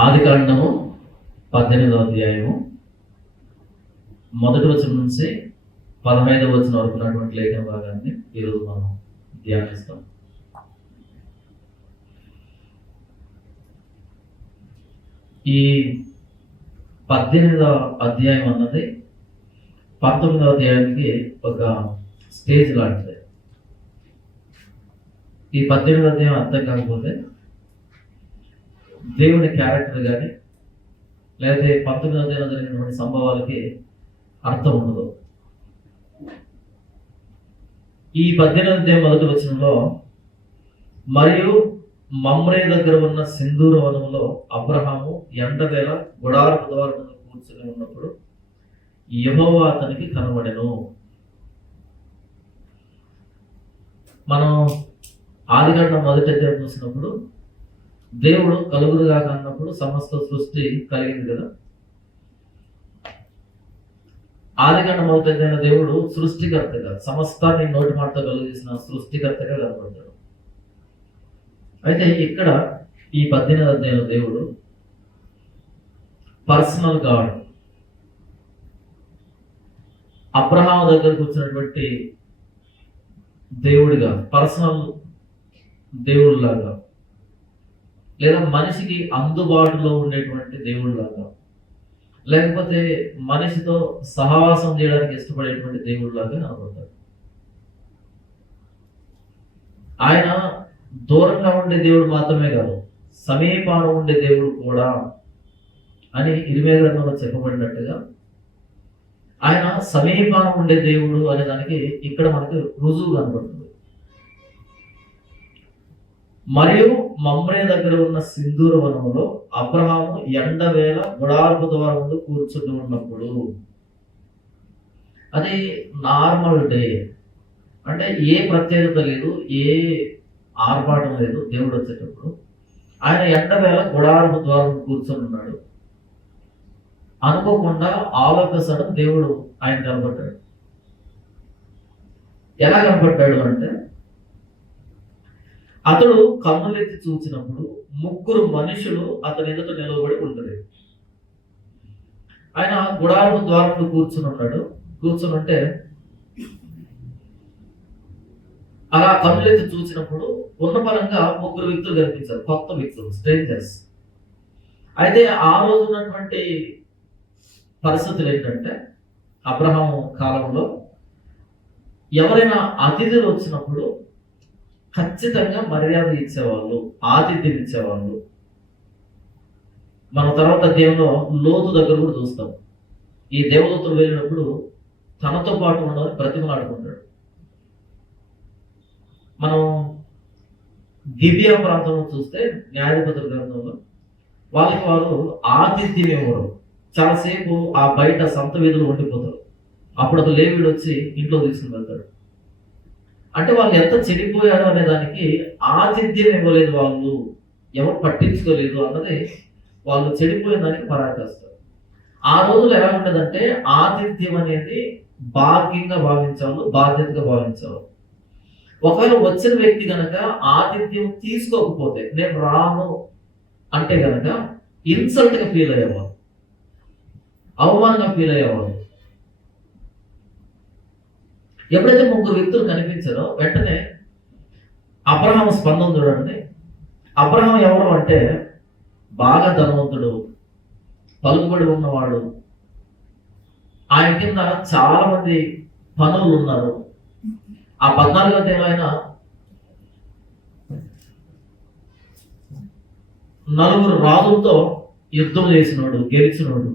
ఆదికాండము 18వ అధ్యాయము 1వ వచనం నుంచి 15వ వచనం వరకు ఉన్నటువంటి లేఖన భాగాన్ని ఈరోజు మనం ధ్యానిస్తాం. ఈ 18వ అధ్యాయం అన్నది 19వ అధ్యాయానికి ఒక స్టేజ్ లాంటిది. ఈ 18వ అధ్యాయం అర్థం కాకపోతే దేవుని క్యారెక్టర్ కానీ లేకపోతే 19వ అధ్యాయంలో జరిగినటువంటి సంభవాలకి అర్థం ఉండదు. ఈ 18వ అధ్యాయం 1వ వచనంలో, మరియు మమ్రే దగ్గర ఉన్న సింధూర వనంలో అబ్రహాము ఎండవేళ గుడారపు ద్వారం ముందు కూర్చుని ఉన్నప్పుడు యెహోవా అతనికి కనబడెను. మనం ఆదికాండం 1వ అధ్యాయం చూసినప్పుడు దేవుడు కలుగురుగా అన్నప్పుడు సమస్త సృష్టి కలిగింది కదా. ఆదికాండం 1వ అధ్యాయంలో దేవుడు సృష్టికర్తగా, సమస్తాన్ని నోటి మాటతో కలుగు చేసిన సృష్టికర్తగా కనబడతాడు. అయితే ఇక్కడ ఈ 18వ అధ్యాయంలో దేవుడు పర్సనల్ గాడ్, అబ్రహాము దగ్గరకు వచ్చినటువంటి దేవుడిగా, పర్సనల్ దేవుడిలాగా, లేదా మనిషికి అందుబాటులో ఉండేటువంటి దేవుడిలాగా, లేకపోతే మనిషితో సహవాసం చేయడానికి ఇష్టపడేటువంటి దేవుడిలాగా కనబడతాడు. ఆయన దూరంగా ఉండే దేవుడు మాత్రమే కాదు, సమీపాన ఉండే దేవుడు కూడా అని ఇర్మియా గ్రంథంలో చెప్పబడినట్టుగా ఆయన సమీపాన ఉండే దేవుడు అనే దానికి ఇక్కడ మనకి రుజువు కనబడుతుంది. మరియు మమ్రే దగ్గర ఉన్న సింధూర వనంలో అబ్రహాము ఎండవేళ గుడారపు ద్వారం ముందు కూర్చుని ఉన్నప్పుడు, అది నార్మల్ డే, అంటే ఏ ప్రత్యేకత లేదు, ఏ ఆర్భాటం లేదు. దేవుడు వచ్చేటప్పుడు ఆయన ఎండవేళ గుడారపు ద్వారం కూర్చొని ఉన్నాడు. అనుకోకుండా ఆలోకసడు దేవుడు ఆయన కనపడ్డాడు. ఎలా కనపడ్డాడు అంటే, అతడు కన్నులెత్తి చూసినప్పుడు 3 మనుషులు అతని ఎదుట నిలబడి ఉంటుంది. ఆయన గుడారపు ద్వారంలో కూర్చుని ఉన్నాడు. కూర్చుని ఉంటే అలా కన్నులెత్తి చూసినప్పుడు ఉన్న పరంగా 3 వ్యక్తులు కనిపించారు, కొత్త వ్యక్తులు, స్ట్రేంజర్స్. అయితే ఆ రోజు ఉన్నటువంటి పరిస్థితులు ఏంటంటే, అబ్రహాము కాలంలో ఎవరైనా అతిథులు వచ్చినప్పుడు ఖచ్చితంగా మర్యాద ఇచ్చేవాళ్ళు, ఆతిథ్యం ఇచ్చేవాళ్ళు. మనం తర్వాత అధ్యాయంలో లోతు దగ్గర కూడా చూస్తాం. ఈ దేవదూతలు వెళ్ళినప్పుడు తనతో పాటు ఉన్నవారు బ్రతిమలాడుకుంటాడు. మనం గిబియా ప్రాంతంలో చూస్తే న్యాయాధిపతుల గ్రంథంలో వాళ్ళకి వారు ఆతిథ్యం ఇవ్వరు. చాలాసేపు ఆ బయట సంత వీధులు ఉండిపోతారు. అప్పుడు ఒక లేవీడు వచ్చి ఇంట్లో తీసుకుని వెళ్తాడు. అంటే వాళ్ళు ఎంత చెడిపోయారు అనే దానికి ఆతిథ్యం ఇవ్వలేదు, వాళ్ళు ఎవరు పట్టించుకోలేదు అన్నది వాళ్ళు చెడిపోయిన దానికి పరాకాస్తారు. ఆ రోజులు ఎలా ఉండదంటే, ఆతిథ్యం అనేది భాగ్యంగా భావించాలి, బాధ్యతగా భావించాలి. ఒకవేళ వచ్చిన వ్యక్తి కనుక ఆతిథ్యం తీసుకోకపోతే, నేను రాను అంటే కనుక ఇన్సల్ట్గా ఫీల్ అయ్యేవాళ్ళు, అవమానంగా ఫీల్ అయ్యేవాళ్ళు. ఎప్పుడైతే 3 వ్యక్తులు కనిపించారో వెంటనే అబ్రహాము స్పందన చూడండి. అబ్రహాము ఎవరు అంటే, బాగా ధనవంతుడు, పలుకుబడి ఉన్నవాడు, ఆయన కింద చాలా మంది పనులు ఉన్నారు. ఆ 14వ అధ్యాయంలో ఆయన 4 రాజులతో యుద్ధం చేసినోడు, గెలిచినోడు.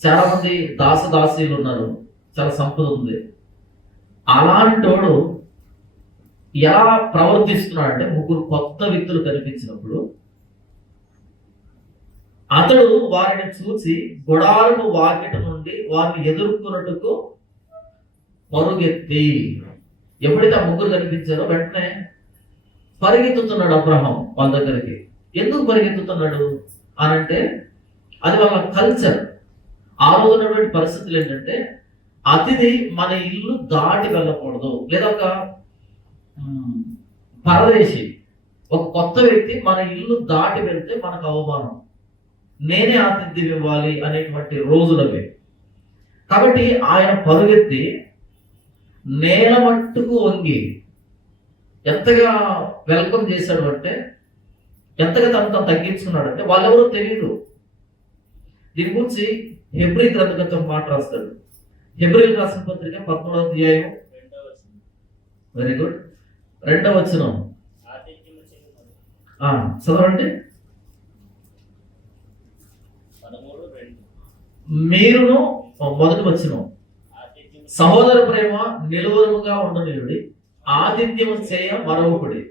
చాలా మంది దాసదాసీలు ఉన్నారు, చాలా సంపద ఉంది. అలాంటి వాడు ఎలా ప్రవర్తిస్తున్నాడు అంటే, 3 కొత్త వ్యక్తులు కనిపించినప్పుడు అతడు వారిని చూసి గుడారపు వాకిట నుండి వారిని ఎదుర్కొన్నట్టుకు పరుగెత్తి, ఎప్పుడైతే ఆ 3 కనిపించారో వెంటనే పరిగెత్తుతున్నాడు అబ్రహాం వాళ్ళ దగ్గరికి. ఎందుకు పరిగెత్తుతున్నాడు అనంటే, అది వాళ్ళ కల్చర్. ఆ రోజు ఉన్నటువంటి పరిస్థితులు ఏంటంటే, అతిథి మన ఇల్లు దాటి వెళ్ళకూడదు, లేదా ఒక పరదేశి ఒక కొత్త వ్యక్తి మన ఇల్లు దాటి వెళ్తే మనకు అవమానం, నేనే ఆతిథ్యం ఇవ్వాలి అనేటువంటి రోజులవి. కాబట్టి ఆయన పరుగెత్తి నేల మట్టుకు వంగి ఎంతగా వెల్కమ్ చేశాడు అంటే, ఎంతగా తను తగ్గించుకున్నాడు అంటే వాళ్ళెవరో తెలియదు. దీని గురించి హెబ్రీ గ్రంథకర్త మాట రాస్తాడు. హెబ్రీలు రాసిన పత్రిక 13వ అధ్యాయం వెరీ గుడ్ 2వ వచనం చదవండి. మీరును మొదటి వచనం, సహోదర ప్రేమ నిలువరుగా ఉండనియుడి, ఆతిథ్యము చేయ మరొకటి,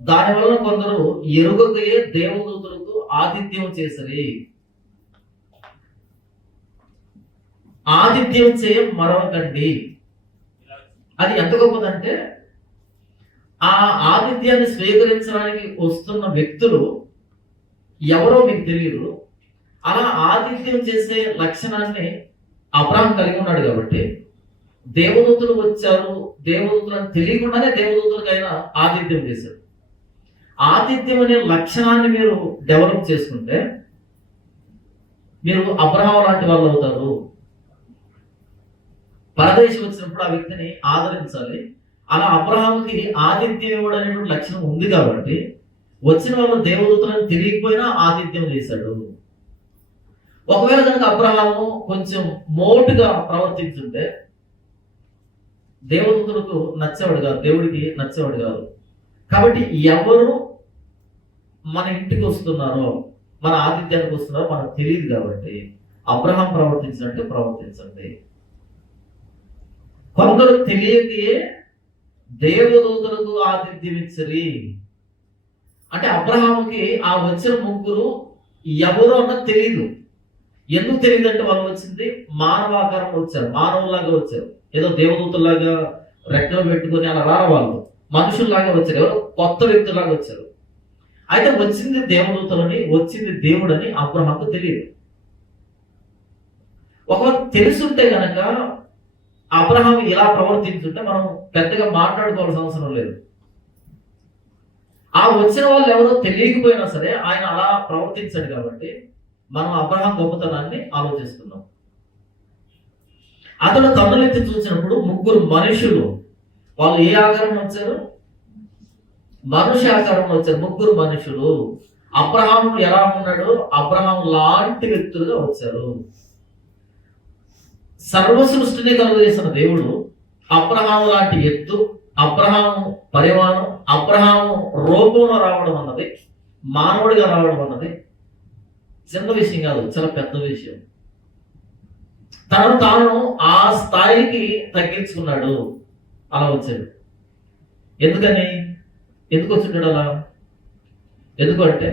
దానివల్ల కొందరు ఎరుగకయే దేవదూతలకు ఆతిథ్యం చేసరి. ఆతిథ్యం చేయ మరొకండి. అది ఎంత గొప్పదంటే, ఆ ఆతిథ్యాన్ని స్వీకరించడానికి వస్తున్న వ్యక్తులు ఎవరో మీకు తెలియదు. అలా ఆతిథ్యం చేసే లక్షణాన్ని అబ్రాహాం కలిగి ఉన్నాడు. కాబట్టి దేవదూతలు వచ్చారు, దేవదూతలను తెలియకుండానే దేవదూతలకైనా ఆతిథ్యం చేశారు. ఆతిథ్యం అనే లక్షణాన్ని మీరు డెవలప్ చేసుకుంటే మీరు అబ్రహాం లాంటి వాళ్ళు అవుతారు. పరదేశం వచ్చినప్పుడు ఆ వ్యక్తిని ఆదరించాలి. అలా అబ్రహాంకి ఆతిథ్యం ఇవ్వడం అనేటువంటి లక్షణం ఉంది. కాబట్టి వచ్చిన వాళ్ళు దేవదూతలను తెలియకపోయినా ఆతిథ్యం చేశాడు. ఒకవేళ కనుక అబ్రహాము కొంచెం మోటుగా ప్రవర్తించుంటే దేవదూతలకు నచ్చేవాడు కాదు, దేవుడికి నచ్చేవాడు కాదు. కాబట్టి ఎవరు మన ఇంటికి వస్తున్నారో, మన ఆతిథ్యానికి వస్తున్నారో మనకు తెలియదు. కాబట్టి అబ్రహాం ప్రవర్తించినట్టు ప్రవర్తించండి. కొందరు తెలియకే దేవదూతలకు ఆతిథ్యం ఇచ్చరి అంటే అబ్రహాముకి ఆ వచ్చిన ముగ్గురు ఎవరు అన్నది తెలియదు. ఎందుకు తెలియదు అంటే వాళ్ళు వచ్చింది మానవాకారంలో వచ్చారు, మానవులాగా వచ్చారు. ఏదో దేవదూతలాగా రెక్కలు పెట్టుకొని అలా రారు, వాళ్ళు మనుషుల్లాగా వచ్చారు, ఎవరో కొత్త వ్యక్తులాగా వచ్చారు. అయితే వచ్చింది దేవదూతలని, వచ్చింది దేవుడని అబ్రహాముకు తెలియదు. ఒకవేళ తెలుసుంటే గనక అబ్రహాం ఇలా ప్రవర్తించుంటే మనం పెద్దగా మాట్లాడుకోవాల్సిన అవసరం లేదు. ఆ వచ్చిన వాళ్ళు ఎవరో తెలియకపోయినా సరే ఆయన అలా ప్రవర్తించాడు. కాబట్టి మనం అబ్రహాం గొప్పతనాన్ని ఆలోచిస్తున్నాం. అతను కన్నులెత్తి చూసినప్పుడు ముగ్గురు మనుషులు, వాళ్ళు ఏ ఆకారంలో వచ్చారు? మనుష్య ఆకారంలో వచ్చారు. ముగ్గురు మనుషులు అబ్రహాం ఎలా ఉన్నాడో అబ్రహాం లాంటి వ్యక్తులుగా వచ్చారు. సర్వ సృష్టిని కలుగజేసిన దేవుడు అబ్రహాము లాంటి ఎత్తు, అబ్రహాము పరిమాణం, అబ్రహాము రూపంలో రావడం అన్నది, మానవుడిగా రావడం అన్నది చిన్న విషయం కాదు, చాలా పెద్ద విషయం. తనను తాను ఆ స్థాయికి తగ్గించుకున్నాడు, అలా వచ్చాడు. ఎందుకని? ఎందుకు వచ్చింటాడు అలా? ఎందుకంటే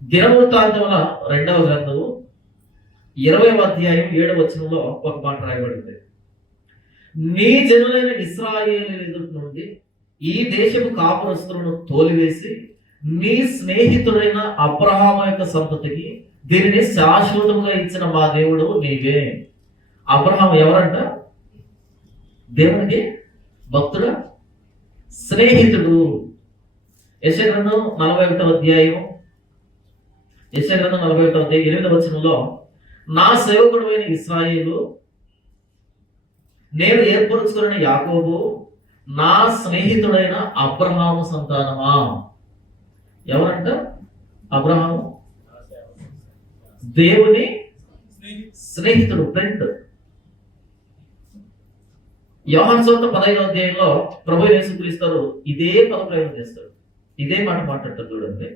దినవృత్తాంతముల 2వ గ్రంథము 20వ అధ్యాయం 7వ వచనంలో ఒక మాట రాయబడింది. నీ జనులైన ఇశ్రాయేలీయుల ఎదుటి నుండి ఈ దేశపు కాపురస్తులను తోలివేసి నీ స్నేహితుడైన అబ్రహాము యొక్క సంతతికి దీనిని శాశ్వతముగా ఇచ్చిన మా దేవుడు నీవే. అబ్రహాము ఎవరంట? దేవునికి భక్తుడా, స్నేహితుడు. యెషయా గ్రంథం 41వ అధ్యాయం 8వ వచనంలో, నా సేవకుడైన ఇశ్రాయేలు, నేను ఏర్పరుచుకున్న యాకోబు, నా స్నేహితుడైన అబ్రహాము సంతానమా. ఎవరంట? అబ్రహాము దేవుని స్నేహితుడు, ఫ్రెండ్. యోహాను సువార్త 15వ అధ్యాయంలో ప్రభువు యేసుక్రీస్తు ఇదే పదప్రయోగం చేస్తాడు, ఇదే మాట మాట్లాడతాడు. చూడండి,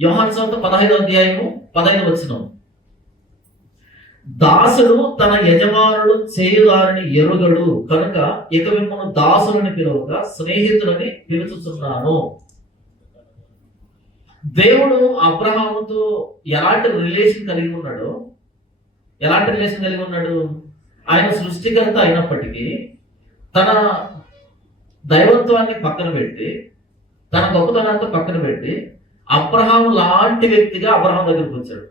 యోహాను సువార్త 15వ అధ్యాయము 15వ వచనం, దాసుడు తన యజమానుడు చేయుదారిని ఎరుగడు కనుక ఇక మిమ్మల్ని దాసులని పిలువక స్నేహితులని పిలుచుతున్నాను. దేవుడు అబ్రహాముతో ఎలాంటి రిలేషన్ కలిగి ఉన్నాడు? ఆయన సృష్టికర్త అయినప్పటికీ తన దైవత్వాన్ని పక్కన పెట్టి, తన గొప్పతనాన్ని పక్కన పెట్టి అబ్రహాము లాంటి వ్యక్తిగా అబ్రహాం దగ్గరికి వచ్చాడు.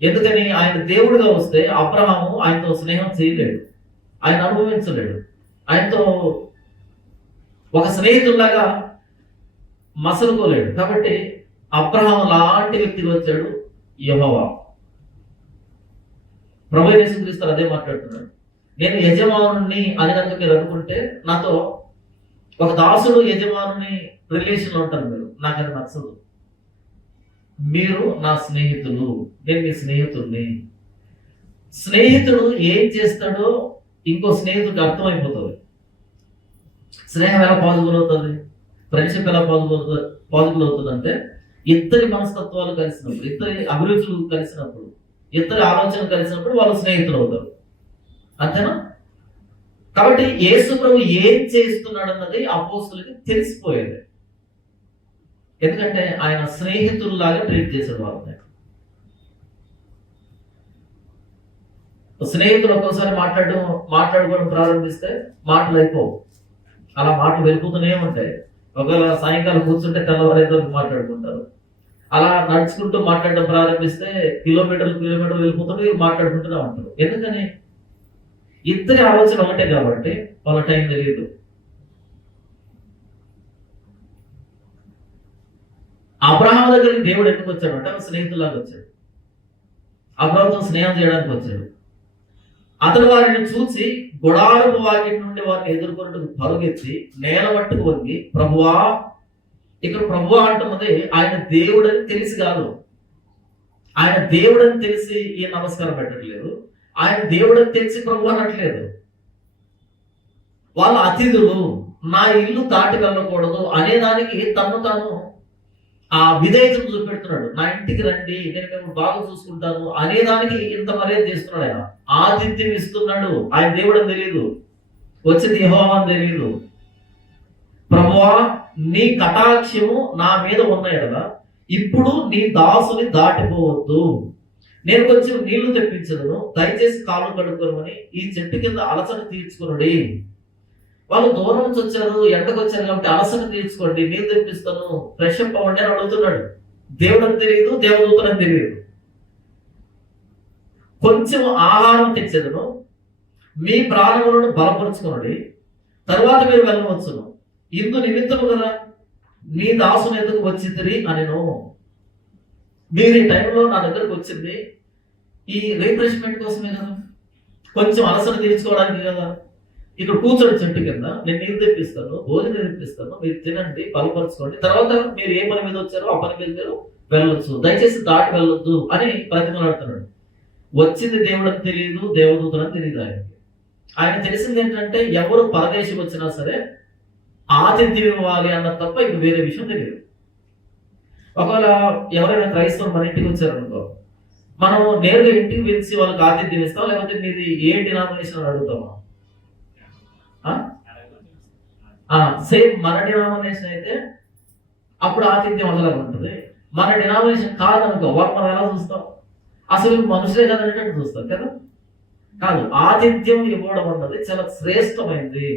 ఎందుకని? ఆయన దేవుడిగా వస్తే అబ్రహాము ఆయనతో స్నేహం చేయలేడు, ఆయన అనుభవించలేడు, ఆయనతో ఒక స్నేహితుల్లాగా మసలుకోలేడు. కాబట్టి అబ్రహాం లాంటి వ్యక్తికి వచ్చాడు యెహోవా. ప్రభువైన యేసుక్రీస్తు అదే మాట్లాడుతున్నాడు. నేను యజమానుని అని కనుక మీరు అనుకుంటే, నాతో ఒక దాసుడు యజమానుని రిలేషన్లో ఉంటారు మీరు, నాకు అది నచ్చదు. మీరు నా స్నేహితులు, నేను మీ స్నేహితుడిని. స్నేహితుడు ఏం చేస్తాడో ఇంకో స్నేహితుడికి అర్థమైపోతుంది. స్నేహం ఎలా పాజిబుల్ అవుతుంది, ఫ్రెండ్షిప్ ఎలా పాజిబుల్ అవుతుంది అంటే, ఇద్దరి మనస్తత్వాలు కలిసినప్పుడు, ఇద్దరి అభిరుచులు కలిసినప్పుడు, ఇద్దరి ఆలోచనలు కలిసినప్పుడు వాళ్ళు స్నేహితులు అవుతారు. అంతేనా? కాబట్టి యేసు ప్రభు ఏం చేస్తున్నాడు అన్నది అపోస్తులకి తెలిసిపోయేది. ఎందుకంటే ఆయన స్నేహితుల్లాగా ట్రీట్ చేశాడు వాళ్ళని. స్నేహితులు ఒక్కోసారి మాట్లాడుకోవడం ప్రారంభిస్తే మాటలు అయిపోవు, అలా మాటలు వెళ్ళిపోతూనే ఉంటాయి. ఒకవేళ సాయంకాలం కూర్చుంటే తెల్లవారేదో మాట్లాడుకుంటారు. అలా నడుచుకుంటూ మాట్లాడడం ప్రారంభిస్తే కిలోమీటర్లు వెళ్ళిపోతుంటే మాట్లాడుకుంటూనే ఉంటారు. ఎందుకని? ఇద్దరి ఆలోచన ఒకటే కాబట్టి వాళ్ళ టైం తెలియదు. అబ్రహాం దగ్గరికి దేవుడు ఎందుకు వచ్చాడు అంటే స్నేహితులాగా వచ్చాడు. అబ్రహాంతో స్నేహం చేయడానికి వచ్చాడు. అతడు వారిని చూసి గుడారపు వాకిటి నుండి వారిని ఎదుర్కొన్నట్టు పరుగెత్తి నేల మట్టుకు వంగి, ప్రభువా, ఇక్కడ ప్రభువా అంటున్నది ఆయన దేవుడని తెలిసి కాదు. ఆయన దేవుడని తెలిసి ఈ నమస్కారం పెట్టట్లేదు. ఆయన దేవుడని తెలిసి ప్రభు అనట్లేదు. వాళ్ళ అతిథులు, నా ఇల్లు దాటి వెళ్ళకూడదు అనేదానికి తను తాను ఆ విధేయతను చూపెడుతున్నాడు. నా ఇంటికి రండి, నేను మేము బాగా చూసుకుంటాను అనేదానికి ఇంత మర్యాద చేస్తున్నాడు. ఆయన ఆతిథ్యం ఇస్తున్నాడు. ఆయన దేవుడని తెలియదు, వచ్చేది యెహోవా అని తెలియదు. ప్రభువా, నీ కటాక్షము నా మీద ఉన్నాయి కదా, ఇప్పుడు నీ దాసుని దాటిపోవద్దు. నేను కొంచెం నీళ్లు తెప్పించదును, దయచేసి కాళ్ళు కడుక్కోమని ఈ చెట్టు కింద అలసట తీర్చుకున్నాడు. వాళ్ళు దూరం నుంచి వచ్చారు, ఎండకు వచ్చారు కాబట్టి అలసట తీర్చుకోండి, నీళ్ళు తెప్పిస్తాను, ఫ్రెష్ అప్ అవ్వండి అని అడుగుతున్నాడు. దేవుడని తెలియదు, దేవదూతని తెలియదు. కొంచెం ఆహారం తెచ్చేదను, మీ ప్రాణములను బలపరుచుకోండి, తరువాత మీరు వెళ్ళవచ్చును. ఇందు నిమిత్తము కదా నీ దాసుని ఎందుకు వచ్చింది అనెను. మీరు ఈ టైంలో నా దగ్గరకు వచ్చింది ఈ రిఫ్రెష్మెంట్ కోసమే కదా, కొంచెం అలసట తీర్చుకోవడానికి కదా. ఇక్కడ కూర్చోండి చెట్టు కింద, నేను నీళ్ళు తెప్పిస్తాను, భోజనం తెప్పిస్తాను, మీరు తినండి, బలపరచుకోండి, తర్వాత మీరు ఏ పని మీద వచ్చారో ఆ పని మీద మీరు వెళ్ళొచ్చు, దయచేసి దాటి వెళ్ళొద్దు అని ప్రతిమలాడుతున్నాడు. వచ్చింది దేవుడని తెలియదు, దేవదూతని తెలియదు. ఆయన తెలిసింది ఏంటంటే ఎవరు పరదేశం వచ్చినా సరే ఆతిథ్యం ఇవ్వాలి అన్న తప్ప ఇంక వేరే విషయం తెలియదు. ఒకవేళ ఎవరైనా క్రైస్తవులు మన ఇంటికి వచ్చారనుకో, మనం నేరుగా ఇంటికి పిలిచి వాళ్ళకి ఆతిథ్యం ఇస్తాం, లేకపోతే మీది ఏ డినామినేషన్ అడుగుతామా? సేమ్ మన డినామినేషన్ అయితే అప్పుడు ఆతిథ్యం ఒకలాగా ఉంటుంది. మన డినామినేషన్ కాదనుకో, వాళ్ళు మనం ఎలా చూస్తాం? అసలు మనుషులే కదనేటట్టు చూస్తాం కదా. కాదు, ఆతిథ్యం ఇవ్వడం అన్నది చాలా శ్రేష్టమైంది.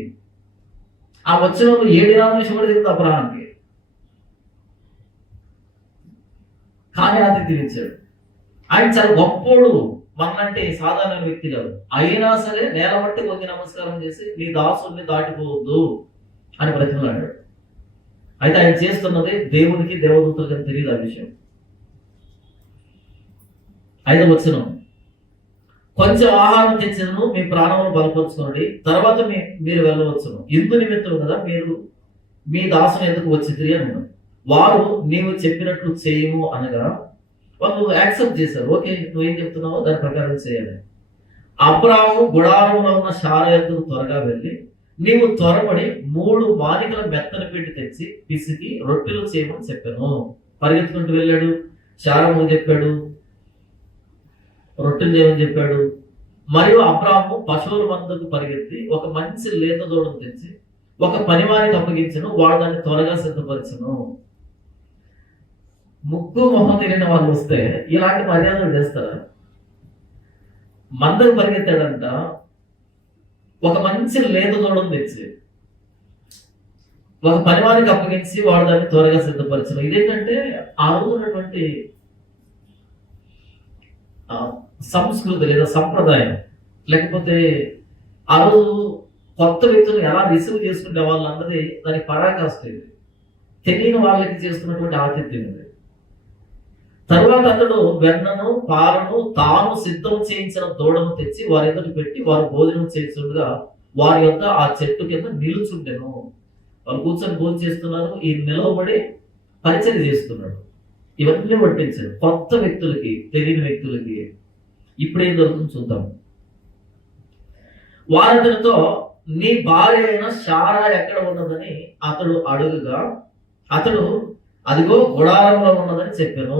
ఆ వచ్చిన వాళ్ళు ఏ డినామినేషన్ కూడా తెలియదు అబ్రహాంకి, కానీ ఆతిథ్యం ఇచ్చాడు. ఆయన చాలా గొప్పోడు, మనంటే సాధారణ వ్యక్తి కాదు. అయినా సరే నేల మట్టి వంగి నమస్కారం చేసి నీ దాసుల్ని దాటిపోవద్దు అని బ్రతిమలాడాడు. అయితే ఆయన చేస్తున్నది దేవునికి దేవదూతలకు తెలియదు ఆ విషయం. 5వ వచనం, కొంచెం ఆహారం తెచ్చేదను, మీ ప్రాణమును బలపరుచుకోండి, తర్వాత మీరు వెళ్ళవచ్చును. ఇందు నిమిత్తం కదా మీరు మీ దాసుని ఎందుకు వచ్చింది అని. వారు నీవు చెప్పినట్లు చేయము అనగా వాళ్ళు యాక్సెప్ట్ చేశారు. ఓకే, నువ్వేం చెప్తున్నావో దాని ప్రకారం చేయాలి. అబ్రాము గుడారంలో ఉన్న శార ఎద్దుకు త్వరగా వెళ్ళి, నీవు త్వరపడి 3 మానికల మెత్తని పెట్టి తెచ్చి పిసికి రొట్టెలు చేయమని చెప్పాను. పరిగెత్తుకుంటూ వెళ్ళాడు, శారము చెప్పాడు, రొట్టెలు చేయమని చెప్పాడు. మరియు అబ్రాము పశువుల మందకు పరిగెత్తి ఒక మంచి లేత దూడను తెచ్చి ఒక పనివానికి అప్పగించను, వాడు దాన్ని త్వరగా సిద్ధపరచను. ముక్కు మొహం తెలియని వాళ్ళు వస్తే ఇలాంటి మర్యాదలు చేస్తారా? మందకు పరిగెత్తాడంట, ఒక మంచి లేత దూడను తెచ్చి ఒక పనివానికి అప్పగించి వాడు దాన్ని త్వరగా సిద్ధపరచను. ఇదేంటంటే ఆ రోజు ఉన్నటువంటి సంస్కృతి లేదా సంప్రదాయం, లేకపోతే ఆ రోజు కొత్త వ్యక్తులను ఎలా రిసీవ్ చేసుకునే వాళ్ళు అన్నది దానికి పరాకాష్ట. ఇది తెలియని వాళ్ళకి చేస్తున్నటువంటి ఆతిథ్యం ఇది. తరువాత అతడు వెన్నను పాలను తాను సిద్ధం చేయించిన దూడను తెచ్చి వారి ఎదుట పెట్టి వారు భోజనం చేస్తుండగా వారి యొక్క ఆ చెట్టు కింద నిలుచుండెను. వాళ్ళు కూర్చొని భోజనం చేస్తున్నారు, ఈ నిలవబడి పరిచయం చేస్తున్నాడు. ఇవన్నీ పట్టించాడు కొత్త వ్యక్తులకి, తెలియని వ్యక్తులకి. ఇప్పుడు ఏం జరుగుతుంది చూద్దాం. వారు అతనితో నీ భార్య అయిన శారా ఎక్కడ ఉన్నదని అతడు అడుగుగా అతడు అదిగో గుడారంలో ఉన్నదని చెప్పాను.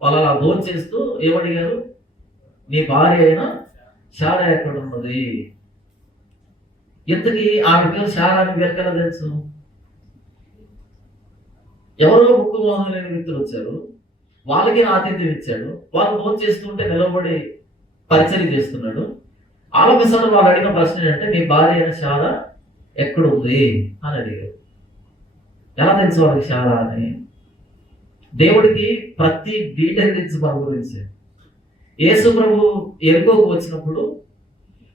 వాళ్ళు అలా భోజనం చేస్తూ ఏమడిగారు? నీ భార్య అయిన శారా ఎక్కడ ఉన్నది? ఇంతకీ ఆమె పేరు శారా అని వీళ్ళకైనా తెలుసు? ఎవరో ముక్కు మోహం లేని వ్యక్తులు వచ్చారు, వాళ్ళకి ఆతిథ్యం ఇచ్చాడు. వాళ్ళు భోజనం చేస్తుంటే నిలబడి పరిచయం చేస్తున్నాడు. ఆలోచిస్తాడు. వాళ్ళు అడిగిన ప్రశ్న ఏంటంటే నీ భార్య అయిన శారా ఎక్కడుంది అని అడిగారు. ఎలా తెలుసు వాళ్ళకి శారా అని? దేవుడికి ప్రతి డీటెయిల్ తెలుసు మన గురించి. యేసు ప్రభు ఎరుకోకు వచ్చినప్పుడు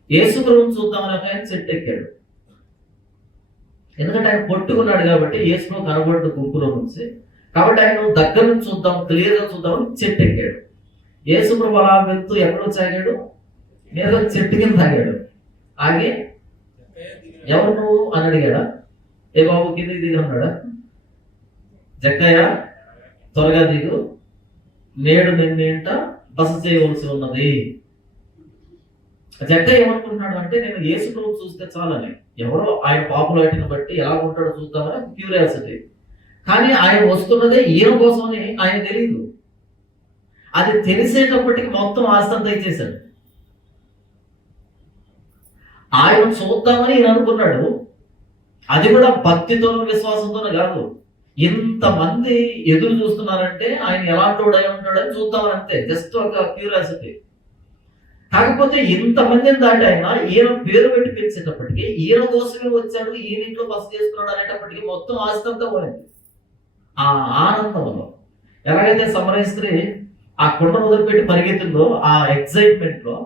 యేసు ప్రభుని చూద్దామని ఆయన చెట్టు ఎక్కాడు. ఎందుకంటే ఆయన పొట్టుకున్నాడు కాబట్టి యేసు ప్రభు కనబడ్డ గుంపులో నుంచి, కాబట్టి ఆయన దగ్గర నుంచి చూద్దాం, క్లియర్గా చూద్దామని చెట్టు ఎక్కాడు. యేసు ప్రభు అలా వెళ్తూ ఎక్కడో ఆగాడు? నేరుగా చెట్టు కింద ఆగాడు. ఆగి ఎవరు నువ్వు అని అడిగాడా? ఏ బాబు కిందకి దిగి అన్నాడా? జక్కయ్య త్వరగా దిగు, నేడు నిన్నేంట బస చేయవలసి ఉన్నది. జక్కయ్య ఏమనుకుంటున్నాడు అంటే నేను యేసు ప్రభు చూస్తే చాలని, ఎవరో ఆయన పాపులారిటీని బట్టి ఎలా ఉంటాడో చూద్దామని క్యూరియాసిటీ. కానీ ఆయన వస్తున్నదే ఈయన కోసమని ఆయన తెలియదు. అది తెలిసేటప్పటికి మొత్తం ఆస్తంతా ఇచ్చేశాడు. ఆయన చూద్దామని ఈయన అనుకున్నాడు. అది కూడా భక్తితోనూ విశ్వాసంతోనూ కాదు. ఇంతమంది ఎదురు చూస్తున్నారంటే ఆయన ఎలాంటి అయి ఉంటాడని చూద్దామని, అంతే, జస్ట్ ఒక క్యూరియాసిటీ. కాకపోతే ఇంతమందిని దాటి ఆయన ఈయన పేరు పెట్టి పిలిచేటప్పటికి ఈయన కోసమే వచ్చాడు, ఈయన ఇంట్లో బస చేస్తున్నాడు అనేటప్పటికి మొత్తం ఆస్తంతా పోయింది ఆ ఆనందంలో. ఎలాగైతే సమరయ స్త్రీ ఆ కుండను వదిలిపెట్టి పరిగెత్తుందో ఆ ఎక్సైట్మెంట్ లో,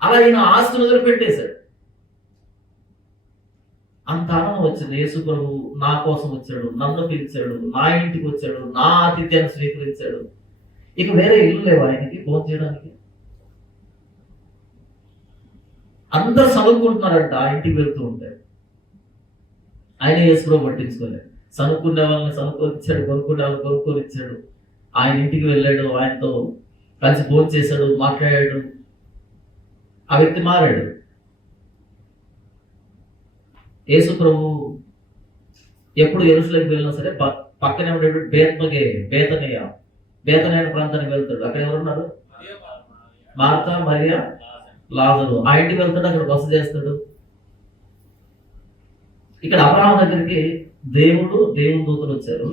అలా ఈయన ఆస్తిని వదిలిపెట్టేశాడు. అంత ఆనందం వచ్చింది. యేసు ప్రభు నా కోసం వచ్చాడు, నన్ను పిలిచాడు, నా ఇంటికి వచ్చాడు, నా ఆతిథ్యాన్ని స్వీకరించాడు. ఇక వేరే ఇల్లు లేవు ఆయనకి భోజనం చేయడానికి. అందరూ చదువుకుంటున్నారంట ఆ ఇంటికి వెళ్తూ ఉంటే. ఆయన యేసు ప్రభు పట్టించుకోలేదు. చదువుకునే వాళ్ళని చదువుకొనిచ్చాడు, కొనుక్కునే వాళ్ళని కొనుక్కొని ఇచ్చాడు. ఆయన ఇంటికి వెళ్ళాడు, ఆయనతో కలిసి భోజనం చేశాడు, మాట్లాడాడు. ఆ వ్యక్తి మారాడు. యేసు ప్రభు ఎప్పుడు యెరూషలేముకి వెళ్ళినా సరే పక్కనే ఉండేటువంటి బేతనియ ప్రాంతానికి వెళ్తాడు. అక్కడ ఎవరున్నారు? మార్తా, మరియా, లాజరు. ఆ ఇంటికి వెళ్తాడు, అక్కడ బస చేస్తాడు. ఇక్కడ అబ్రహాం దగ్గరికి దేవుని దూతలు వచ్చారు,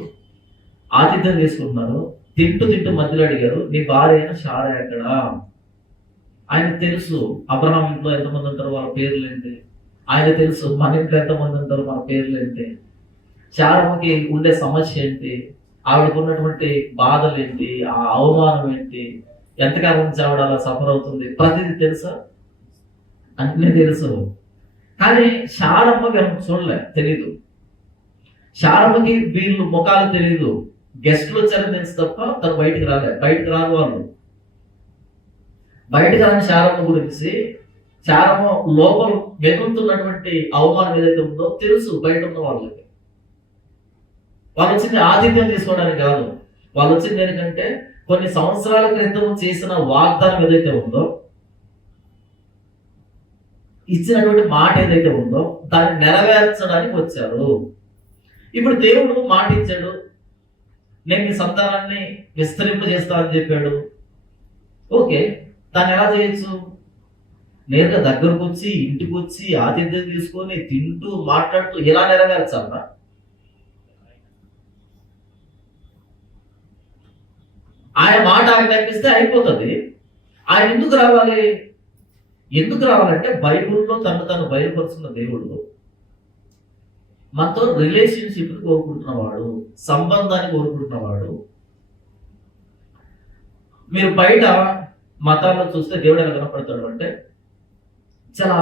ఆతిథ్యం తీసుకుంటున్నారు. తింటూ మధ్యలో అడిగారు నీ భార్య అయిన శారా ఎక్కడ? ఆయనకు తెలుసు అబ్రహాం ఇంట్లో ఎంతమంది ఉంటారో వాళ్ళ పేర్లు ఏంటి, ఆయన తెలుసు మన ఇంట్లో ఎంతమంది ఉంటారో మన పేర్లు ఏంటి, శారమ్మకి ఉండే సమస్య ఏంటి, ఆవిడకు ఉన్నటువంటి బాధలు ఏంటి, ఆ అవమానం ఏంటి, ఎంతకాలం నుంచి ఆవిడ అలా సఫర్ అవుతుంది, ప్రతిదీ తెలుసా? అన్నీ తెలుసు. కానీ శారమ్మ వీళ్ళని చూడలే, తెలీదు. శారమ్మకి వీళ్ళు ముఖాలు తెలీదు. గెస్ట్లు వచ్చారని తెలుసు తప్ప తను బయటికి రాని వాళ్ళు. బయటకు రాని శారమ్మ గురించి, శారమ్మ లోపల వెతుకుతున్నటువంటి అవమానం ఏదైతే ఉందో తెలుసు బయట ఉన్న వాళ్ళకి. వాళ్ళు వచ్చింది ఆతిథ్యం తీసుకోవడానికి కాదు. వాళ్ళు వచ్చింది ఏంటంటే కొన్ని సంవత్సరాల క్రితం చేసిన వాగ్దానం ఏదైతే ఉందో, ఇచ్చినటువంటి మాట ఏదైతే ఉందో దాన్ని నెరవేర్చడానికి వచ్చారు. ఇప్పుడు దేవుడు మాట ఇచ్చాడు, నేను మీ సంతానాన్ని విస్తరింపజేస్తానని చెప్పాడు. ఓకే, దాన్ని ఎలా చేయొచ్చు? నేరుగా దగ్గరకు వచ్చి ఇంటికి వచ్చి ఆతిథ్యం తీసుకొని తింటూ మాట్లాడుతూ ఎలా నెరవేర్చాలన్నా? ఆయన మాట ఆయన కనిపిస్తే అయిపోతుంది. ఆయన ఎందుకు రావాలంటే బైబిల్లో తను బయలుపరుచున్న దేవుడు మనతో రిలేషన్షిప్ కోరుకుంటున్నవాడు, సంబంధాన్ని కోరుకుంటున్నవాడు. మీరు బయట మతాల్లో చూస్తే దేవుడు ఎలా కనపడతాడు అంటే చాలా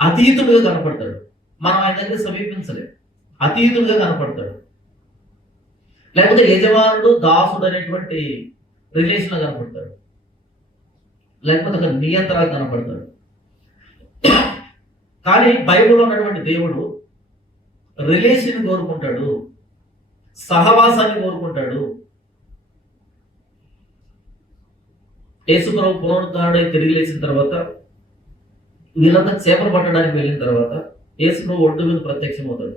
అతీతుడుగా కనపడతాడు. మనం ఆయన దగ్గర సమీపించలేం, అతీతుడుగా కనపడతాడు. లేకపోతే యజమానుడు దాసుడు అనేటువంటి రిలేషన్ కనపడతాడు, లేకపోతే ఒక నియంత్రణ కనపడతాడు. కానీ బైబిల్లో ఉన్నటువంటి దేవుడు రిలేషన్ కోరుకుంటాడు, సహవాసాన్ని కోరుకుంటాడు. యేసుప్రభు పునరుద్ధరణై తిరిగి లేచిన తర్వాత వీళ్ళంతా చేపలు పట్టడానికి వెళ్ళిన తర్వాత యేసుప్రభు ఒడ్డు మీద ప్రత్యక్షమవుతాడు.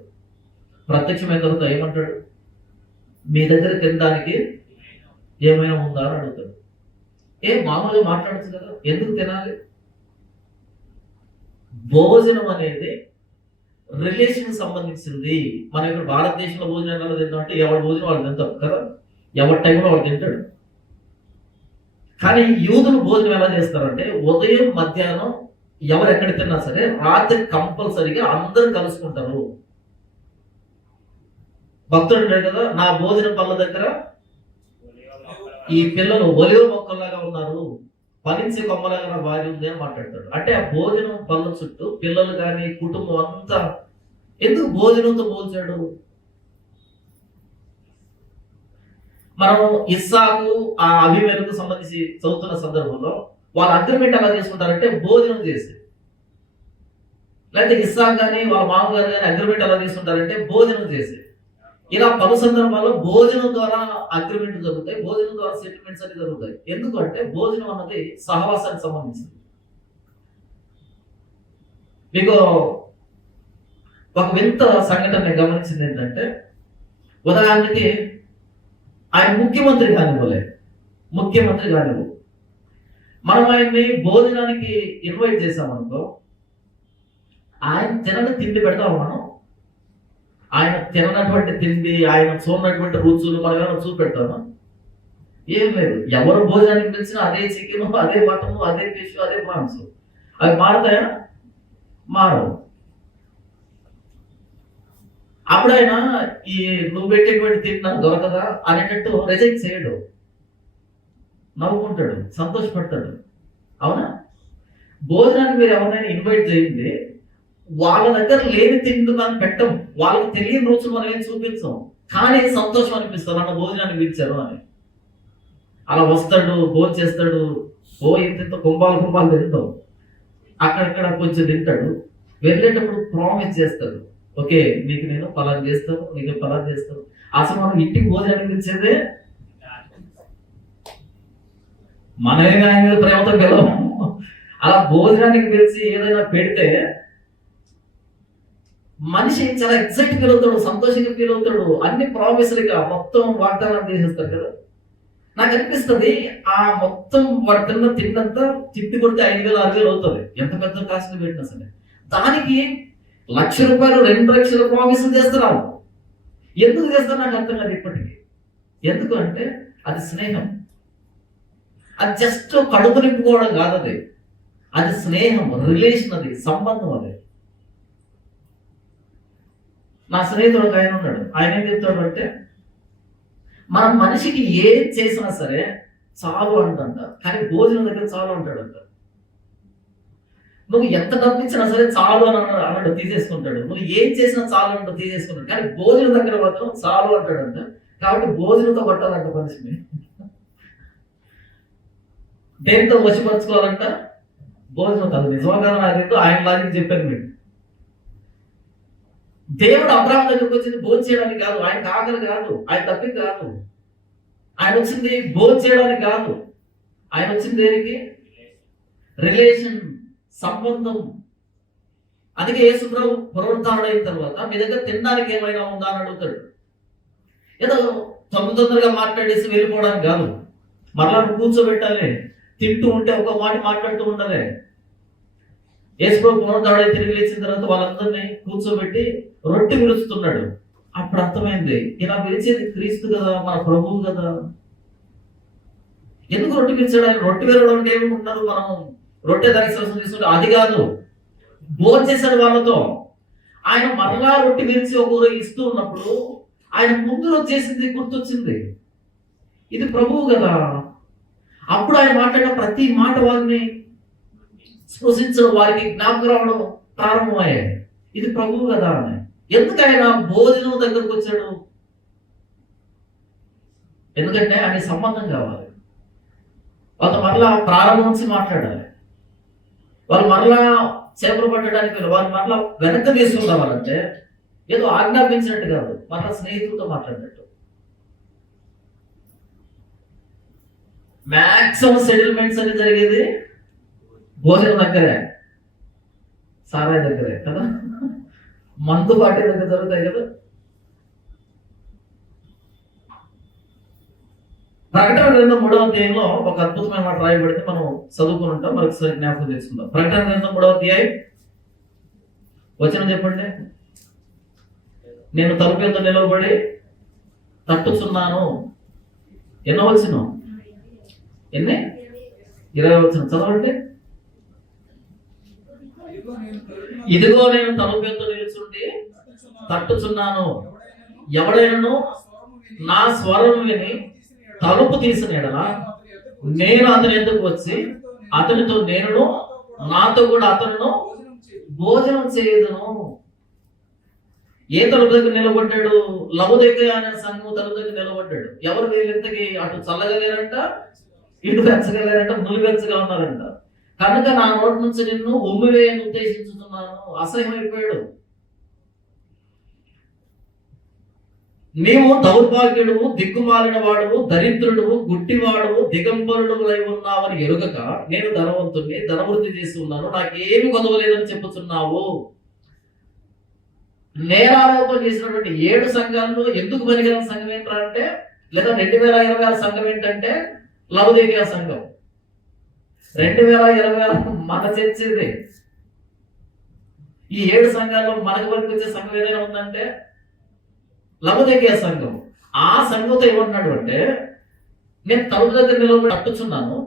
ప్రత్యక్షమైన తర్వాత ఏమంటాడు? మీ దగ్గర తినడానికి ఏమైనా ఉందా అని అడుగుతాడు. మామూలుగా మాట్లాడచ్చు కదా, ఎందుకు తినాలి? భోజనం అనేది రిలేషన్ సంబంధించింది. మన ఇక్కడ భారతదేశంలో భోజనం ఎలా తింటాం అంటే ఎవరి భోజనం వాళ్ళు తింటాం కదా, ఎవరి టైంలో వాడు తింటాడు. కానీ యూదులు భోజనం ఎలా చేస్తారంటే ఉదయం మధ్యాహ్నం ఎవరు ఎక్కడ తిన్నా సరే రాత్రి కంపల్సరిగా అందరూ కలుసుకుంటారు. భక్తుడు అంటాడు కదా, నా భోజన పళ్ళ దగ్గర ఈ పిల్లలు ఒలివ మొక్కలాగా ఉన్నారు, ఫలించే కొమ్మలాగా నా భార్య ఉంది అని మాట్లాడతాడు. అంటే ఆ భోజనం పళ్ళ చుట్టూ పిల్లలు కానీ కుటుంబం అంతా. ఎందుకు భోజనంతో పోల్చాడు? మనం ఇస్సాకు ఆ అభిమేలకు సంబంధించి చదువుతున్న సందర్భంలో వాళ్ళ అగ్రిమెంట్ ఎలా చేసుకుంటారంటే భోజనం చేసి, లేకపోతే ఇస్సాకు కానీ వాళ్ళ మామగారు కానీ అగ్రిమెంట్ ఎలా తీసుకుంటారంటే భోజనం చేసి. ఇలా పలు సందర్భాల్లో భోజనం ద్వారా అగ్రిమెంట్ జరుగుతాయి, భోజనం ద్వారా సెటిల్మెంట్స్ అన్ని జరుగుతాయి. ఎందుకంటే భోజనం అన్నది సహవాసానికి సంబంధించింది. మీకు ఒక వింత సంఘటన గమనించింది ఏంటంటే, ఉదాహరణకి ఆయన ముఖ్యమంత్రి కానివ్వు, మనం ఆయన్ని భోజనానికి ఇన్వైట్ చేసామనుకో, ఆయన తినని తిండి పెడతాము మనం. ఆయన తిననటువంటి తిండి, ఆయన చూడనటువంటి రుచులు మనం ఏమైనా చూపెడతామా? ఏం లేదు. ఎవరు భోజనానికి పిలిచినా అదే చికెన్, అదే మటన్, అదే ఫిష్, అదే ప్రాన్స్. అవి మారుతాయా? మారవు. అప్పుడైనా ఈ నువ్వు పెట్టేటువంటి తిండి నాకు దొరకదా అనేటట్టు రిజెక్ట్ చేయడు, నవ్వుకుంటాడు, సంతోషపడతాడు. అవునా? భోజనానికి మీరు ఎవరినైనా ఇన్వైట్ చేయండి, వాళ్ళ దగ్గర లేని తిండి మనం పెట్టం, వాళ్ళకి తెలియని రుచులు మనం ఏం చూపించాం, కానీ సంతోషం అనిపిస్తుంది నన్ను భోజనానికి పిలిచారు అని. అలా వస్తాడు, భోజనం చేస్తాడు, ఇంత కుంభాలు తింటాం, అక్కడక్కడ కొంచెం తింటాడు. వెళ్ళేటప్పుడు ప్రామిస్ చేస్తాడు, ఓకే మీకు నేను పలానా చేస్తాను, నీకు పలానా చేస్తాను. అసలు మనం ఇంటికి భోజనానికి పిలిచేదే మనమే ఆయన మీద ప్రేమతో పిలవము. అలా భోజనానికి పిలిచి ఏదైనా పెడితే మనిషి చాలా ఎక్సైట్ ఫీల్ అవుతాడు, సంతోషంగా ఫీల్ అవుతాడు. అన్ని ప్రామిస్లుగా మొత్తం వాగ్దానం చేసేస్తాడు కదా. నాకు అనిపిస్తుంది ఆ మొత్తం వాడు తిన్నంతా తిప్పి కొడితే 5,000 6,000 అవుతుంది, ఎంత పెద్ద కాస్ట్ పెట్టినా సరే. దానికి ₹1,00,000 2,00,000 ప్రామిసులు చేస్తున్నాను. ఎందుకు చేస్తాను నాకు అర్థం కాదు ఇప్పటికీ. ఎందుకు అంటే అది స్నేహం, అది జస్ట్ కడుపు నింపుకోవడం కాదు, అది స్నేహం, రిలేషన్, అది సంబంధం. అది నా స్నేహితుడు ఒక ఆయన ఉన్నాడు, ఆయన ఏం చెప్తాడు అంటే, మనం మనిషికి ఏం చేసినా సరే చాలు అంటంట, కానీ భోజనం దగ్గర చాలు అంటాడంట. నువ్వు ఎంత డబ్బిచ్చినా సరే చాలు అని అన్నాడు, తీసేసుకుంటాడు. నువ్వు ఏం చేసినా చాలు అంటూ తీసేసుకుంటాడు, కానీ భోజనం దగ్గర మాత్రం చాలు అంటాడంట. కాబట్టి భోజనంతో పట్టాలంట మనిషిని. దేంతో వశపరచుకోవాలంట? భోజనం. కాదు నిజంగా నాకేంటో ఆయన లాజిక్ చెప్పాను మీకు. దేవుడు అబ్రాహాం దగ్గరకు వచ్చింది భోజనం చేయడానికి కాదు, ఆయన ఆకలి కాదు, ఆయన తప్పిక కాదు. ఆయన వచ్చింది భోజనం చేయడానికి కాదు, ఆయన వచ్చింది దేనికి? రిలేషన్, సంబంధం. అందుకే యేసుప్రభు పునరుద్ధరణ అయిన తర్వాత మీ దగ్గర తినడానికి ఏమైనా ఉందా అని అడుగుతాడు. ఏదో తొందరగా మాట్లాడేసి వెళ్ళిపోవడానికి కాదు, మరలా కూర్చోబెట్టాలి. తింటూ ఉంటే ఒక మాట మాట్లాడుతూ ఉండాలి. యేసుప్రభు పునరుద్ధరణ తిరిగి లేచిన తర్వాత వాళ్ళందరినీ కూర్చోబెట్టి రొట్టె విరుస్తున్నాడు. అప్పుడు అర్థమైంది, ఇలా విరిచేది క్రీస్తు కదా, మన ప్రభువు కదా. ఎందుకు రొట్టె విరిచాడు? ఆయన రొట్టె విరవడం అంటే ఏమనుకుంటున్నారు? మనం రొట్టె దర్శనం తీసుకుంటే అది కాదు. భోజనం చేశాడు వాళ్ళతో. ఆయన మరలా రొట్టె విరిచి ఒక ఇస్తూ ఉన్నప్పుడు ఆయన ముందు రోజు చేసింది గుర్తొచ్చింది, ఇది ప్రభువు కదా. అప్పుడు ఆయన మాట్లాడిన ప్రతి మాట వారిని స్పృశించడం, వారికి జ్ఞాపకం రావడం ప్రారంభమయ్యాయి, ఇది ప్రభువు కదా అని. ఎందుకు ఆయన భోజనం దగ్గరకు వచ్చాడు? ఎందుకంటే ఆయన సంబంధం కావాలి. వాళ్ళు మరలా ప్రారంభం నుంచి మాట్లాడాలి. వాళ్ళు మరలా చేపలు పట్టడానికి వాళ్ళు మరలా వెనక్కి తీసుకుంటావాలంటే ఏదో ఆజ్ఞాపించినట్టు కాదు, మరలా స్నేహితులతో మాట్లాడినట్టు. మ్యాక్సిమం సెటిల్మెంట్స్ అని జరిగేది భోజనం దగ్గరే, సారాయి దగ్గరే కదా, మందు పార్టీ దగ్గర జరుగుతాయి కదా. ప్రకటన గ్రంథం 3వ అధ్యాయంలో ఒక అద్భుతమైన మాట రాయబడితే మనం చదువుకుని ఉంటాం, మరొకసారి జ్ఞాపకం తెచ్చుకుందాం. ప్రకటన గ్రంథం 3వ అధ్యాయం వచనం చెప్పండి. నేను తలుపు యొద్ద నిలవబడి తట్టుచున్నాను. ఎన్నో వచనం? ఎన్ని? 20 వచనం చదవండి. ఇదిగో నేను తలుపు యొద్ద నిలుచుండి తట్టుచున్నాను. ఎవడైనను నా స్వరం విని తలుపు తీసిన ఎడల నేను అతని ఎందుకు వచ్చి అతనితో నేను నాతో కూడా అతను భోజనం చేయదును. ఏ తలుపు దగ్గర నిలబడ్డాడు? లవోదికయ అనే సంఘం తలుపు దగ్గర నిలబడ్డాడు. ఎవరు వీళ్ళంతకి అటు చల్లగలేరంట, ఇటు పెంచగలేరంట, ములిపెంచగా ఉన్నారంట. కనుక నా నోటి నుంచి నిన్ను ఉమ్మివేయని ఉద్దేశించుతున్నాను. అసహ్యమైపోయాడు. నీవు దౌర్భాగ్యుడువు, దిక్కుమాలిన వాడువు, దరిద్రుడువు, గుడ్డివాడువు, దిగంబరుడు అయి ఉన్నావని ఎరుగక నేను ధనవంతుడిని, ధనవృద్ధి చేసి ఉన్నాను, నాకేమి కొదవలేదని చెప్పుచున్నావు. నేరారోపణ చేసినటువంటి 7 సంఘాల్లో ఎందుకు పనికిరాని సంఘం ఏంట్రా అంటే, లేదా 2026 సంఘం ఏంటంటే లవోదికయ సంఘం. 2026 మన చర్చిది. ఈ 7 సంఘాల్లో మనకు వరకు వచ్చే సంఘం ఏదైనా ఉందంటే లవోదికయ సంఘం. ఆ సంఘంతో ఏమన్నాడు అంటే, నేను తలుపు దగ్గర నిలబడి తట్టుచున్నాను,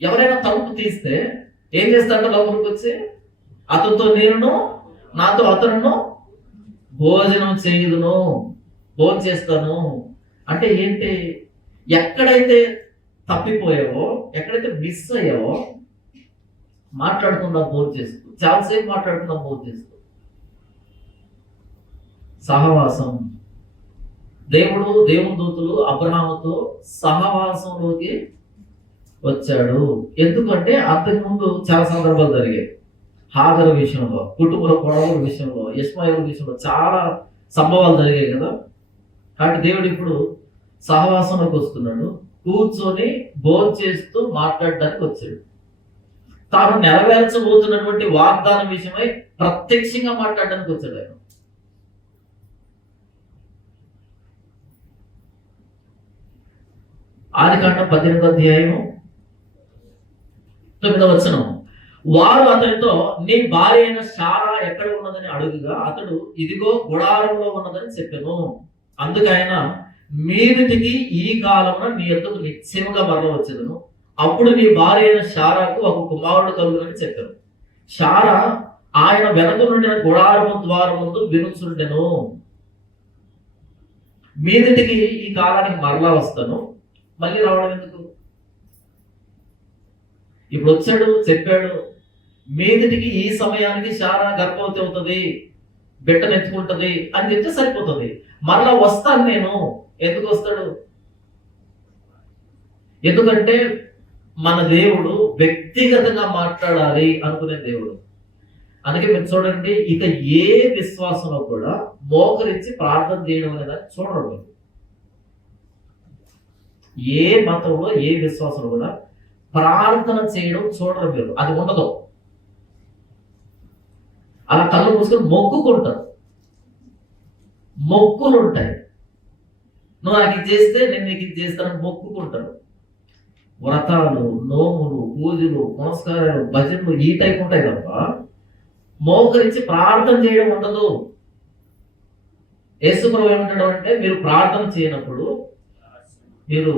ఎవరైనా తలుపు తీస్తే ఏం చేస్తాడంటే లోపలికి వచ్చి అతనితో నేను నాతో అతను భోజనం చేయుదును, భోజనం చేస్తాను. అంటే ఏంటి? ఎక్కడైతే తప్పిపోయావో, ఎక్కడైతే మిస్ అయ్యావో మాట్లాడుకుందాం భోజనం చేస్తూ, చాలాసేపు మాట్లాడుకుందాం భోజనం చేస్తూ. సహవాసం. దేవుని దూతలు అబ్రహాముతో సహవాసంలోకి వచ్చాడు. ఎందుకంటే అంతకుముందు చాలా సందర్భాలు జరిగాయి. హాగరు విషయంలో, కుటుంబ గొడవల విషయంలో, ఇష్మాయేలు విషయంలో చాలా సంభవాలు జరిగాయి కదా. కాబట్టి దేవుడు ఇప్పుడు సహవాసంలోకి వస్తున్నాడు. కూర్చొని భోజనం చేస్తూ మాట్లాడడానికి వచ్చాడు. తాను నెరవేర్చబోతున్నటువంటి వాగ్దానం విషయమై ప్రత్యక్షంగా మాట్లాడడానికి వచ్చాడు ఆయన. ఆదికాండం 18వ అధ్యాయం 9వ వచనం. వారు అతనితో నీ భార్య అయిన శారా ఎక్కడ ఉన్నదని అడుగుగా అతడు ఇదిగో గుడారంలో ఉన్నదని చెప్పాను. అందుకైనా మీదిటికి ఈ కాలమున నీ యొద్దకు నిశ్చయముగా మరల వచ్చేదను. అప్పుడు నీ భార్య అయిన శారాకు ఒక కుమారుడు కలుగునని చెప్పాను. శారా ఆయన వెనక నుండిన గుడారము ద్వారం ముందు వినుచుండెను. మీదిటికి ఈ కాలానికి మరలా వస్తాను. మళ్ళీ రావడం ఎందుకు? ఇప్పుడు వచ్చాడు, చెప్పాడు. మీదిటికి ఈ సమయానికి శారా గర్భవతి అవుతుంది, బిడ్డను ఎత్తుకుంటది అని చెప్తే సరిపోతుంది. మరలా వస్తాను నేను. ఎందుకు వస్తాడు? ఎందుకంటే మన దేవుడు వ్యక్తిగతంగా మాట్లాడాలి అనుకునే దేవుడు. అందుకే మీరు చూడండి, ఇక ఏ విశ్వాసంలో కూడా మోకరించి ప్రార్థన చేయడం అనేది చూడరు మీరు. ఏ మతంలో, ఏ విశ్వాసంలో కూడా ప్రార్థన చేయడం చూడరు మీరు. అది ఉండదు. అలా కళ్ళు మూసుకొని మొక్కుకుంటారు. మొక్కులు ఉంటాయి. నువ్వు నాకు ఇది చేస్తే నేను నీకు ఇది చేస్తానని మొక్కుకుంటారు. వ్రతాలు, నోములు, పూజలు, పునస్కారాలు, భజనలు ఈ టైప్ ఉంటాయి తప్ప మోకరించి ప్రార్థన చేయడం ఉండదు. యేసుప్రభు ఏమంటాడు అంటే, మీరు ప్రార్థన చేయనప్పుడు మీరు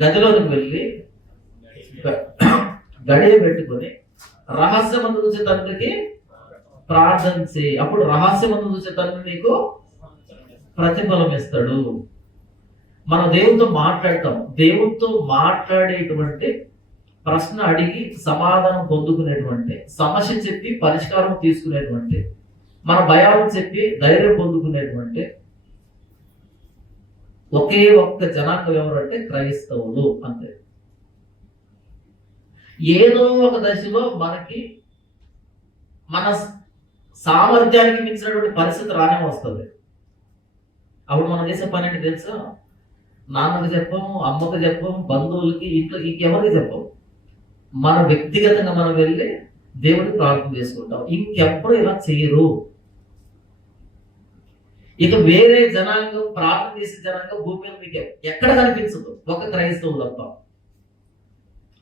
గదిలోకి వెళ్ళి గడియ పెట్టుకొని రహస్యమందు చూసే తండ్రికి ప్రార్థన చేయి. అప్పుడు రహస్యమందు చూసే తండ్రి నీకు ప్రతిఫలం ఇస్తాడు. మనం దేవునితో మాట్లాడతాం. దేవునితో మాట్లాడేటువంటి, ప్రశ్న అడిగి సమాధానం పొందుకునేటువంటి, సమస్య చెప్పి పరిష్కారం తీసుకునేటువంటి, మన భయాలను చెప్పి ధైర్యం పొందుకునేటువంటి ఒకే ఒక్క జనాంగం ఎవరంటే క్రైస్తవులు, అంతే. ఏదో ఒక దశలో మనకి మన సామర్థ్యానికి మించినటువంటి పరిస్థితి రానే వస్తుంది. అప్పుడు మనం చేసే పని ఏంటి తెలుసా? నాన్నకు చెప్పము, అమ్మకు చెప్పము, బంధువులకి, ఇంట్లో ఇంకెవరికి చెప్పము. మన వ్యక్తిగతంగా మనం వెళ్ళి దేవుడికి ప్రార్థన చేసుకుంటాం. ఇంకెప్పుడు ఇలా చేయరు. ఇక వేరే జనాంగం, ప్రార్థన చేసే జనాంగం భూమి మీద మీకు ఎక్కడ కనిపించదు, ఒక క్రైస్తవులు తప్ప.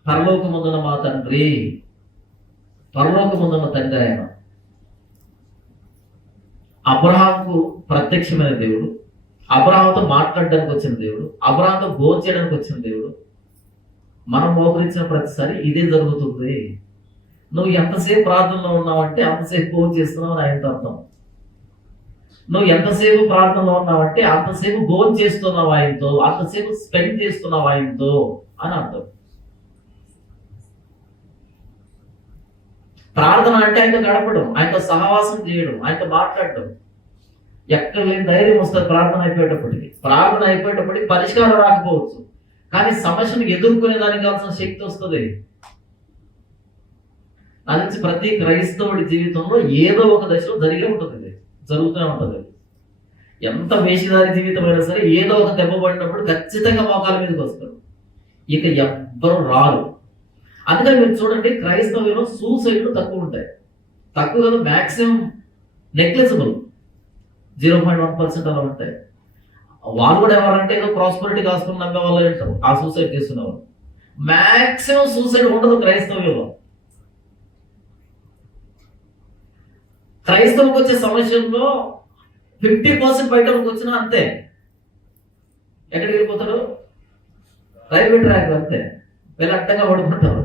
పరలోకమందున్న మా తండ్రి, పరలోకమందున్న తండ్రి ఆయన అబ్రహాంకు ప్రత్యక్షమైన దేవుడు, అబ్రహాంతో మాట్లాడడానికి వచ్చిన దేవుడు, అబ్రహాంతో భోజనం చేయడానికి వచ్చిన దేవుడు. మనం మోకరించిన ప్రతిసారి ఇదే జరుగుతుంది. నువ్వు ఎంతసేపు ప్రార్థనలో ఉన్నావంటే అంతసేపు భోజనం చేస్తున్నావు అని ఆయనతో అర్థం. నువ్వు ఎంతసేపు ప్రార్థనలో ఉన్నావంటే అంతసేపు భోజనం చేస్తున్నావు ఆయనతో, అంతసేపు స్పెండ్ చేస్తున్నావు ఆయనతో అని అర్థం. ప్రార్థన అంటే ఆయనతో గడపడం, ఆయనతో సహవాసం చేయడం, ఆయనతో మాట్లాడడం. ఎక్కడ లేని ధైర్యం వస్తుంది ప్రార్థన అయిపోయేటప్పటికి. ప్రార్థన అయిపోయేటప్పటికి పరిష్కారం రాకపోవచ్చు, కానీ సమస్యను ఎదుర్కొనే దానికి కావాల్సిన శక్తి వస్తుంది. అది ప్రతి క్రైస్తవుడి జీవితంలో ఏదో ఒక దశలో జరిగే ఉంటుంది, జరుగుతూనే ఉంటుంది. ఎంత వేషధారి జీవితం అయినా సరే ఏదో ఒక దెబ్బ పడినప్పుడు ఖచ్చితంగా మోకాల మీదకి వస్తారు. ఇక ఎవ్వరు రారు. అందుకని మీరు చూడండి, క్రైస్తవులు సూసైడ్లు తక్కువ ఉంటాయి. తక్కువ కదా, మ్యాక్సిమం నెగ్లిజిబుల్, 0.1% అలా ఉంటాయి. వాళ్ళు కూడా ఎవరంటే ఏదో ప్రాస్పరిటీ కాసుకుని నమ్మే వాళ్ళు ఉంటారు, ఆ సూసైడ్ చేస్తున్నవాళ్ళు. మ్యాక్సిమం సూసైడ్ ఉండదు క్రైస్తవ్యంలో. క్రైస్తవులకు వచ్చే సమస్యల్లో 50% బయటకు వచ్చినా అంతే. ఎక్కడికి వెళ్ళిపోతారు? రైల్వే ట్రాక్, అంతే. వీళ్ళు అట్టంగా పడుకుంటారు,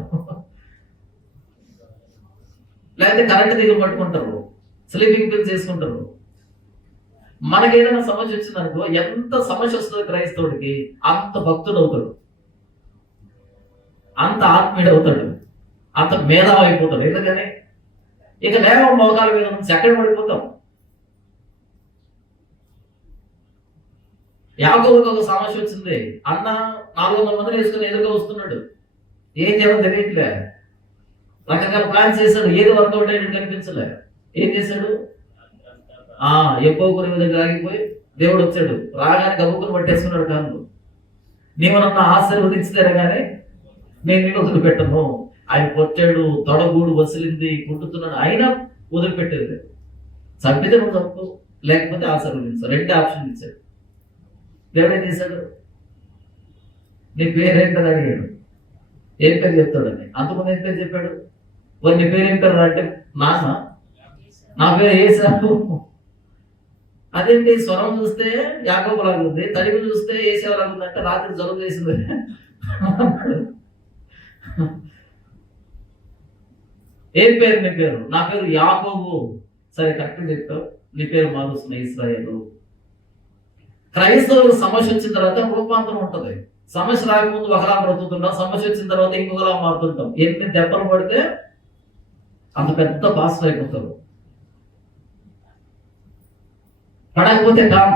లేకపోతే కరెంట్ దగ్గర పట్టుకుంటారు, స్లీపింగ్ పిల్స్ చేసుకుంటారు. మనకేదైనా సమస్య వచ్చిందనుకో, ఎంత సమస్య వస్తుంది క్రైస్తవుడికి అంత భక్తుడు అవుతాడు, అంత ఆత్మీయుడు అవుతాడు, అంత మేధావి అయిపోతాడు. ఎందుకని ఇక లేవ మోకాల మీద నుంచి ఎక్కడ పడిపోతాం. యాకోబుకి ఒక సమస్య వచ్చింది. అన్న 400 మందిని వేసుకుని ఎదురుగా వస్తున్నాడు, ఏం చేయాలో తెలియట్లే. రకరకాల ప్లాన్స్ చేశాడు, ఏది వర్కౌట్ అయ్యేది కనిపించలే. ఏం చేశాడు? ఎక్కువ గురి దగ్గర ఆగిపోయి దేవుడు వచ్చాడు. రాగానే గబుక్కును పట్టేసుకున్నాడు కాళ్ళు. నీవు నన్ను ఆశీర్వదించితేనే కానీ నేను నిన్ను వదిలిపెట్టను. ఆయన కొట్టాడు, తొడగూడు వసిలింది, కుట్టుతున్నాడు, అయినా వదిలిపెట్టేది. చంపితే నువ్వు తప్పు, లేకపోతే ఆశీర్వదించాడు. 2 ఆప్షన్ ఇచ్చాడు. దేవుడు ఏం చేశాడు? నీ పేరేంటని అడిగాడు. ఏం పేరు చెప్తాడని. అంతకుముందు ఏం పేరు చెప్పాడు? మరి నీ పేరేం పేరు అంటే, నాన్న, నా పేరు ఏసావు. అదేంటి, స్వరం చూస్తే యాకోబు లాగా ఉంది, తడివి చూస్తే ఏసేలాగా ఉందంటే రాత్రి జలుబు చేసింది. ఏం పేరు నీ పేరు? నా పేరు యాకోబు. సరే, కరెక్ట్ చెప్పావు, నీ పేరు మారుస్తున్న ఇశ్రాయేలు. క్రైస్తవులకు సమస్య వచ్చిన తర్వాత రూపాంతరం ఉంటుంది. సమస్య రాకముందు ఒకలా బ్రతుకుతుంటాం, సమస్య వచ్చిన తర్వాత ఇంకొకలా మారుతుంటాం. ఎన్ని దెబ్బలు పడితే అంత పెద్ద పాస్టర్ అయిపోతారు. పడకపోతే కామ్.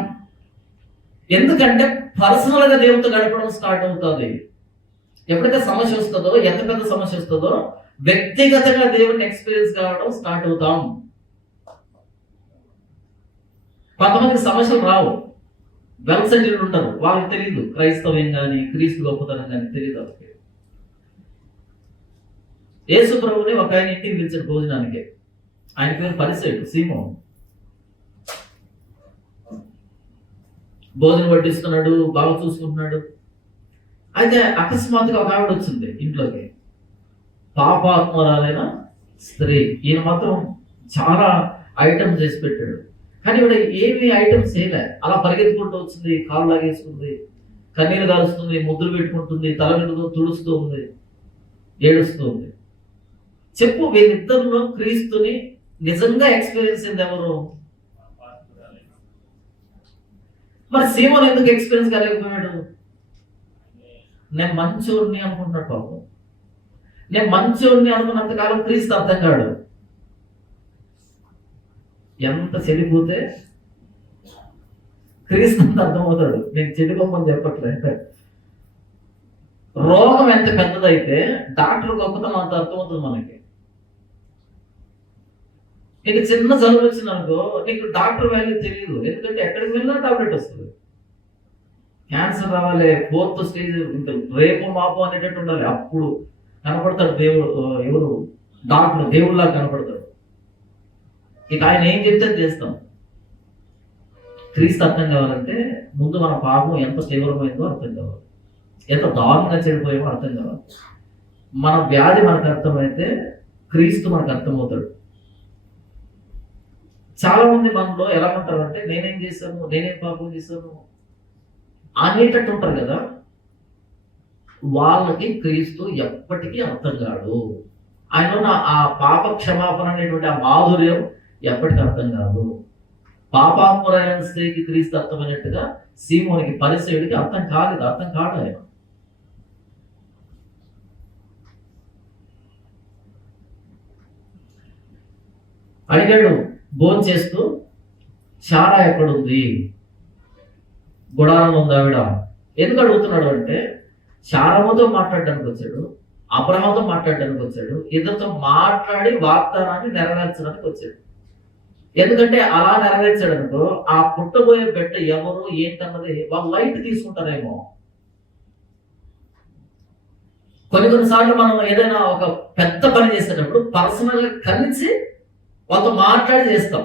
ఎందుకంటే పర్సనల్ గా దేవుడితో గడపడం స్టార్ట్ అవుతుంది. ఎప్పుడైతే సమస్య వస్తుందో, ఎంత పెద్ద సమస్య వస్తుందో, వ్యక్తిగతంగా దేవుడిని ఎక్స్పీరియన్స్ కావడం స్టార్ట్ అవుతాం. కొంతమందికి సమస్యలు రావు, వెల్ సెటిల్డ్ ఉంటారు, వాళ్ళకి తెలియదు క్రైస్తవ్యం కానీ క్రీస్తు గొప్పతనం కానీ తెలియదు వాళ్ళకి. యేసు ప్రభుని ఒక ఆయన ఇంటికి పిలిచాడు భోజనానికి. ఆయన పేరు పరిసయ్యుడు, సీమోను. భోజనం వడ్డిస్తున్నాడు, బాగా చూసుకుంటున్నాడు. అయితే అకస్మాత్తుగా ఒక ఆవిడ వచ్చింది ఇంట్లోకి, పాపాత్మరాలైన స్త్రీ. ఈయన మాత్రం చాలా ఐటమ్స్ చేసి పెట్టాడు, కానీ ఇవిడ ఏమి ఐటమ్స్ చేయలే. అలా పరిగెత్తుకుంటూ వచ్చింది, కాళ్ళు లాగేసుకుంది, కన్నీరు కాలుస్తుంది, ముద్దులు పెట్టుకుంటుంది, తల మీద తుడుస్తూ ఉంది, ఏడుస్తూ ఉంది. చెప్పు, వీళ్ళిద్దరిలో క్రీస్తుని నిజంగా ఎక్స్పీరియన్స్ అయింది ఎవరు? మరి సీమోను ఎందుకు ఎక్స్పీరియన్స్ కాలేకపోయాడు? నేను మంచోడిని అనుకుంటున్నాడు పాపం. నేను మంచోడిని అనుకున్నంతకాలం క్రీస్తు అర్థం కాడు. ఎంత చెడిపోతే క్రీస్తు అంత అర్థమవుతాడు. నేను చెడుకోమని చెప్పట్లేదు. రోగం ఎంత పెద్దదైతే డాక్టర్ గొప్పతనం అంత అర్థమవుతుంది మనకి. నీకు చిన్న జలుబు వచ్చింది అనుకో, నీకు డాక్టర్ వాల్యూ తెలియదు. ఎందుకంటే ఎక్కడికి వెళ్ళినా టాబ్లెట్ వస్తుంది. క్యాన్సర్ రావాలి, 4th స్టేజ్, ఇంకా రేపు మాపు అనేటట్టు ఉండాలి. అప్పుడు కనపడతాడు దేవుడు. ఎవరు? డాక్టర్ దేవుళ్ళలా కనపడతాడు. ఇక ఆయన ఏం చెప్తే చేస్తాం. క్రీస్తు అర్థం కావాలంటే ముందు మన పాపం ఎంత తీవ్రమైందో అర్థం కావాలి, ఎంత దారుణంగా చెడిపోయామో అర్థం కావాలి. మన వ్యాధి మనకు అర్థమైతే క్రీస్తు మనకు అర్థమవుతాడు. చాలా మంది మనలో ఎలా ఉంటారంటే నేనేం చేశాను, నేనేం పాపం చేశాను అనేటట్టు ఉంటారు కదా. వాళ్ళకి క్రీస్తు ఎప్పటికీ అర్థం కాడు. ఆయన ఆ పాప క్షమాపణ అనేటువంటి ఆ మాధుర్యం ఎప్పటికీ అర్థం కాదు. పాపాత్మురైన స్త్రీకి క్రీస్తు అర్థమైనట్టుగా సీమోనికి పరిసయుడికి అర్థం కాలేదు, అర్థం కాడు. ఆయన అడిగాడు భోజనం చేస్తూ, శారా ఎక్కడుంది? గుడారంలో ఉంది ఆవిడ. ఎందుకు అడుగుతున్నాడు అంటే శారమ్మతో మాట్లాడడానికి వచ్చాడు, అబ్రహాంతో మాట్లాడడానికి వచ్చాడు, ఇద్దరితో మాట్లాడి వాగ్దానాన్ని నెరవేర్చడానికి వచ్చాడు. ఎందుకంటే అలా నెరవేర్చాడు అనుకో, ఆ పుట్టబోయే బిడ్డ ఎవరు ఏంటన్నది వాళ్ళు లైట్ తీసుకుంటారేమో. కొన్నిసార్లు మనం ఏదైనా ఒక పెద్ద పని చేసేటప్పుడు పర్సనల్ గా కలిసి వాళ్ళతో మాట్లాడి చేస్తాం.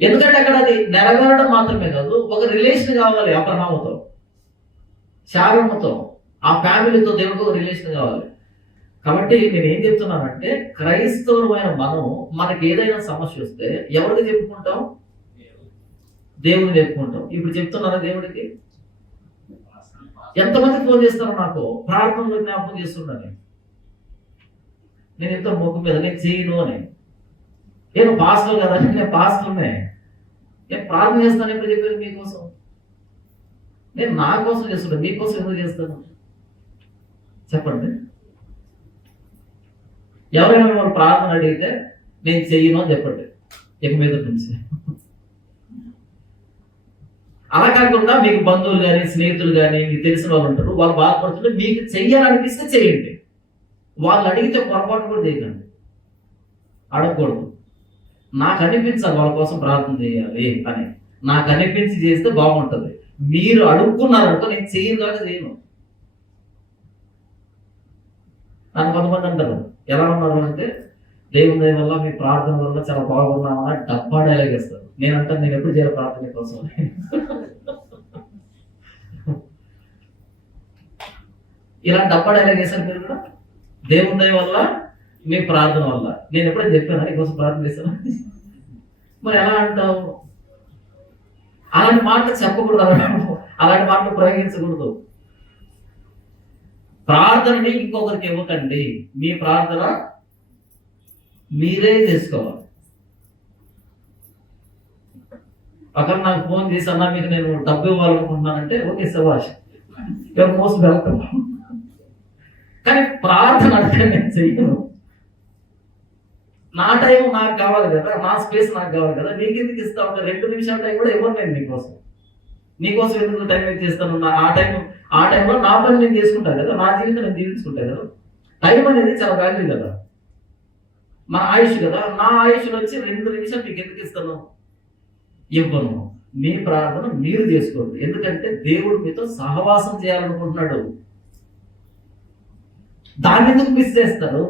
ఎందుకంటే అక్కడ అది నెరవేరడం మాత్రమే కాదు, ఒక రిలేషన్ కావాలి. అబ్రహాముతో, శారమ్మతో, ఆ ఫ్యామిలీతో దేవుడికి ఒక రిలేషన్ కావాలి. కాబట్టి నేను ఏం చెప్తున్నానంటే క్రైస్తవులమైన మనం మనకి ఏదైనా సమస్య వస్తే ఎవరికి చెప్పుకుంటాం? దేవుడిని చెప్పుకుంటాం. ఇప్పుడు చెప్తున్నారా దేవుడికి? ఎంతమంది ఫోన్ చేస్తారో నాకు ప్రార్థనలో జ్ఞాపకం చేస్తున్నాను. నేను ఎంతో మొక్కు మీద నేను చేయను అని. నేను పాస్టర్ కదా, నేను పాస్టర్నే, నేను ప్రార్థన చేస్తాను. ఎప్పుడు చెప్పాను మీకోసం? నేను నా కోసం చేస్తున్నాను, మీకోసం ఎందుకు చేస్తాను చెప్పండి? ఎవరైనా మిమ్మల్ని ప్రార్థన అడిగితే నేను చెయ్యను అని చెప్పండి ఇక మీద నుంచి. అలా కాకుండా మీకు బంధువులు కానీ స్నేహితులు కానీ మీకు తెలిసిన వాళ్ళు ఉంటారు, వాళ్ళు బాధపడుతుంటే మీకు చెయ్యాలనిపిస్తే చేయండి. వాళ్ళు అడిగితే పొరపాటు కూడా చేయకండి, అడగకూడదు. నాకు అనిపించాలి వాళ్ళ కోసం ప్రార్థన చేయాలి అని, నాకు అనిపించి చేస్తే బాగుంటుంది. మీరు అడుక్కున్నారంటే నేను చేయను కాక చేయను. నన్ను కొంతమంది అంటారు, ఎలా ఉన్నారు అంటే దేవుని దయ వల్ల మీ ప్రార్థన వల్ల చాలా బాగున్నామని డబ్బా డైలాగ్ ఇస్తారు. నేను అంటాను, నేను ఎప్పుడు చేయాలి ప్రార్థన కోసం? ఇలా డబ్బా డైలాగ్ వేశారు మీరు కూడా. దేవుని దయ వల్ల మీ ప్రార్థన వల్ల. నేను ఎప్పుడైనా చెప్పాను నీకోసం ప్రార్థన చేశాను? మరి ఎలా అంటావు? అలాంటి మాటలు చెప్పకూడదు, అలాంటి మాటలు ప్రయోగించకూడదు. ప్రార్థనని ఇంకొకరికి ఇవ్వకండి, మీ ప్రార్థన మీరే చేసుకోవాలి. అక్కడ నాకు ఫోన్ చేసి అన్నా మీకు నేను డబ్బు ఇవ్వాలనుకుంటున్నానంటే ఓకే శభాష్, యువర్ మోస్ట్ వెల్కమ్. కానీ ప్రార్థన అంటే నేను చెయ్యను. నా టైం నాకు కావాలి కదా, నా స్పేస్ నాకు కావాలి కదా. నీకు ఎందుకు ఇస్తా ఉంటా? 2 నిమిషాల టైం కూడా ఇవ్వను నేను నీకోసం. నీకోసం ఎందుకు టైం వేస్ట్ చేస్తాను? ఆ టైంలో నా పని నేను చేసుకుంటాను కదా, నా జీవితం నేను జీవించుకుంటాను కదా. టైం అనేది చాలా వాల్యూ కదా, మన ఆయుష్ కదా. నా ఆయుష్లో వచ్చి 2 నిమిషాలు మీకు ఎందుకు ఇస్తాను? ఇవ్వను. మీ ప్రార్థన మీరు చేసుకోండి. ఎందుకంటే దేవుడు మీతో సహవాసం చేయాలనుకుంటున్నాడు. దాన్ని ఎందుకు మిస్ చేస్తారు?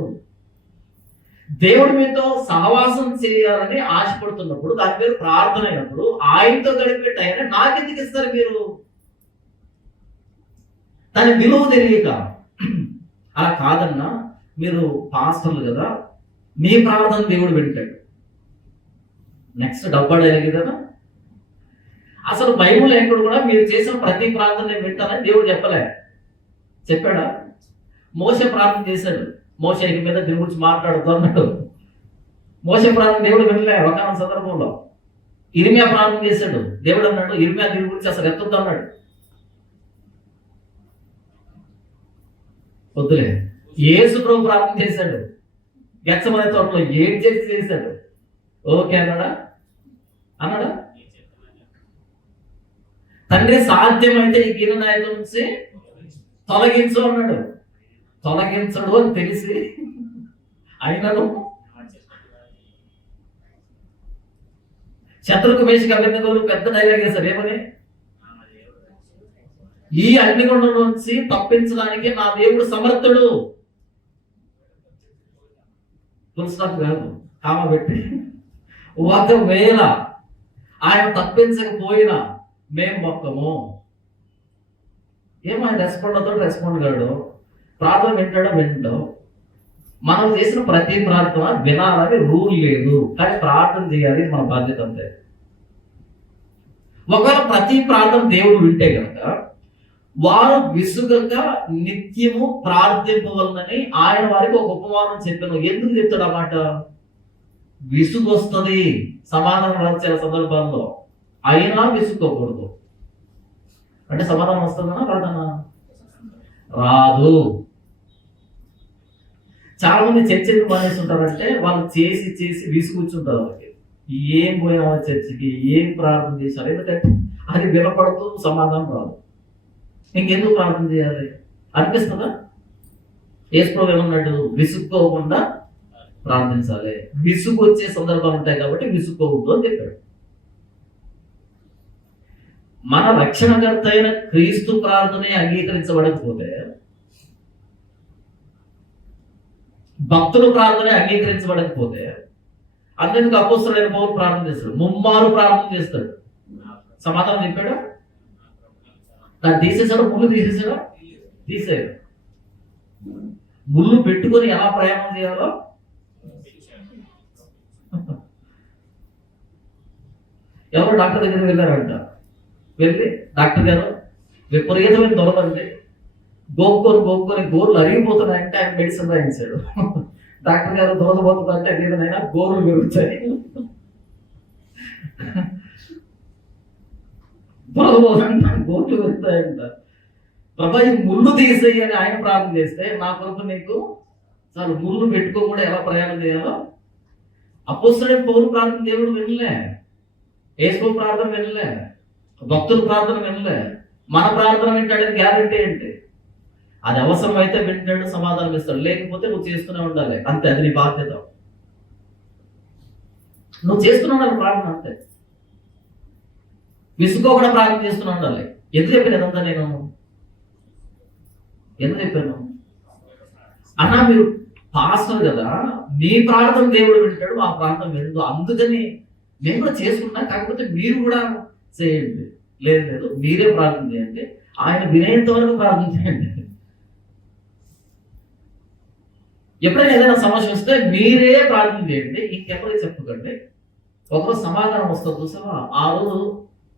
దేవుడు మీతో సహవాసం చేయాలని ఆశపడుతున్నప్పుడు, దాని పేరు ప్రార్థన అయినప్పుడు, ఆయనతో గడిపే టైం నాకెందుకు ఇస్తారు మీరు? దాని విలువ తెలియక. అలా కాదన్నా, మీరు పాస్టర్లు కదా, మీ ప్రార్థన దేవుడు వింటాడు. నెక్స్ట్ డబ్బా డైలాగ్ కదా. అసలు బైబుల్ ఎక్కడ కూడా మీరు చేసిన ప్రతి ప్రార్థన నేను వింటానని దేవుడు చెప్పలే. చెప్పాడా? మోషే ప్రార్థన చేశాడు, మోషే మీద దీని గురించి మాట్లాడుతూ అన్నాడు. మోషే ప్రార్థన దేవుడు వినలే ఒక సందర్భంలో. ఇర్మియా ప్రార్థన చేశాడు, దేవుడు అన్నాడు ఇర్మియా దీని గురించి అసలు ఎత్తొద్దు అన్నాడు. వద్దులే. యేసు ప్రభు ప్రార్థన చేశాడు, గెత్సెమనే తోటలో ఏం చేశాడు, ఓకే అన్నాడా? అన్నాడా? తండ్రి సాధ్యమైతే ఈ గిన్నె నా ఎదుట నుంచి తొలగించు అన్నాడు. తొలగించడు అని తెలిసి అయినను శత్రుకు వేసి అభినందనలు పెద్ద డైలాగ్ వేశారు. ఏమని? ఈ అగ్నిగుండం నుంచి తప్పించడానికి నా దేవుడు సమర్థుడు. పురుషులకు కాదు, కామ పెట్టి ఒకవేళ ఆయన తప్పించకపోయినా మేము మొక్కము. ఏమో ఆయన రెస్పాండ్ కాడు. ప్రార్థన వింటాడో. మనం చేసిన ప్రతి ప్రార్థన వినాలని రూల్ లేదు, కానీ ప్రార్థన చేయాలి, మన బాధ్యత అంతే. ఒకవేళ ప్రతి ప్రార్థన దేవుడు వింటే కనుక వారు విసుగగా నిత్యము ప్రార్థింపవలనని ఆయన వారికి ఒక ఉపమానం చెప్పాను. ఎందుకు చెప్తాడు అన్నమాట? విసుగు వస్తుంది సమాధానం రాసిన సందర్భాల్లో, అయినా విసుక్కోకూడదు. అంటే సమాధానం వస్తుందనా రాదనా? రాదు. చాలా మంది చర్చ ఎందుకు మానేస్తుంటారంటే వాళ్ళు చేసి చేసి విసుగుచ్చుంటారు. వాళ్ళకి ఏం పోయినా చర్చికి, ఏం ప్రార్థన చేశారు, ఎందుకంటే అది వినపడుతూ సమాధానం రాదు. ఇంకెందుకు ప్రార్థన చేయాలి అనిపిస్తుందా? యేసు ఏమన్నాడు? విసుక్కోకుండా ప్రార్థించాలి. విసుగు వచ్చే సందర్భాలు ఉంటాయి కాబట్టి విసుక్కోవద్దు అని చెప్పాడు. మన రక్షణకర్త అయిన క్రీస్తు ప్రార్థనే అంగీకరించబడకపోతే, భక్తుల ప్రార్థనే అంగీకరించబడకపోతే, అందుకు అపోస్తలుడైన పౌలు ప్రార్థన చేస్తాడు, ముమ్మారు ప్రార్థన చేస్తాడు. సమాధానం చెప్పాడు. దాన్ని తీసేసాడు, ముళ్ళు తీసేసాడు, తీసేయడు. ముళ్ళు పెట్టుకొని ఎలా ప్రయాణం చేయాలో ఎవరు డాక్టర్ దగ్గరికి వెళ్ళారంట. వెళ్ళి డాక్టర్ గారు విపరీతమైన దొరదండి, గోక్కొని గోర్లు అరిగిపోతున్నాయంటే ఆయన మెడిసిన్ రాయించాడు. డాక్టర్ గారు దొరదపోతుందంటే ఏదైనా గోర్లు పెరుగుతాయి, దొరదపోతుందంట గోర్లు పెరుగుతాయంట. ప్రభా ఈ ముళ్ళు తీసేయి అని ఆయన ప్రార్థన చేస్తే, నా కొరకు నీకు చాలు, ముళ్ళు పెట్టుకోకుండా ఎలా ప్రయాణం చేయాలో. అపోస్తలుడైన పౌలు ప్రార్థన దేవుడు వినలే, యేసు ప్రార్థన వినలే, భక్తుల ప్రార్థన వినలే. మన ప్రార్థన వింటాడని గ్యారెంటీ ఏంటి? అది అవసరం అయితే వింటాడు, సమాధానం ఇస్తాడు, లేకపోతే నువ్వు చేస్తూనే ఉండాలి అంతే. అది నీ బాధ్యత. నువ్వు చేస్తూనే ఉండాలి ప్రార్థన అంతే. విసుకోకుండా ప్రార్థన చేస్తూనే ఉండాలి. ఎందుకు చెప్పాను ఇదంతా నేను? ఎందుకు చెప్పాను అన్నా? మీరు పాస్టర్ కదా, మీ ప్రార్థన దేవుడు వింటాడు, మా ప్రార్థన వింటాడు. అందుకని మేము కూడా చేసుకుంటున్నా, కాకపోతే మీరు కూడా చేయండి. లేదు మీరే ప్రార్థన చేయండి, ఆయన వినేంత వరకు ప్రార్థన చేయండి. ఎప్పుడైనా ఏదైనా సమస్య వస్తే మీరే ప్రార్థన చేయండి, ఇంకెవరికి చెప్పకండి. ఒకరోజు సమాధానం వస్తుంది చూసావా, ఆ రోజు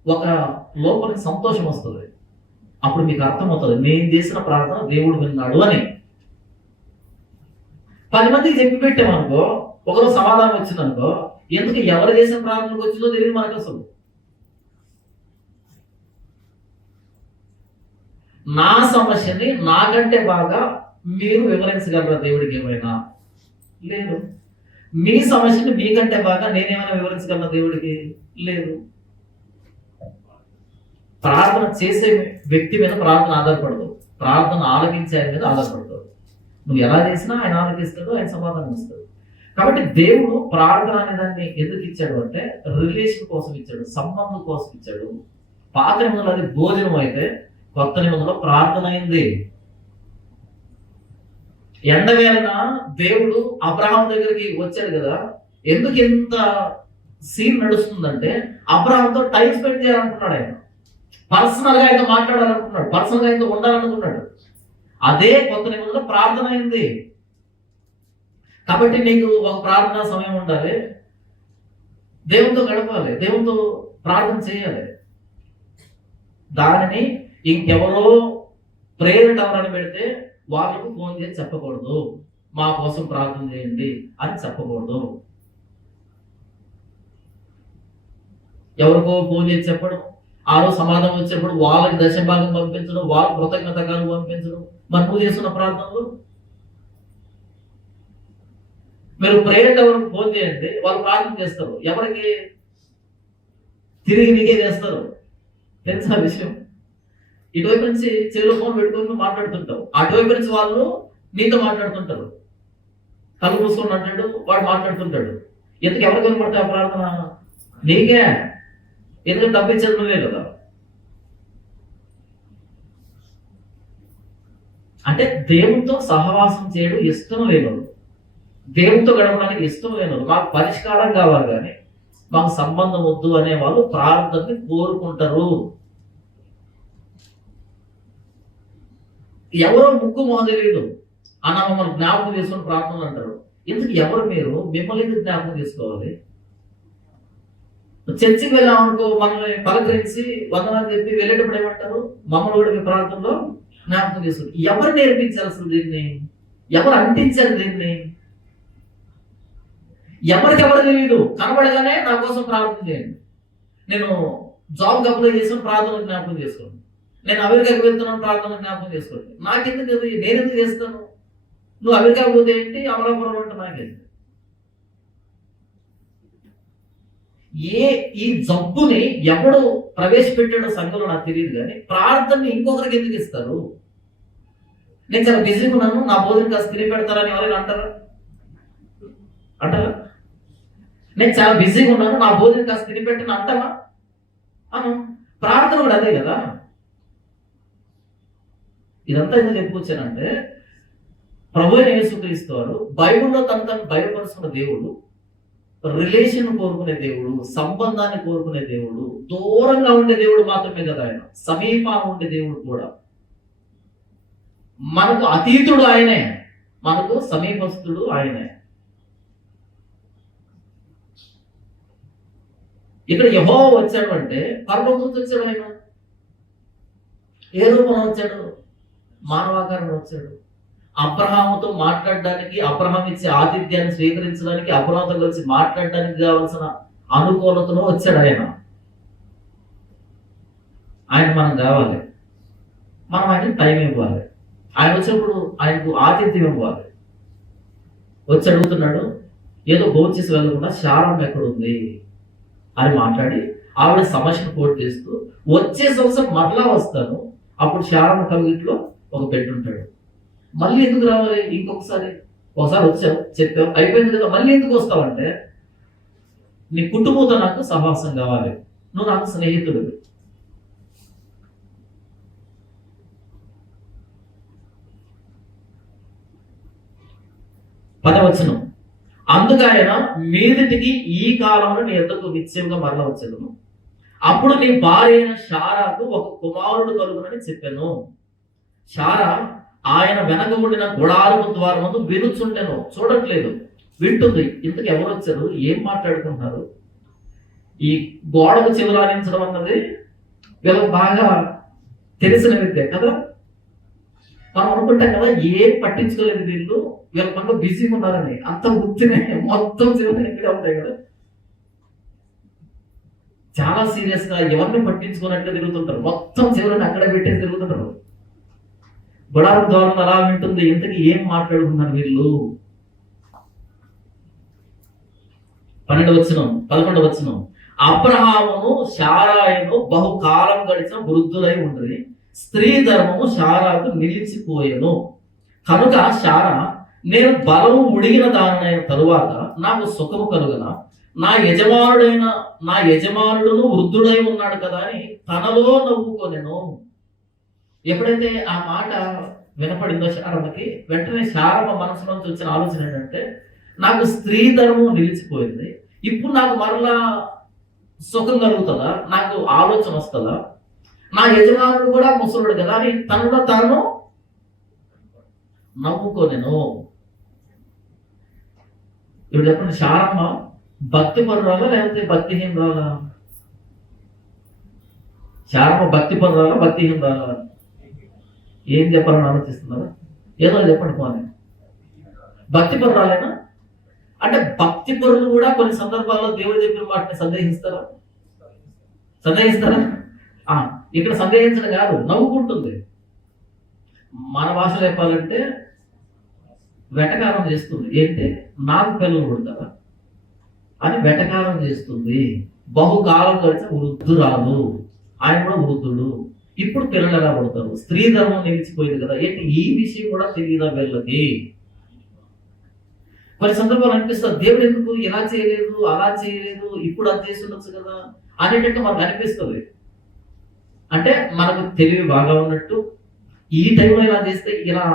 ఒక లోపలికి సంతోషం వస్తుంది. అప్పుడు మీకు అర్థమవుతుంది నేను చేసిన ప్రార్థన దేవుడు విన్నాడు అని. 10 మందికి చెప్పి పెట్టామనుకో, ఒకరోజు సమాధానం వచ్చిందనుకో, ఎందుకు ఎవరు చేసిన ప్రార్థనకు వచ్చిందో తెలియదు మనకు. అసలు నా సమస్యని నాకంటే బాగా మీరు వివరించగలరా దేవుడికి? ఏమైనా లేదు. మీ సమస్యని మీకంటే బాగా నేనేమైనా వివరించగలరా దేవుడికి? లేదు. ప్రార్థన చేసే వ్యక్తి మీద ప్రార్థన ఆధారపడదు, ప్రార్థన ఆలకించే ఆయన మీద ఆధారపడదు. నువ్వు ఎలా చేసినా ఆయన ఆలకిస్తాడు, ఆయన సమాధానం ఇస్తాడు. కాబట్టి దేవుడు ప్రార్థన అనే దాన్ని ఎందుకు ఇచ్చాడు అంటే రిలేషన్ కోసం ఇచ్చాడు, సంబంధం కోసం ఇచ్చాడు. పాత నిబంధనలో అది భోజనం అయితే, కొత్త నిబంధనలో ప్రార్థన అయింది. ఎండవేళన దేవుడు అబ్రహాం దగ్గరికి వచ్చాడు కదా. ఎందుకు ఇంత సీన్ నడుస్తుందంటే అబ్రహాంతో టైం స్పెండ్ చేయాలనుకున్నాడు. ఆయన పర్సనల్ గా ఆయనతో మాట్లాడాలనుకున్నాడు, పర్సనల్ గా ఆయనతో ఉండాలనుకున్నాడు. అదే కొత్త నిబంధనలో ప్రార్థన అయింది. కాబట్టి నీకు ఒక ప్రార్థన సమయం ఉండాలి, దేవునితో గడపాలి, దేవునితో ప్రార్థన చేయాలి. దానిని ఇంకెవరో ప్రేయర్ ఎవరని పెడితే వాళ్ళకు ఫోన్ చేసి చెప్పకూడదు, మా కోసం ప్రార్థన చేయండి అని చెప్పకూడదు. ఎవరికో ఫోన్ చేసి చెప్పడం, ఆ రోజు సమాధానం వచ్చినప్పుడు వాళ్ళకి దశభాగం పంపించడం, వాళ్ళ కృతజ్ఞతగాలు పంపించడం. మరి నువ్వు చేస్తున్న ప్రార్థనలు మీరు ప్రేయర్ ఎవరికి ఫోన్ చేయండి, వాళ్ళు ప్రార్థన చేస్తారు. ఎవరికి? తిరిగి నీకే చేస్తారు. తెలుసా విషయం? ఇటువైపు నుంచి చెవిలో ఫోన్ పెట్టుకొని మాట్లాడుతుంటావు, అటువైపు నుంచి వాళ్ళు నీతో మాట్లాడుతుంటారు. కళ్ళు మూసుకొని అంటాడు, వాడు మాట్లాడుతుంటాడు. ఎందుకు ఎవరు కనపడతాయి ఆ ప్రార్థన? నీకే. ఎందుకంటే తప్పించేది నువ్వే కదా. అంటే దేవునితో సహవాసం చేయడం ఇష్టం లేనోడు, దేవునితో గడపడానికి ఇష్టం లేనోడు, మాకు పరిష్కారం కావాలి కానీ మాకు సంబంధం వద్దు అనే వాళ్ళు ప్రార్థనని కోరుకుంటారు. ఎవరో ముక్కు మొహం తెలియదు అన్న మమ్మల్ని జ్ఞాపకం చేసుకుని ప్రార్థనలు అంటారు. ఎందుకు ఎవరు మీరు? మిమ్మల్ని ఎందుకు జ్ఞాపకం చేసుకోవాలి? చర్చికి వెళ్ళామనుకో, మనల్ని పలకరించి వందనాలు చెప్పి వెళ్ళేటప్పుడు ఏమంటారు? మమ్మల్ని కూడా మీ ప్రాంతంలో జ్ఞాపకం చేసుకుని. ఎవరు నేర్పించారు అసలు దీన్ని? ఎవరు అంటించారు దీన్ని? ఎవరికెవరు తెలియదు. కనబడగానే నా కోసం ప్రార్థన చేయండి. నేను జాబ్కి అప్లై చేసిన ప్రార్థన జ్ఞాపకం చేసుకోండి. నేను అమెరికాకి వెళ్తున్నాను ప్రార్థన జ్ఞాపకం చేసుకోండి. నాకెందుకు అది? నేను ఎందుకు చేస్తాను? నువ్వు అమెరికాకి పోతే ఏంటి, అమలాపురం అంటే నాకేంటి? ఈ జబ్బుని ఎవడు ప్రవేశపెట్టాడో సంఘంలో నాకు తెలియదు కానీ ప్రార్థనని ఇంకొకరికి ఎందుకు ఇస్తారు? నేను చాలా బిజీగా ఉన్నాను, నా భోజనం కాస్త తిరిగి పెడతారని ఎవరైనా అంటారా? అంటారా? నేను చాలా బిజీగా ఉన్నాను, నా భోజనం కాస్త తిరిగి పెట్టని అంటావా? అను. ప్రార్థన కూడా అదే కదా. ఇదంతా ఎందుకు చెప్పుకొచ్చానంటే, ప్రభువైన యేసుక్రీస్తు వారు బైబిల్లో తను బయలుపరుచుకున్న దేవుడు రిలేషన్ కోరుకునే దేవుడు, సంబంధాన్ని కోరుకునే దేవుడు, దూరంగా ఉండే దేవుడు మాత్రమే కదా ఆయన, సమీపాన ఉండే దేవుడు కూడా. మనకు అతీతుడు ఆయనే, మనకు సమీపస్తుడు ఆయనే. ఇక్కడ యెహోవా వచ్చాడు అంటే పరలోకం నుంచి వచ్చాడు ఆయన. ఏ రూపంలో వచ్చాడు? మానవాకారంలో వచ్చాడు. అబ్రహాముతో మాట్లాడడానికి, అబ్రహాం ఇచ్చే ఆతిథ్యాన్ని స్వీకరించడానికి, అబ్రహాంతో కలిసి మాట్లాడడానికి కావాల్సిన అనుకూలతలో వచ్చాడు ఆయన. ఆయన మనం కావాలి, మనం ఆయనకి టైం ఇవ్వాలి. ఆయన వచ్చినప్పుడు ఆయనకు ఆతిథ్యం ఇవ్వాలి. వచ్చి అడుగుతున్నాడు, ఏదో భోంచేసి వెళ్ళకుండా శారం ఎక్కడుంది అని మాట్లాడి ఆవిడ సమస్యను కోట్ చేస్తూ, వచ్చే సంవత్సరం మరలా వస్తాను, అప్పుడు శారం కవిట్లో ఒక పెట్టుంటాడు. మళ్ళీ ఎందుకు రావాలి? ఇంకొకసారి ఒకసారి వచ్చావు, చెప్పావు, అయిపోయింది కదా, మళ్ళీ ఎందుకు వస్తావంటే నీ కుటుంబంతో నాకు సహవాసం కావాలి, నువ్వు నాకు స్నేహితుడు. పదవచనం, అందుకు ఆయన మీదిటికి ఈ కాలంలో నీ ఎద్దకు నిశ్చయంగా మరల వచ్చేదను, అప్పుడు నీ భార్య అయిన శారాకు ఒక కుమారుడు కలుగునని చెప్పాను. శారా ఆయన వెనక ఉండిన గుడారము ద్వారము వినుచుండెను, చూడట్లేదు, వింటుంది. ఇంతకు ఎవరు వచ్చారు, ఏం మాట్లాడుకుంటున్నారు? ఈ గోడకు చివరానించడం అన్నది వీళ్ళకి బాగా తెలిసిన విద్య కదా. మనం అనుకుంటాం కదా, ఏం పట్టించుకోలేదు వీళ్ళు, వీళ్ళ పనులు బిజీగా ఉన్నారని. అంత గుర్తునే మొత్తం చివరి ఇక్కడే ఉంటాయి కదా. చాలా సీరియస్ గా ఎవరిని పట్టించుకున్నట్టు తిరుగుతుంటారు, మొత్తం చివరిని అక్కడ పెట్టేసి తిరుగుతుంటారు. గుడారం ద్వారా అలా వింటుంది, ఇంతకీ ఏం మాట్లాడుకున్నారు వీళ్ళు? 11వ వచనం, అబ్రహామును శారాయును బహుకాలం గడిచిన వృద్ధులై ఉండేది, స్త్రీ ధర్మము శారాకు నిలిచిపోయెను. కనుక శారా, నేను బలము ముడిగిన దానినైన తరువాత నాకు సుఖము కలుగన, నా యజమానుడును వృద్ధుడై ఉన్నాడు కదా అని తనలో నవ్వుకొనెను. ఎప్పుడైతే ఆ మాట వినపడిందో శారమ్మకి, వెంటనే శారమ్మ మనసులోంచి వచ్చిన ఆలోచన ఏంటంటే, నాకు స్త్రీ ధర్మం నిలిచిపోయింది, ఇప్పుడు నాకు మరలా సుఖం కలుగుతుందా, నాకు ఆలోచన వస్తుందా, నా యజమానుడు కూడా ముసలుడు కదా అని తనలో తాను నవ్వుకోనేను. ఇప్పుడు చెప్పండి, శారమ్మ భక్తి పరురాలా లేకపోతే భక్తిహీనరాలా? శారమ్మ భక్తి పరురాలా భక్తిహీనరాలా? ఏం చెప్పాలని ఆలోచిస్తున్నారా? ఏదో చెప్పండి పోనీ. భక్తి పరురాలేనా? అంటే భక్తి పరులు కూడా కొన్ని సందర్భాల్లో దేవుడు చెప్పిన వాటిని సందేహిస్తారా? ఇక్కడ సందేహించడం కాదు, నవ్వుకుంటుంది. మన భాష చెప్పాలంటే వెటకారం చేస్తుంది. ఏంటి, నాకు పిల్లలు పుడతారా అని వెటకారం చేస్తుంది. బహుకాలం గడిచిన వృద్ధురాలు, ఆయన కూడా వృద్ధుడు. ఇప్పుడు పిల్లలు ఎలా పడతారు? స్త్రీ ధర్మం నిలిచిపోయింది కదా, ఏంటి ఈ విషయం కూడా తెలియదా వీళ్ళకి? కొన్ని సందర్భాలు అనిపిస్తుంది, దేవుడు ఎందుకు ఇలా చేయలేదు, అలా చేయలేదు, ఇప్పుడు అది చేసి ఉండొచ్చు కదా అనేటట్టు మనకు అనిపిస్తుంది. అంటే మనకు తెలివి బాగా ఉన్నట్టు ఈ టైంలో ఇలా చేస్తే ఇలా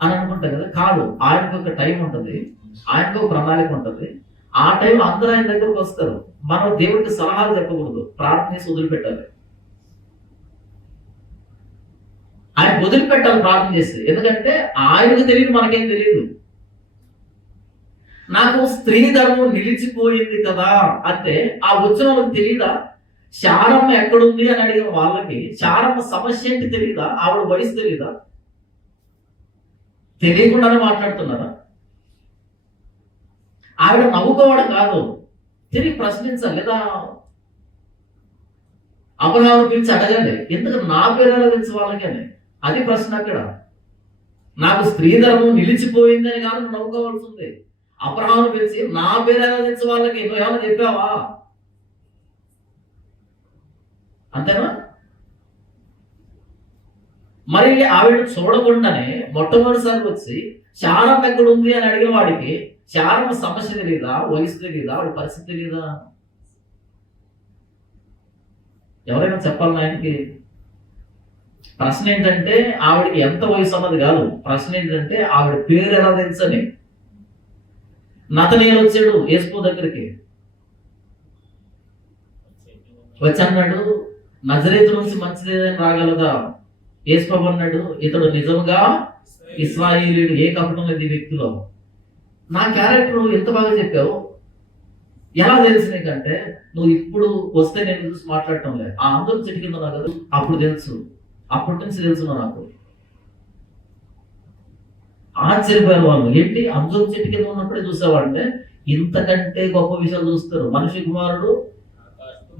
అని అనుకుంటాం కదా. కాదు, ఆయనకు ఒక టైం ఉంటుంది, ఆయనకు ఒక ప్రణాళిక ఉంటుంది. ఆ టైంలో అందరూ ఆయన దగ్గరకు వస్తారు. మనం దేవుడికి సలహాలు చెప్పకూడదు, ప్రార్థన చేసి వదిలిపెట్టాలి. ఆయన వదిలిపెట్టాలి ప్రార్థన చేసి, ఎందుకంటే ఆయనకు తెలియదు, మనకేం తెలియదు. నాకు స్త్రీ ధర్మం నిలిచిపోయింది కదా అంటే ఆ వచ్చిన వాళ్ళకి తెలియదా? శారమ్మ ఎక్కడుంది అని అడిగిన వాళ్ళకి శారమ్మ సమస్య ఏంటి తెలియదా? ఆవిడ వయసు తెలియదా? తెలియకుండానే మాట్లాడుతున్నారా? ఆవిడ నవ్వుకోవడం కాదు, తిరిగి ప్రశ్నించాలి. లేదా అబ్రహామును పిలిచి అడగాలి, ఎందుకు నా పేరు ఎలా తెలుసు వాళ్ళకని. అది ప్రశ్న అక్కడ. నాకు స్త్రీ ధర్మం నిలిచిపోయిందని కాదు నువ్వు నవ్వుకోవాల్సి ఉంది. అబ్రహామును పిలిచి నా పేరు ఎలా తెలుసు వాళ్ళకి, నువ్వు ఏమైనా చెప్పావా? అంతేనా? మరి ఆవిడ చూడకుండానే మొట్టమొదటిసారి వచ్చి శారమ్మ ఎక్కడ ఉంది అని అడిగిన వాడికి శారమ్మ సమస్య తెలియదా, వయసు తెలియదా, ఆవిడ పరిస్థితి తెలియదా? ఎవరైనా చెప్పాలి ఆయనకి. ప్రశ్న ఏంటంటే ఆవిడకి ఎంత వయసు అన్నది కాదు, ప్రశ్న ఏంటంటే ఆవిడ పేరు ఎలా తెలుసు అని. నతనీయులు వచ్చాడు యేసు దగ్గరికి, వచ్చి అన్నాడు, నజరేతు నుంచి మంచిదేదని రాగలదా? యేసు అన్నాడు, ఇతడు నిజంగా ఇశ్రాయేలీయుడు, ఏ కపటం లేదు ఈ వ్యక్తిలో. నా క్యారెక్టర్ ఎంత బాగా చెప్పావు, ఎలా తెలుసు నీకంటే నువ్వు ఇప్పుడు వస్తే నేను చూసి మాట్లాడటం లేదు, ఆ అందరూ చెట్టు కింద నాకు అప్పుడు తెలుసు, అప్పటి నుంచి తెలుసు నాకు. ఆశ్చర్యపోయారు వాళ్ళు, ఏంటి అందరూ చెట్టు కింద ఉన్నప్పుడే చూసావంటే ఇంతకంటే గొప్ప విషయాలు చూస్తారు.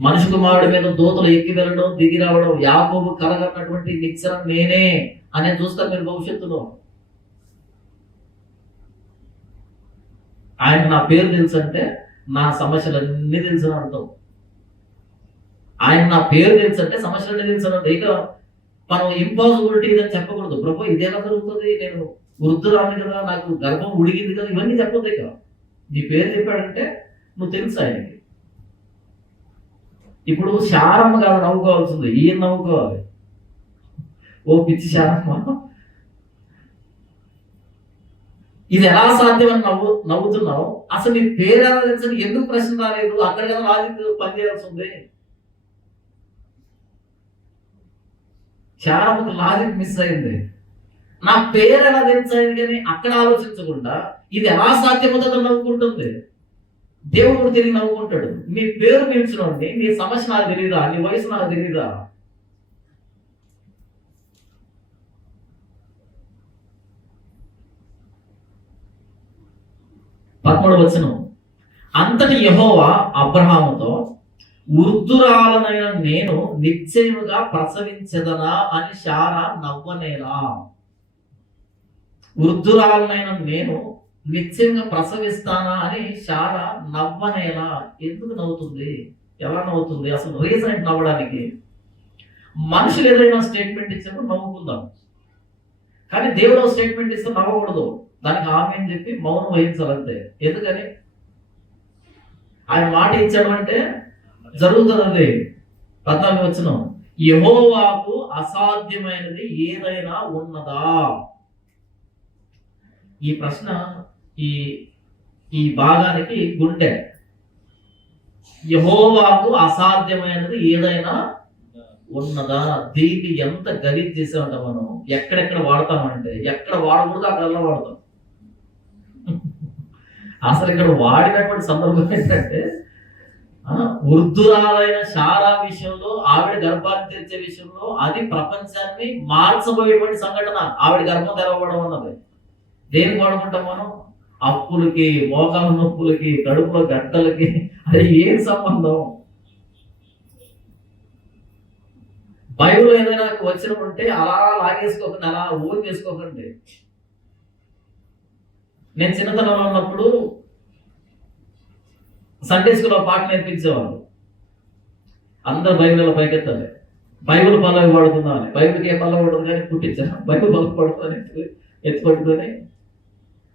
మనిషి కుమారుడి మీద దూతలు ఎక్కి వెళ్ళడం, దిగి రావడం, యాకోబు కలగన్నటువంటి నిత్యం నేనే అనేది చూస్తారు మీరు భవిష్యత్తులో. ఆయన నా పేరు తెలుసు అంటే నా సమస్యలన్నీ తెలుసు అని అర్థం. ఆయన నా పేరు తెలుసు అంటే సమస్యలన్నీ తెలుసు అని అర్థం. ఇక మనం ఇంపాసిబిలిటీ అని చెప్పకూడదు, ప్రభు ఇదేలా జరుగుతుంది, నేను వృద్ధురాలి కదా, నాకు గర్భం ఉడిగింది కదా, ఇవన్నీ చెప్పొద్దు. ఇక నీ పేరు చెప్పాడంటే నువ్వు తెలుసు ఆయనకి. ఇప్పుడు శారమ్మ కాదు నవ్వుకోవాల్సింది, ఈయన నవ్వుకోవాలి. ఓ పిచ్చి శారమ్మ, ఇది ఎలా సాధ్యమని నవ్వుతున్నావు? అసలు నీ పేరు ఎలా తెలుసు, ఎందుకు ప్రశ్న రాలేదు? అక్కడ కదా లాజిక్ పనిచేయాల్సి ఉంది. శారమ్మకు లాజిక్ మిస్ అయింది. నా పేరు ఎలా తెలుసు అయింది కానీ అక్కడ ఆలోచించకుండా ఇది ఎలా సాధ్యమవుతుందో నవ్వుకుంటుంది. దేవుడు తిరిగి నవ్వుకుంటాడు, నీ పేరు పిలిచినోండి, నీ సమస్య నాకు తెలియదా, నీ వయసు నాకు తెలియదా? పదమూడవ వచనం, అంతటి యెహోవా అబ్రహాముతో, వృద్ధురాలనైన నేను నిశ్చయముగా ప్రసవించదనా అని శారా నవ్వనేలా? వృద్ధురాలనైన నేను నిశ్చయంగా ప్రసవిస్తానా అని శారా నవ్వనేలా? ఎందుకు నవ్వుతుంది? ఎలా నవ్వుతుంది? అసలు రీజన్ ఏంటి నవ్వడానికి? మనుషులు ఏదైనా స్టేట్మెంట్ ఇచ్చినప్పుడు నవ్వుకుందాం, కానీ దేవుడు స్టేట్మెంట్ ఇస్తే నవ్వకూడదు, దానికి హామీ అని చెప్పి మౌనం వహించాలంతే. ఎందుకని? ఆయన మాట ఇచ్చాడు అంటే జరుగుతుంది. అది 14వ వచనం, యెహోవాకు అసాధ్యమైనది ఏదైనా ఉన్నదా? ఈ ప్రశ్న ఈ భాగానికి గుండె. యెహోవాకు అసాధ్యమైనది ఏదైనా ఉన్నదా? దీన్ని ఎంత గలీజ్ చేసామంట మనం. ఎక్కడెక్కడ వాడతామంటే ఎక్కడ వాడకూడదు అక్కడల్లా వాడతాం. అసలు ఇక్కడ వాడినటువంటి సందర్భం ఏంటంటే వృద్ధురాలైన శారా విషయంలో, ఆవిడ గర్భాన్ని తెరిచే విషయంలో, అది ప్రపంచాన్ని మార్చబోయేటువంటి సంఘటన. ఆవిడ గర్భం తెరవడం అన్నది దేనికి వాడుకుంటాం మనం? అప్పులకి, మోకాల నొప్పులకి, కడుపులో గడ్డలకి. అది ఏం సంబంధం? బైబిల్ ఏదైనా వచ్చినప్పుడు ఉంటే అలా లాగేసుకోకండి, అలా ఊరు చేసుకోకండి. నేను చిన్నతనంలో ఉన్నప్పుడు సండే స్కూల్లో పాట నేర్పించేవాళ్ళు. అందరు బైబిల్ పైకెత్తాలి. బైబిల్ పల్లవి పడుతుందని, బైబిల్కి ఏ పల్లవి పడుతుంది కానీ పుట్టించాను, బైబిల్ పల్లవి పడుతుంది ఎత్తుపట్టుకొని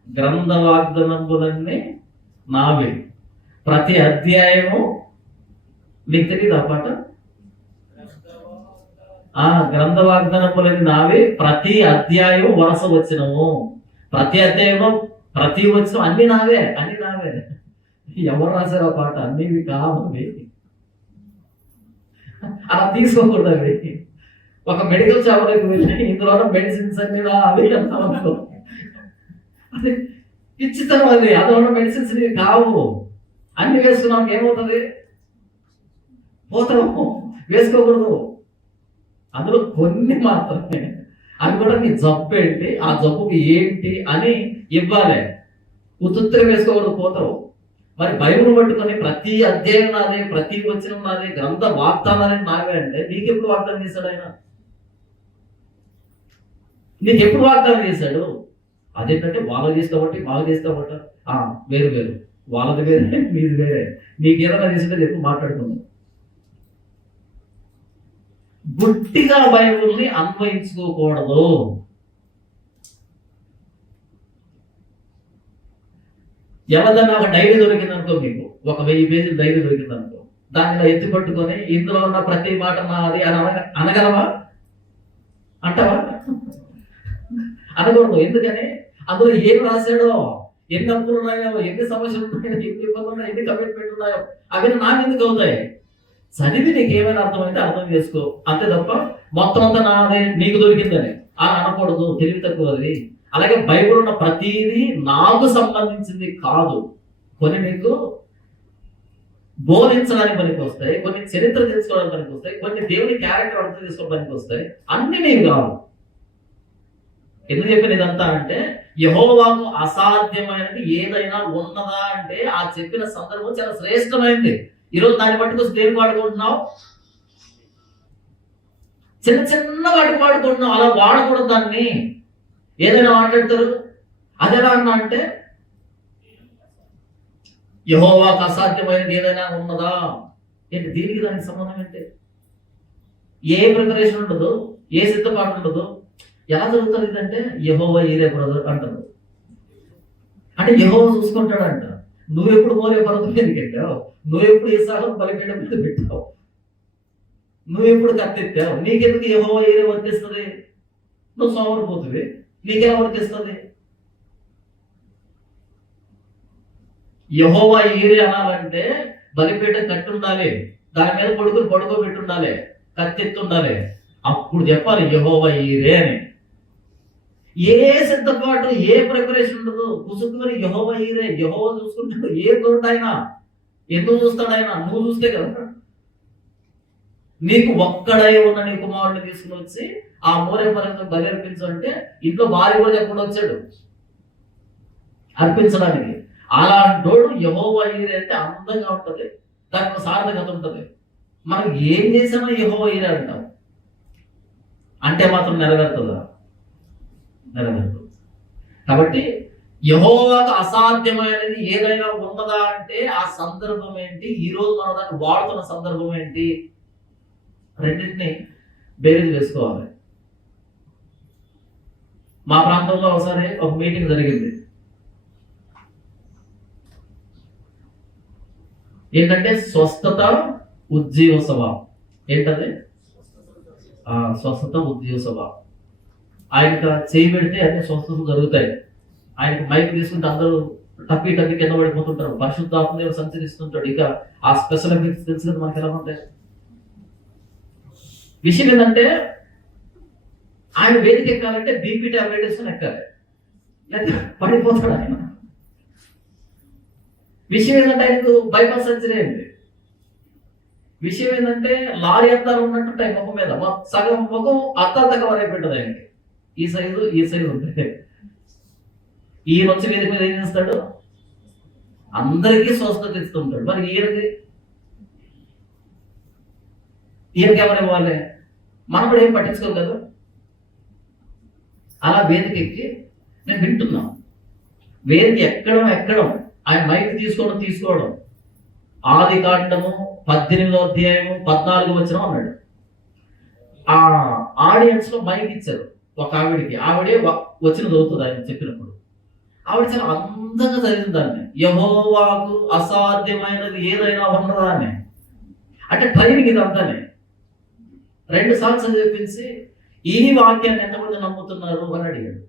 గ్రంథ వాగ్దానములన్నీ నావే, ప్రతి అధ్యాయము. మీకు తెలియదు ఆ పాట? గ్రంథ వాగ్దానములన్నీ నావే, ప్రతి అధ్యాయం వరుస వచ్చినము, ప్రతి అధ్యాయంలో ప్రతి వచ్చిన అన్ని నావే, అన్ని నావే. ఎవరు రాశారు ఆ పాట? అన్ని కావాలి, అలా తీసుకోకూడదు. అవి ఒక మెడికల్ షాప్లోకి వెళ్ళి ఇందులో మెడిసిన్స్ అన్ని అవి అంటాం, అది పిచ్చితనం. అది అందులో మెడిసిన్స్ కావు, అన్ని వేసుకున్నాం ఏమవుతుంది? పోతాము, వేసుకోకూడదు. అందులో కొన్ని మాత్రమే, అవి కూడా మీ జబ్బు ఏంటి, ఆ జబ్బుకి ఏంటి అని ఇవ్వాలి. ఉత్తుత్తరం వేసుకోకూడదు, పోతావు. మరి బైబిల్ పట్టుకొని ప్రతి అధ్యాయం నాదే, ప్రతి వచనం నాదే, గ్రంథ వాగ్దానాన్ని నావే అంటే నీకెప్పుడు వాగ్దానం చేశాడు ఆయన? నీకెప్పుడు వాగ్దానం చేశాడు? అదేంటంటే వాళ్ళు చేస్తాబట్టి బాగా చేస్తాబట్ట వేరు వేరు, వాళ్ళది వేరే మీది వేరే. నీకేదైనా చేసింటే చెప్పి మాట్లాడుకుందాం. గుట్టిగా బైబిల్ని అన్వయించుకోకూడదు. ఎవరిదన్నా ఒక డైరీ దొరికింది అనుకో, మీకు ఒక 1000 పేజీలు డైరీ దొరికింది అనుకో, దానిలో ఎత్తి పట్టుకొని ఇందులో ఉన్న ప్రతి మాట నాది అని అనగలవా? అంటావా? అనకూడదు. ఎందుకని? అందులో ఏం రాశాడో, ఎన్ని అప్పులు ఉన్నాయో, ఎన్ని సమస్యలు ఉన్నాయో, ఎన్ని ఇబ్బందులు ఉన్నాయో, ఎన్ని కమిట్మెంట్ ఉన్నాయో అవన్నీ నాకెందుకు అవుతాయి? చదివి నీకు ఏమైనా అర్థమైతే అర్థం చేసుకో, అంతే తప్ప మొత్తం అంతా నాదే నీకు దొరికిందని అని అనకూడదు. తెలివి తక్కువది. అలాగే బైబిల్ ఉన్న ప్రతిదీ నాకు సంబంధించింది కాదు. కొన్ని నీకు బోధించడానికి పనికి వస్తాయి, కొన్ని చరిత్ర తెలుసుకోవడానికి పనికి వస్తాయి, కొన్ని దేవుని క్యారెక్టర్ అర్థం చేసుకోవడానికి వస్తాయి. అన్ని నీకు కాదు. ఎందుకు చెప్పిన ఇదంతా అంటే, యెహోవాకు అసాధ్యమైనది ఏదైనా ఉన్నదా అంటే ఆ చెప్పిన సందర్భం చాలా శ్రేష్టమైంది. ఈరోజు దాన్ని పట్టుకొచ్చి దేనికి వాడుకుంటున్నావు? చిన్న చిన్న వాటికి వాడుకుంటున్నావు. అలా వాడకూడదు. దాన్ని ఏదైనా మాట్లాడతారు. అదేలా అన్నా అంటే, యెహోవాకు అసాధ్యమైనది ఏదైనా ఉన్నదా ఏంటి? దీనికి దానికి సంబంధం ఏంటి? ఏ ప్రిపరేషన్ ఉండదు, ఏ సిద్ధపాటు ఉండదు. ఎలా జరుగుతుంది ఇదంటే, యెహోవా ఈరే బ్రదర్ అంటారు. అంటే యెహోవా చూసుకుంటాడంట. నువ్వెప్పుడు మోరే పర్వతం మీదకి ఎక్కావు, నువ్వెప్పుడు ఇస్సాకు బలిపీఠం మీద పెట్టావు, నువ్వెప్పుడు కత్తెత్తావు, నీకెందుకు యెహోవా ఈరే వర్తిస్తుంది? నువ్వు సోమరిపోతువి, నీకెలా వర్తిస్తుంది? యెహోవా ఈరే అనాలంటే బలిపీఠం కట్టి ఉండాలి, దాని మీద కొడుకుని పడుకోబెట్టి ఉండాలి, కత్తెత్తి ఉండాలి. అప్పుడు చెప్పాలి యెహోవా ఈరే అని. ఏ సిద్ధపాటు, ఏ ప్రిపరేషన్ ఉండదు. పుసుకుని యెహోవా ఈరే, యెహోవా చూసుకుంటాడు. ఏ తోట అయినా ఎందుకు చూస్తాడు ఆయన? నువ్వు చూస్తే కదా. నీకు ఒక్కడై ఉన్న నీ కుమారుడిని తీసుకుని వచ్చి ఆ మోరే పర్వతం బలి అర్పించు అంటే ఇంట్లో భార్య కూడా చెప్పకుండా వచ్చాడు అర్పించడానికి. అలాంటోడు యెహోవా ఈరే అంటే అందంగా ఉంటది, దానికి సార్థకత ఉంటది. మనం ఏం చేసామో యెహోవా ఈరే అంటాం అంటే మాత్రం నెరవేరుతుందా? నెరవేరుతుంది. కాబట్టి యెహోవాకు అసాధ్యమైనది ఏదైనా ఉన్నదా అంటే ఆ సందర్భం ఏంటి, ఈ రోజు మనం దాన్ని వాడుతున్న సందర్భం ఏంటి, రెండింటిని బేరీజ్ వేసుకోవాలి. మా ప్రాంతంలో ఒకసారి ఒక మీటింగ్ జరిగింది. ఏంటంటే స్వస్థత ఉజ్జీవ సభ. ఏంటది? స్వస్థత ఉజ్జీవ సభ. ఆయనకు చేయి పెడితే అన్ని స్వస్థతలు జరుగుతాయి. ఆయనకు మైక్ తీసుకుంటే అందరూ టప్పి కింద పడిపోతుంటారు. పరిశుద్ధాత్మ సంచరిస్తుంటాడు. ఇక ఆ స్పెషల్ ఎఫెక్ట్స్ తెలుసు కదా మనకి ఎలా ఉంటాయి. విషయం ఏంటంటే, ఆయన వేదిక ఎక్కాలంటే బీపీ టాబ్లెట్ వేసుకుని ఎక్కాలి, లేకపోతే పడిపోతాడు ఆయన. విషయం ఏంటంటే ఆయనకు బైపాస్ సర్జరీ అయింది. విషయం ఏంటంటే లారీ అద్దాలు ఉన్నట్టుంటాయి ముఖం మీద, సగం ముఖం అద్దాలు కవర్ అయిపోతుంది ఆయనకి. ఈ సైజు ఉంటుంది. ఈయన వచ్చి వేదిక మీద ఏం చేస్తాడు? అందరికీ స్వస్థత ఇస్తుంటాడు. మరి ఈయనకి ఎవరు ఇవ్వాలి? మనం కూడా ఏం పట్టించుకోలేదు. అలా వేదిక ఎక్కి నేను వింటున్నాం. వేదిక ఎక్కడం ఆయన మైక్ తీసుకోవడం ఆది కాండము 18వ అధ్యాయము 14 వచనం అన్నాడు. ఆ ఆడియన్స్ లో మైక్ ఇచ్చారు ఒక ఆవిడే వచ్చిన చదువుతుంది ఆయన చెప్పినప్పుడు. ఆవిడ చాలా అందంగా చదివింది దాన్ని. యెహోవాకు అసాధ్యమైనది ఏదైనా ఉన్నదా అని. అంటే ట్రైనింగ్ ఇదంతానే 2 సార్లు చదివించి ఈ వాక్యాన్ని ఎంతమంది నమ్ముతున్నారు అని అడిగాడు.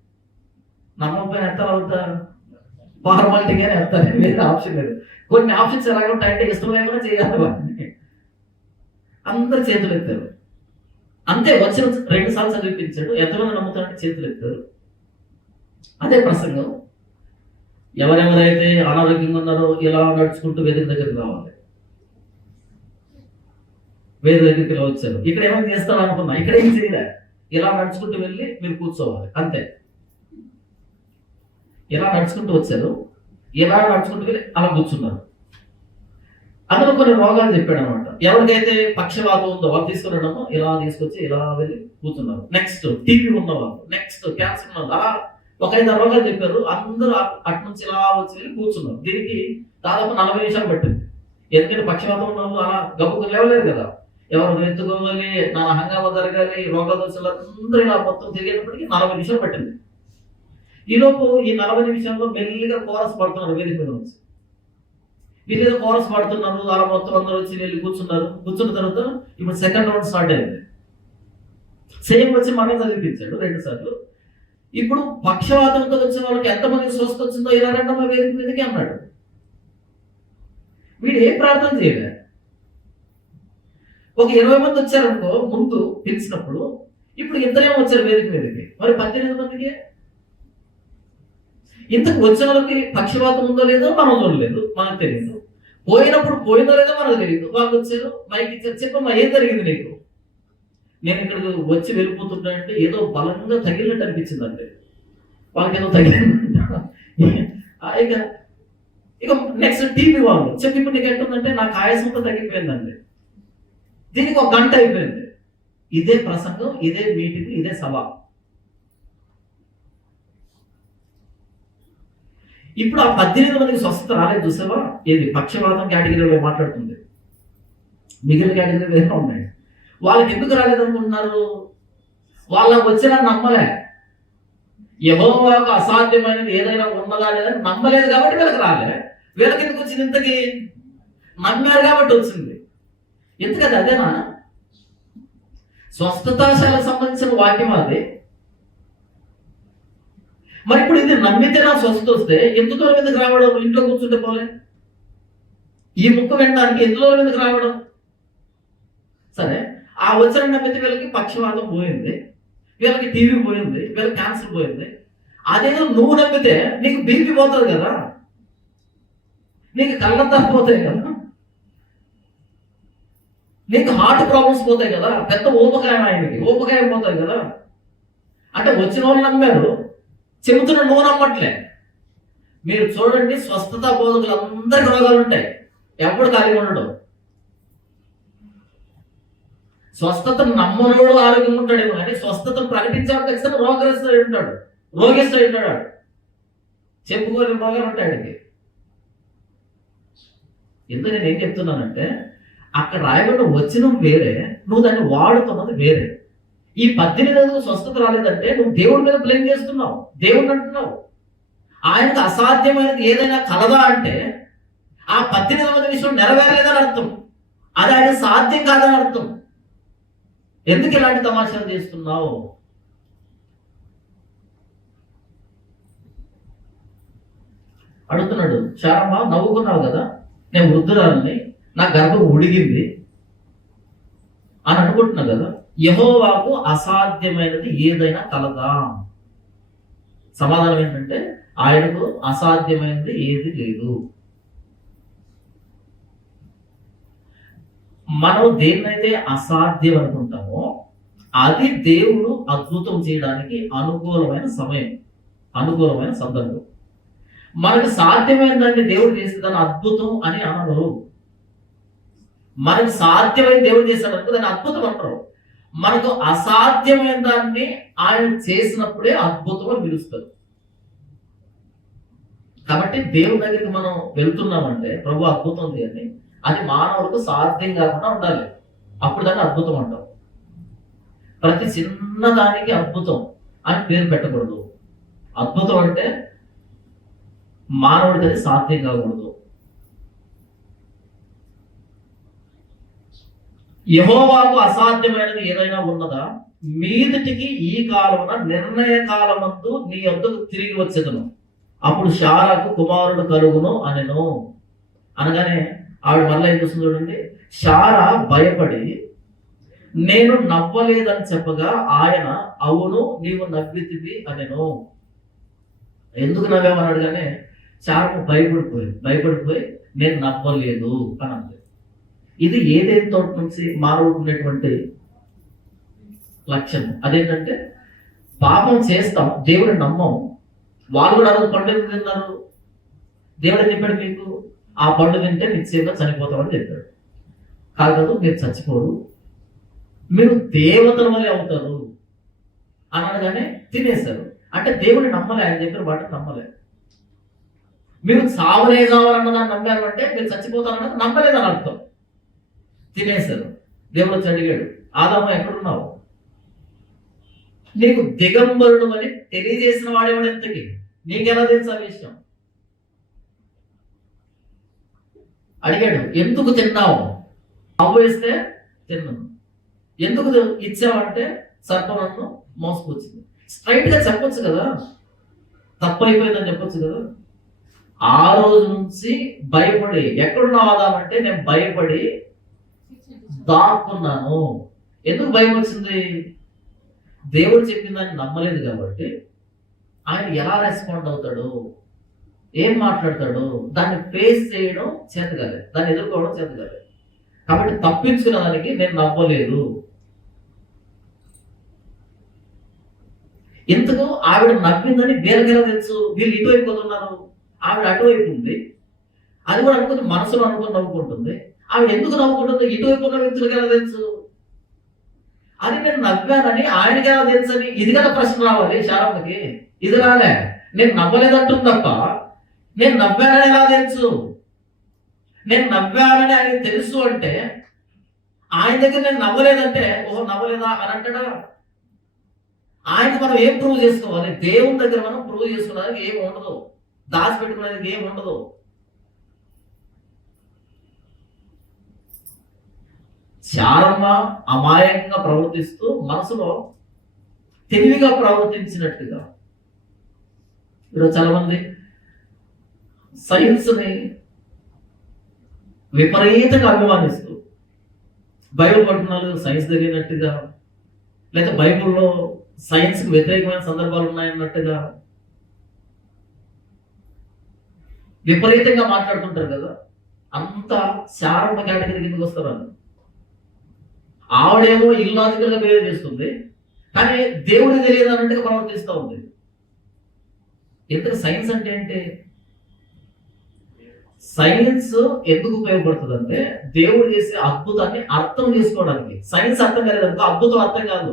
నమ్మకపోయిన ఎంత అవుతారు? ఫార్మాలిటీగానే వెళ్తారు, వేరే ఆప్షన్ లేదు. కొన్ని ఆప్షన్స్ ఎలాగో ఉంటాయంటే ఇష్టం లేకుండా చేయాలి వాటిని. అందరు చేతులు ఎత్తారు. అంతే, వచ్చిన 2 సార్లు చదివించాడు. ఎంతమంది నమ్ముతారంటే చేతులు ఎత్తారు. అదే ప్రసంగం. ఎవరెవరైతే అనారోగ్యంగా ఉన్నారో ఇలా నడుచుకుంటూ వేదిక దగ్గరికి రావాలి. వేదిక దగ్గరికి ఇలా వచ్చారు. ఇక్కడ ఏమైనా చేస్తాను అనుకున్నా, ఇక్కడ ఏం చేయలే. ఇలా నడుచుకుంటూ వెళ్ళి మీరు కూర్చోవాలి అంతే. ఇలా నడుచుకుంటూ వచ్చారు, ఇలా నడుచుకుంటూ వెళ్ళి అలా కూర్చున్నారు. అందులో కొన్ని రోగాలు చెప్పాడు అనమాట. ఎవరికైతే పక్షవాతం ఉందో వాళ్ళు తీసుకురావడము, ఇలా తీసుకొచ్చి ఇలా వెళ్ళి కూర్చున్నారు. నెక్స్ట్ టీవీ ఉన్నవాళ్ళు, నెక్స్ట్ క్యాన్సర్ ఉన్నవాళ్ళు, అలా ఒక 5 రోగాలు చెప్పారు. అందరూ అటు నుంచి ఇలా వచ్చి వెళ్ళి కూర్చున్నారు. దీనికి దాదాపు 40 నిమిషాలు పట్టింది. ఎందుకంటే పక్షవాతం ఉన్న వాళ్ళు అలా గబ్బుకు లేవలేరు కదా. ఎవరు ఎత్తుకోవాలి, నా హంగామా జరగాలి, రోగాదోషాలు అందరూ ఇలా మొత్తం తిరిగేటప్పటికి 40 నిమిషాలు పట్టింది. ఈలోపు ఈ 40 నిమిషాల్లో మెల్లిగా కోరస్ పడుతున్నారు వేదిక మీద నుంచి. వీళ్ళు కోరస్ పడుతున్నారు, అలా మొత్తం అందరూ వచ్చి వెళ్ళి కూర్చున్నారు. కూర్చున్న తర్వాత ఇప్పుడు సెకండ్ రౌండ్ స్టార్ట్ అయింది. సేమ్ వచ్చి మనం చదివించాడు 2 సార్లు. ఇప్పుడు పక్షవాతంతో వచ్చిన వాళ్ళకి ఎంతమంది స్వస్థ వచ్చిందో ఇలా రెండమ్మ వేదిక మీదకి అన్నాడు. వీడు ఏ ప్రార్థన చేయలే. ఒక 20 మంది వచ్చారనుకో ముందు పిలిచినప్పుడు, ఇప్పుడు ఇద్దరేమో వచ్చారు వేదిక మీదకి, మరి 18 మందికి. ఇంతకు వచ్చిన వాళ్ళకి పక్షవాతం ఉందో లేదో మనం చూడలేదు, మనకు తెలియదు. పోయినప్పుడు పోయిందో లేదో మనకు తెలియదు. వాళ్ళు వచ్చారు, మైక్ ఇచ్చారు, చెప్పమ్మా ఏం జరిగింది నీకు? నేను ఇక్కడికి వచ్చి వెళ్ళిపోతుంటే ఏదో బలంగా తగిలినట్టు అనిపించింది అంటే. వాళ్ళకి ఏదో తగిలిందంట. ఇక నెక్స్ట్ టీవీ వాళ్ళు చెప్పి ఇప్పుడు నీకు ఎట్టుందంటే నాకు ఆయాసంతో తగ్గిపోయిందండి. దీనికి 1 గంట అయిపోయింది. ఇదే ప్రసంగం, ఇదే మీటింగ్, ఇదే సభ. ఇప్పుడు ఆ 18 మందికి స్వస్థత రాలేదు చూసావా? ఏది పక్షవాతం కేటగిరీలో మాట్లాడుతుంది, మిగిలిన కేటగిరీ వేరే ఉన్నాయి. వాళ్ళకి ఎందుకు రాలేదు అనుకుంటున్నారు? వాళ్ళకు వచ్చినా నమ్మలే. యెహోవాకు అసాధ్యమైనది ఏదైనా ఉన్నదా లేదని నమ్మలేదు కాబట్టి వీళ్ళకి రాలే. వీళ్ళకి ఎందుకు వచ్చింది? ఇంతకి నమ్మారు కాబట్టి వచ్చింది. ఎందుకది అదేనా? స్వస్థతాశాలకు సంబంధించిన వాక్యం అది. మరి ఇప్పుడు ఇది నమ్మితే నా స్వస్థత వస్తే ఎందుకు ఎందుకు రావడం? ఇంట్లో కూర్చుంటే పోలే. ఈ ముక్క వినడానికి ఎందులో ఎందుకు రావడం? సరే, ఆ వచ్చిన నమ్మితే వీళ్ళకి పక్షవాతం పోయింది, వీళ్ళకి టీవీ పోయింది, వీళ్ళకి క్యాన్సర్ పోయింది. అదేదో నువ్వు నమ్మితే నీకు బీపీ పోతుంది కదా, నీకు కళ్ళద్దాలు పోతాయి కదా, నీకు హార్ట్ ప్రాబ్లమ్స్ పోతాయి కదా, పెద్ద ఊపకాయం ఆయనకి ఊపకాయం పోతాయి కదా. అంటే వచ్చిన వాళ్ళు నమ్మారు, చెబుతున్న నువ్వు నమ్మట్లే. మీరు చూడండి, స్వస్థత బోధకులు అందరికీ రోగాలు ఉంటాయి, ఎప్పుడు ఖాళీగా ఉండడు. స్వస్థతను నమ్మనోడు ఆరోగ్యంగా ఉంటాడేమో కానీ స్వస్థతను ప్రకటించాడు ఖచ్చితంగా రోగగ్రస్తుడు ఉంటాడు, రోగిస్తుడు ఉంటాడు. చెప్పుకోని రోగాలు ఉంటాయి ఆయనకి. ఎందుకు నేను ఏం చెప్తున్నానంటే, అక్కడ రాయబడిన వచనం వేరే, నువ్వు దాన్ని వాడుతున్నది వేరే. ఈ 18 స్వస్థత రాలేదంటే నువ్వు దేవుడి మీద బ్లేమ్ చేస్తున్నావు, దేవుడిని అంటున్నావు. ఆయనకు అసాధ్యమైనది ఏదైనా కలదా అంటే ఆ 18 విషయం నెరవేరలేదని అర్థం, అది ఆయన సాధ్యం కాదని అర్థం. ఎందుకు ఇలాంటి తమాషాలు చేస్తున్నావు? అడుగుతున్నాడు. చారమ్మా, నవ్వుకున్నావు కదా, నేను వృద్ధురాలని, నా గర్భం ఉడిగింది అని అనుకుంటున్నా కదా. యెహోవాకు అసాధ్యమైనది ఏదైనా కలదా? సమాధానం ఏంటంటే ఆయనకు అసాధ్యమైనది ఏది లేదు. మనం దేన్నైతే అసాధ్యం అనుకుంటామో అది దేవుడు అద్భుతం చేయడానికి అనుకూలమైన సమయం, అనుకూలమైన సందర్భం. మనకు సాధ్యమైన దాన్ని దేవుడు చేసే దాన్ని అద్భుతం అని అనరు. మనకు సాధ్యమైన దేవుడు చేశాడనుకో దాన్ని అద్భుతం అంటారు. మనకు అసాధ్యమైన దాన్ని ఆయన చేసినప్పుడే అద్భుతం అని పిలుస్తారు. కాబట్టి దేవుడి దగ్గరికి మనం వెళ్తున్నామంటే ప్రభు అద్భుతం చేయండి, అది మానవులకు సాధ్యం కాకుండా ఉండాలి. అప్పుడు దాన్ని అద్భుతం అంటాం. ప్రతి చిన్నదానికి అద్భుతం అని పేరు పెట్టకూడదు. అద్భుతం అంటే మానవుడికి అది సాధ్యం కాకూడదు. యెహోవాకు అసాధ్యమైనది ఏదైనా ఉన్నదా? మీదటికి ఈ కాలమున నిర్ణయ కాలమందు నీ యొద్దకు తిరిగి వచ్చేదను, అప్పుడు శారాకు కుమారుడు కలుగును అనెను. అనగానే ఆవిడ మళ్ళీ ఏం చూస్తుంది చూడండి. శారా భయపడి నేను నవ్వలేదని చెప్పగా ఆయన అవును నీవు నవ్వితివి అనెను. ఎందుకు నవ్వామన్నాడు కానీ శారకు భయపడిపోయి నేను నవ్వలేదు అని అంది. ఇది ఏదైనా తోట నుంచి మానవుడికి ఉన్నటువంటి లక్ష్యం. అదేంటంటే పాపం చేస్తాం, దేవుడిని నమ్మం. వాళ్ళు కూడా అదొక పండు ఎందుకు తిన్నారు? దేవుడు ఏం చెప్పాడు? మీకు ఆ పండు తింటే నిశ్చయంగా చనిపోతామని చెప్పాడు. కాదు, మీరు చచ్చిపోరు, మీరు దేవతల వల్లే అవుతారు అని అనగానే తినేశారు. అంటే దేవుడిని నమ్మలే, ఆయన చెప్పిన మాట నమ్మలే. మీరు చావలే చావాలన్నదాన్ని నమ్మారు అంటే మీరు చచ్చిపోతారన్నది నమ్మలేదని అర్థం. తినేశారు. దేవుడు వచ్చి అడిగాడు, ఆదాము ఎక్కడున్నావు? నీకు దిగంబరుడు అని తెలియజేసిన వాడేవాడు ఎంతకి? నీకెలా తెలుసు ఆ విషయం? అడిగాడు, ఎందుకు తిన్నావు? అవ్వ వేస్తే తిన్నాను. ఎందుకు ఇచ్చావంటే సర్పం నన్ను మోసుకొచ్చింది. స్ట్రైట్ గా చెప్పొచ్చు కదా, తప్పు అయిపోయిందని చెప్పొచ్చు కదా. ఆ రోజు నుంచి భయపడి, ఎక్కడున్నావు ఆదామంటే నేను భయపడి దాక్కున్నాను. ఎందుకు భయం వచ్చింది? దేవుడు చెప్పిన దాన్ని నమ్మలేదు కాబట్టి ఆయన ఎలా రెస్పాండ్ అవుతాడు, ఏం మాట్లాడతాడు, దాన్ని ఫేస్ చేయడం చేతగాలి, దాన్ని ఎదుర్కోవడం చేతగాలి. కాబట్టి తప్పించుకున్న దానికి నేను నమ్మలేదు. ఎందుకు ఆవిడ నవ్విందని వీళ్ళకెలా తెలుసు? వీళ్ళు ఇటువైపు పోతున్నారు, ఆవిడ అటువైపు ఉంది. అది కూడా అనుకుంది, మనసులో అనుకుని నవ్వుకుంటుంది. ఆవిడ ఎందుకు నవ్వుకుంటుందో ఇటువైపు ఉన్న వ్యక్తులకు ఎలా తెలుసు? అది నేను నవ్వానని ఆయనకి ఎలా తెలుసు అని ఇది కదా ప్రశ్న రావాలి శారమ్మకి. ఇది రాలే. నేను నవ్వలేదంటుంది తప్ప నేను నవ్వానని ఎలా తెలుసు? నేను నవ్వానని ఆయనకి తెలుసు అంటే ఆయన దగ్గర నేను నవ్వలేదంటే ఓహో నవ్వలేదా అని అంటాడా? ఆయనకు మనం ఏం ప్రూవ్ చేసుకోవాలి? దేవుని దగ్గర మనం ప్రూవ్ చేసుకోవడానికి ఏమి ఉండదు, దాచిపెట్టుకునేది ఏమి ఉండదు. శారమ్మ అమాయకంగా ప్రవర్తిస్తూ మనసులో తెలివిగా ప్రవర్తించినట్టుగా. ఈరోజు చాలా మంది సైన్స్ ని విపరీతంగా అభిమానిస్తూ బైబిల్ పట్టుకున్నారు సైన్స్ జరిగినట్టుగా, లేదా బైబిల్లో సైన్స్ కు వ్యతిరేకమైన సందర్భాలు ఉన్నాయన్నట్టుగా విపరీతంగా మాట్లాడుతుంటారు కదా. అంత శారమ్మ కేటగిరీ కిందకి వస్తారు. ఆవిడేమో ఇల్లాజికల్ గా బిహేవ్ చేస్తుంది, కానీ దేవుడికి తెలియదు అన్నట్టుగా ప్రవర్తిస్తూ ఉంది. ఎందుకు సైన్స్ అంటే ఏంటి? సైన్స్ ఎందుకు ఉపయోగపడుతుంది అంటే దేవుడు చేసే అద్భుతాన్ని అర్థం చేసుకోవడానికి. సైన్స్ అర్థం కాలేదనుకో అద్భుతం అర్థం కాదు.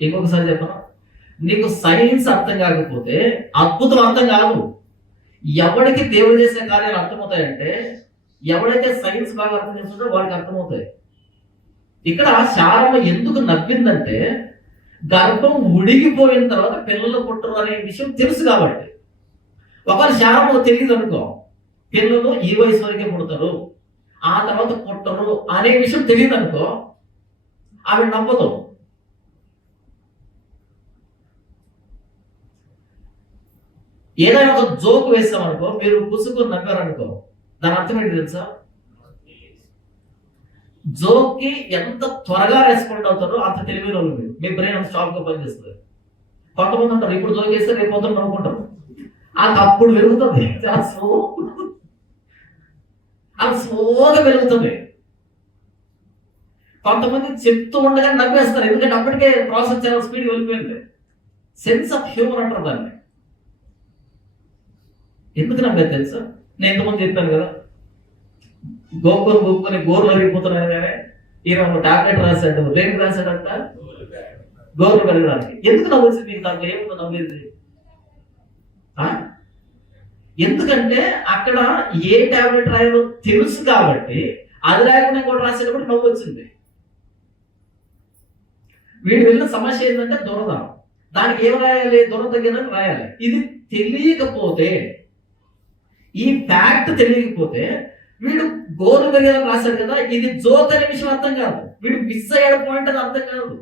ఇంకొకసారి చెప్పను, నీకు సైన్స్ అర్థం కాకపోతే అద్భుతం అర్థం కాదు. ఎవరికి దేవుడు చేసే కార్యాలు అర్థమవుతాయంటే ఎవడైతే సైన్స్ బాగా అర్థం చేసుకుంటారో వాడికి అర్థమవుతాయి. ఇక్కడ శారమ్మ ఎందుకు నవ్విందంటే గర్భం ఉడిగిపోయిన తర్వాత పిల్లలు పుట్టరు అనే విషయం తెలుసు కాబట్టి. ఒకవేళ శారమ్మ తెలియదు అనుకో, పిల్లలు ఈ వయసు వరకే పుడతారు, ఆ తర్వాత పుట్టరు అనే విషయం తెలియదు అనుకో, ఆవిడ నవ్వదు. ఏదైనా ఒక జోక్ వేస్తామనుకో, మీరు పుసుకుని నవ్వారనుకో, దాని అర్థం ఏంటి తెలుసా? జోక్ కి ఎంత త్వరగా రెస్పాండ్ అవుతారో అంత తెలివైన వాళ్ళు మీరు. మీ బ్రెయిన్ అంత స్టాప్ గా పనిచేస్తుంది. కొంతమంది ఉంటారు, ఇప్పుడు జోక్ వేస్తే రేపు పొద్దున్న నవ్వుకుంటారు, అది అప్పుడు పెరుగుతుంది, చాలా స్లోగా పెరుగుతుంది. కొంతమంది చెప్తూ ఉండగా నవ్వేస్తారు, ఎందుకంటే అప్పటికే ప్రాసెస్ చాలా స్పీడ్ వెళ్ళిపోయింది. సెన్స్ ఆఫ్ హ్యూమర్ అంటారు దాన్ని. ఎందుకు నవ్వే తెలుసా? నేను ఎంతమంది చెప్పాను కదా, గోపుకొని గోర్లు అరిగిపోతున్నాయి కానీ ఈయన టాబ్లెట్ రాశాడు, దేనికి రాశాడంట? గోర్లు పెరగడానికి. ఎందుకు నవ్వచ్చు మీకు? దాంట్లో ఏముందో నవ్వేది? ఎందుకంటే అక్కడ ఏ టాబ్లెట్ రాయాలో తెలుసు కాబట్టి అది రాయకుండా కూడా రాసేటప్పుడు నవ్వు వచ్చింది. వీడు వెళ్ళిన సమస్య ఏంటంటే దురద, దానికి ఏం రాయాలి, దురద తగ్గినట్టు రాయాలి. ఇది తెలియకపోతే, ఈ ఫ్యాక్ట్ తెలియకపోతే వీడు గోరు పెరిగేదని రాశాడు కదా, ఇది జోక్ అనే విషయం అర్థం కాదు. వీడు మిస్ అయ్యాడు పాయింట్ అది అర్థం కాదు.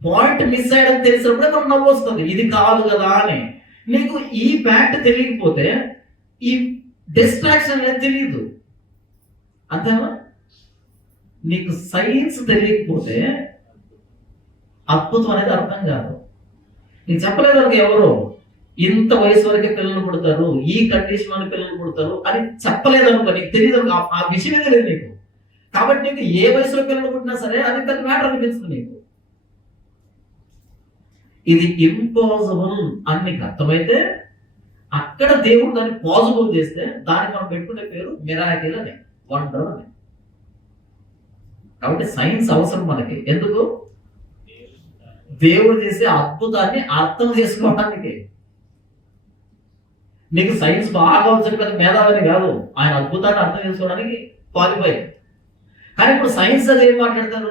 పాయింట్ మిస్ అయ్యాడని తెలిసినప్పుడే మనం నవ్వు వస్తుంది, ఇది కాదు కదా అని. నీకు ఈ ఫ్యాక్ట్ తెలియకపోతే ఈ డిస్ట్రాక్షన్ అనేది తెలియదు, అంతేనా? నీకు సైన్స్ తెలియకపోతే అద్భుతం అనేది అర్థం కాదు. నీకు చెప్పలేదు వాళ్ళకి ఎవరు ఇంత వయసు వరకే పిల్లలు పుడతారు, ఈ కండిషన్ వల్ల పిల్లలు పుడతారు అని చెప్పలేదు అనుకో, నీకు తెలియదు, ఆ విషయమే తెలియదు నీకు. కాబట్టి నీకు ఏ వయసులో పిల్లలు పుట్టినా సరే అది పెద్ద మ్యాటర్ అనిపిస్తుంది నీకు. ఇది ఇంపాసిబుల్ అని నీకు అర్థమైతే అక్కడ దేవుడు దాన్ని పాసిబుల్ చేస్తే దాన్ని మనం పెట్టుకునే పేరు మిరాకిల్ అని, వండర్ అని. కాబట్టి సైన్స్ అవసరం మనకి. ఎందుకు? దేవుడు చేసే అద్భుతాన్ని అర్థం చేసుకోవడానికి. నీకు సైన్స్ బాగా వచ్చి పెద్ద మేధావిని కాదు, ఆయన అద్భుతాన్ని అర్థం చేసుకోవడానికి క్వాలిఫై. కానీ ఇప్పుడు సైన్స్ అది ఏం మాట్లాడతారు,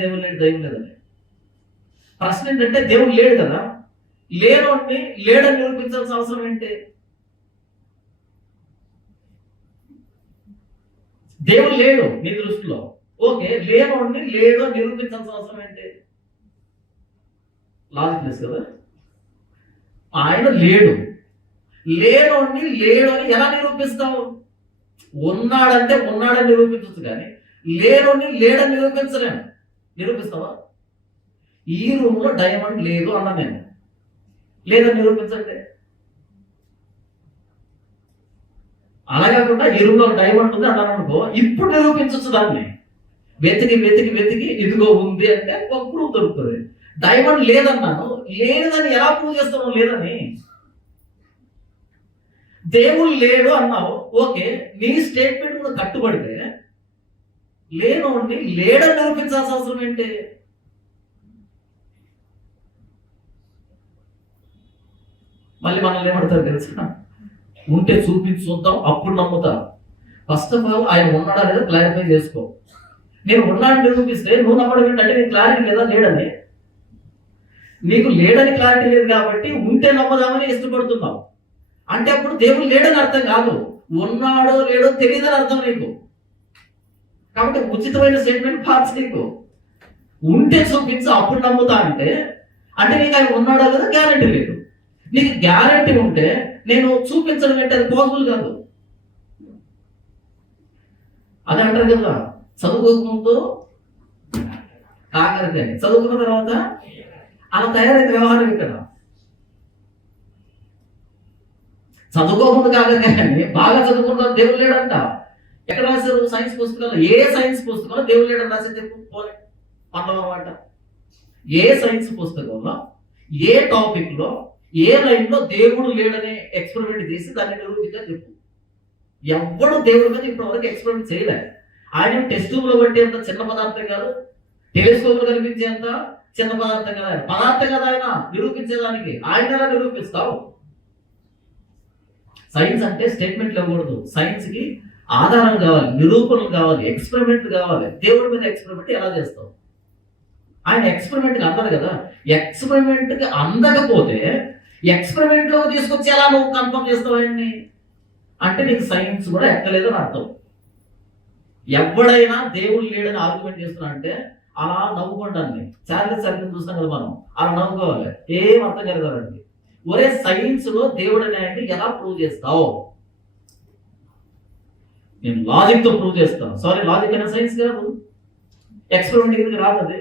దేవుడు లేడు, దైవం లేదని. ప్రశ్న ఏంటంటే దేవుడు లేడు కదా, లేనోడిని లేడని నిరూపించాల్సిన అవసరం ఏంటి? దేవుడు లేడు నీ దృష్టిలో, ఓకే, లేనోడిని లేడు అని నిరూపించాల్సిన అవసరం ఏంటి? లాజిక్ లేదు కదా. ఆయన లేడు, లేనోడిని లేడు అని ఎలా నిరూపిస్తావు? ఉన్నాడంటే ఉన్నాడని నిరూపించవచ్చు, కానీ లేనోడిని లేడని నిరూపించలేము. నిరూపిస్తావా? ఈ రూమ్ లో డైమండ్ లేదు అన్నా నేను, లేదని నిరూపించండి. అలా కాకుండా ఈ రూమ్ లో డైమండ్ ఉంది అన్నాను అనుకో, ఇప్పుడు నిరూపించవచ్చు దాన్ని. వెతికి వెతికి వెతికి ఇదిగో ఉంది అంటే ఒక ప్రూఫ్ దొరుకుతుంది. డైమండ్ లేదన్నాను, లేదని ఎలా ప్రూవ్ చేస్తాను లేదని? దేవుడు లేడు అన్నావు, ఓకే, నీ స్టేట్మెంట్ కూడా కట్టుబడితే లేనోడిని లేడని నిరూపించాల్సిన అవసరం ఏంటి? మళ్ళీ మనల్ని ఏమంటారు తెలుసా? ఉంటే చూపించి చూద్దాం అప్పుడు నమ్ముతా. ఫస్ట్ ఆఫ్ ఆల్ ఆయన ఉన్నాడా లేదా క్లారిఫై చేసుకో. నేను ఉన్నాడని నిరూపిస్తే నువ్వు నమ్మడం ఏంటంటే నీకు క్లారిటీ లేదా లేడని. నీకు లేడని క్లారిటీ లేదు కాబట్టి ఉంటే నమ్మదామని ఇష్టపడుతున్నావు. అంటే అప్పుడు దేవుడు లేడని అర్థం కాదు, ఉన్నాడో లేడో తెలియదని అర్థం నీకు. కాబట్టి ఉచితమైన స్టేట్మెంట్ పాస్ నీకు. ఉంటే చూపించు అప్పుడు నమ్ముతా అంటే నీకు ఆయన ఉన్నాడో లేదా గ్యారంటీ లేదు. నీకు గ్యారంటీ ఉంటే నేను చూపించడం అంటే అది పాసిబుల్ కాదు. అది అంటారు కదా, చదువుకోకముందు కాకరకాయ, చదువుకున్న తర్వాత అలా తయారైన వ్యవహారం ఇక్కడ. చదువుకోకముందు కాకరకాయ, బాగా చదువుకున్న దేవుడు లేడంట. ఎక్కడ రాశారు? సైన్స్ పుస్తకాలు. ఏ సైన్స్ పుస్తకంలో దేవుడు లేడని రాసి చెప్పు అన్నమాట. ఏ సైన్స్ పుస్తకంలో ఏ టాపిక్ లో ఏ లైన్ లో దేవుడు లేడనే ఎక్స్పెరిమెంట్ చేసి దాన్ని నిరూపించా చెప్పు. ఎవ్వడు దేవుడి మీద ఇప్పటి వరకు ఎక్స్పెరిమెంట్ చేయలేదు. ఆయన టెస్ట్ ట్యూబ్ లో బట్టి చిన్న పదార్థం కాదు, టెలిస్కోప్ లో కనిపించేంత చిన్న పదార్థం కదా, పదార్థం కదా ఆయన నిరూపించేదానికి. ఆయన ఎలా నిరూపిస్తావు? సైన్స్ అంటే స్టేట్మెంట్లు ఇవ్వకూడదు, సైన్స్ కి ఆధారం కావాలి, నిరూపణలు కావాలి, ఎక్స్పెరిమెంట్లు కావాలి. దేవుడి మీద ఎక్స్పెరిమెంట్ ఎలా చేస్తావు? ఆయన ఎక్స్పెరిమెంట్కి అందదు కదా. ఎక్స్పెరిమెంట్కి అందకపోతే ఎక్స్పెరిమెంట్ లో తీసుకొచ్చి ఎలా నువ్వు కన్ఫర్మ్ చేస్తావు ఆయన్ని? అంటే నీకు సైన్స్ కూడా ఎక్కలేదని అర్థం. ఎవడైనా దేవుడు లేడని ఆర్గ్యుమెంట్ చేస్తున్నా అంటే అలా నవ్వుకోండి. చార్లెస్ చార్లెస్ చూస్తాం కదా మనం, అలా నవ్వుకోవాలి. ఏం అర్థం కలగాలండి. ఒరే సైన్స్ లో దేవుడు అనేవి ఎలా ప్రూవ్ చేస్తావు? నేను లాజిక్ తో ప్రూవ్ చేస్తాను. సారీ, లాజిక్ అయినా సైన్స్ కాదు, ఎక్స్పెరిమెంట్ కిందకి రాదు అది.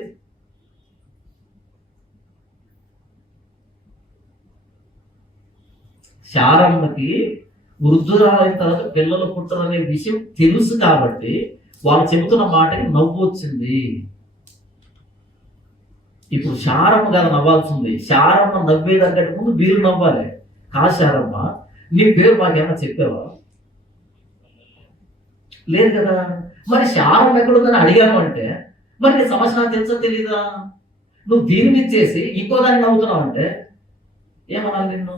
శారమ్మకి వృద్ధురాలైన తర్వాత పిల్లలు పుట్టరనే విషయం తెలుసు కాబట్టి వాళ్ళు చెబుతున్న మాటకి నవ్వు వచ్చింది. ఇప్పుడు శారమ్మ గారు నవ్వాల్సింది. శారమ్మ నవ్వే తగ్గట్టు ముందు మీరు నవ్వాలి. శారమ్మ, నీ పేరు మాకేమైనా చెప్పావా? లేదు కదా. మరి శారమ్మ ఎక్కడుందని అడిగాను అంటే మరి నీ సమస్య నాకు తెలుసా తెలీదా? నువ్వు దీని మీద చేసి ఇంకో దాన్ని నవ్వుతున్నావు అంటే ఏమనాలి నిన్ను?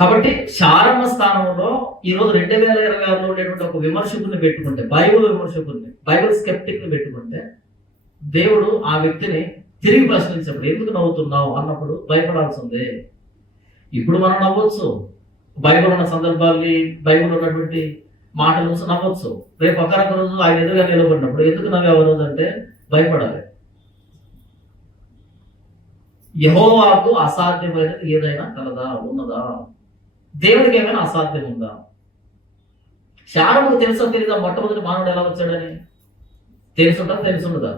కాబట్టి శారమ్మ స్థానంలో ఈరోజు 2026లో ఉండేటువంటి ఒక విమర్శకుని పెట్టుకుంటే, బైబిల్ విమర్శకుని, బైబిల్ స్కెప్టిక్ ని పెట్టుకుంటే, దేవుడు ఆ వ్యక్తిని తిరిగి ప్రశ్నించినప్పుడు ఎందుకు నవ్వుతున్నావు అన్నప్పుడు భయపడాల్సిందే. ఇప్పుడు మనం నవ్వచ్చు, బైబిల్ ఉన్న సందర్భాల్ని, బైబిల్ ఉన్నటువంటి మాటలు చూసి నవ్వచ్చు. రేపు ఒకరొక రోజు ఆయన ఎదురుగా నిలబడినప్పుడు ఎందుకు నవ్వే రోజు అంటే భయపడాలి. యెహోవాకు అసాధ్యమైనది ఏదైనా కలదా, ఉన్నదా? దేవుడికి ఏమైనా అసాధ్యం ఉందా? శారముకు తెలుసా తెలీదా మొట్టమొదటి మానవుడు ఎలా వచ్చాడని? తెలుసుండదా?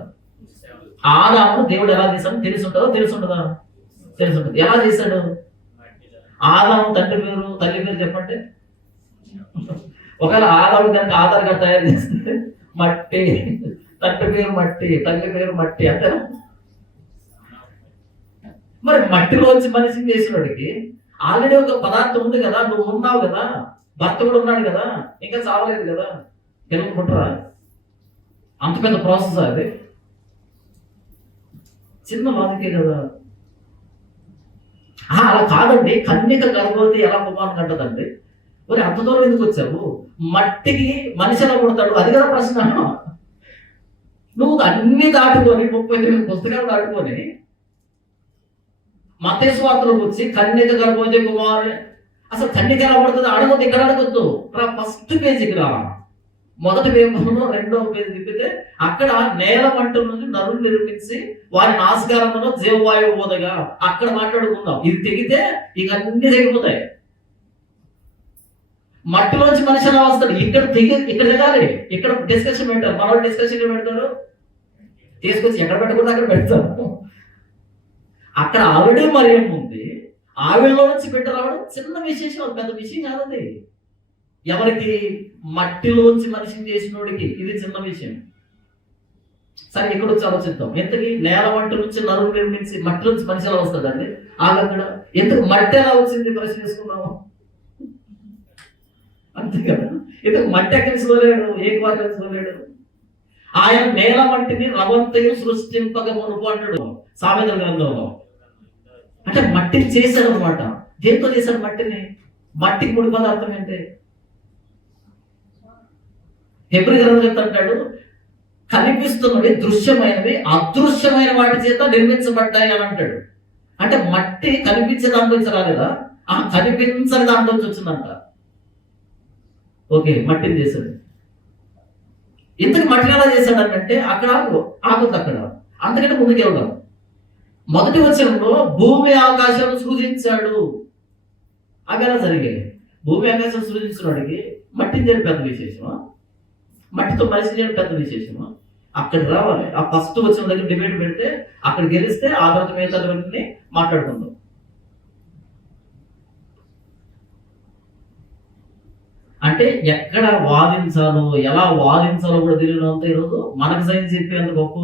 ఆదామును దేవుడు ఎలా చేశాడు తెలుసుండదా? తెలుసుంటది. ఎలా చేశాడు? ఆదాము తండ్రి పేరు, తల్లి పేరు చెప్పండి. ఒకవేళ ఆదాము కనుక ఆధార్ కార్డు తయారు చేస్తే మట్టి, తండ్రి పేరు మట్టి, తల్లి పేరు మట్టి, అంతేనా? మరి మట్టిలోంచి మనిషిని చేసినోడికి ఆల్రెడీ ఒక పదార్థం ఉంది కదా, నువ్వు ఉన్నావు కదా, భర్త కూడా ఉన్నాడు కదా, ఇంకా చావలేదు కదా, పిల్లలు పుట్టరా? అంత పెద్ద ప్రాసెస్ అది. చిన్న లాజికే కదా. అలా కాదండి, కన్యక గర్భవతి ఎలా కుమారుని కంటదండి? మరి అంత దూరం ఎందుకు వచ్చావు? మట్టికి మనిషి ఎలా పుడతాడు? అది కదా ప్రశ్న. నువ్వు అన్ని దాటుకొని 39 పుస్తకాలు దాటుకొని మత్తయి సువార్తలోకి వచ్చి కన్యక గర్భవతి కుమారుని, అసలు కన్యక ఎలా పడుతుంది అడగొద్దు, ఇక్కడ అడగొద్దు. ఫస్ట్ పేజీకి రా, మొదటి పేపర్లో 2వ పేజీ తిప్పితే అక్కడ నేల మంటల నుంచి నరులు నిర్మించి వారి నాసికారంలో జీవవాయువు పోదగా అక్కడ మాట్లాడుకుందాం. ఇది తెగితే ఇక అన్ని తెగిపోతాయి. మట్టిలోంచి మనిషి ఎలా వస్తాడు? ఇక్కడ దిగాలి. ఇక్కడ డిస్కషన్ పెట్టారు. మన డిస్కషన్ పెడతారు, తీసుకొచ్చి ఎక్కడ పెట్టకూడదు అక్కడ పెడతారు. అక్కడ ఆవిడే మరియమ్మ ఉంది, ఆవిడలో నుంచి బిడ్డ రావడం చిన్న విశేషం, పెద్ద విషయం కాదండి. ఎవరికి? మట్టిలోంచి మనిషిని చేసినోడికి ఇది చిన్న విషయం. సరే, ఇక్కడ వచ్చి ఆలోచిద్దాం. ఎందుకు నేల వంట నుంచి నరువు నిర్మించి మట్టి నుంచి మనిషి ఎలా వస్తుందండి? ఆగక్కడ ఎందుకు మట్టి ఎలా వచ్చింది ప్రశ్న చేసుకున్నాము, అంతే కదా. ఎందుకు మట్టి ఎక్కడి నుంచి తోలేడు? ఏ క్వార్టర్ నుంచి తోలేడు? ఆయన నేల మట్టిని రవంతయు సృష్టింపక మునుపు అంటాడు సామెతల గ్రంథంలో. అంటే మట్టిని చేశాడు అనమాట. దేంతో చేశాడు మట్టిని? మట్టికి ముడి పదార్థం ఏంటి? హెబ్రీ గ్రంథం అంటాడు, కనిపిస్తున్నవి దృశ్యమైనవి అదృశ్యమైన వాటి చేత నిర్మించబడ్డాయి అని అంటాడు. అంటే మట్టి కనిపించే దాంట్లో నుంచి రాలేదా? కనిపించని దాంట్లో నుంచి వచ్చిందంట. ఓకే, మట్టిని చేశాడు. ఇంతకు మట్టిని ఎలా చేశాడు అంటే అక్కడ ఆగుతుంది. అక్కడ అంతకంటే ముందుకు వెళ్దాం. మొదటి వచనంలో భూమి ఆకాశాలను సృజించాడు. అవి ఎలా జరిగాయి? భూమి ఆకాశం సృజించినవాడికి మట్టిని చేయడం పెద్ద విశేషమా? మట్టితో మనిషి చేయడం పెద్ద విశేషమా? అక్కడికి రావాలి. ఆ ఫస్ట్ వచ్చిన దగ్గర డిబేట్ పెడితే అక్కడ గెలిస్తే ఆ తర్వాత మిగతాన్ని మాట్లాడుకుందాం. అంటే ఎక్కడ వాదించాలో, ఎలా వాదించాలో కూడా తెలియనంత ఈరోజు మనకు సైన్స్ చెప్పేంత గొప్ప.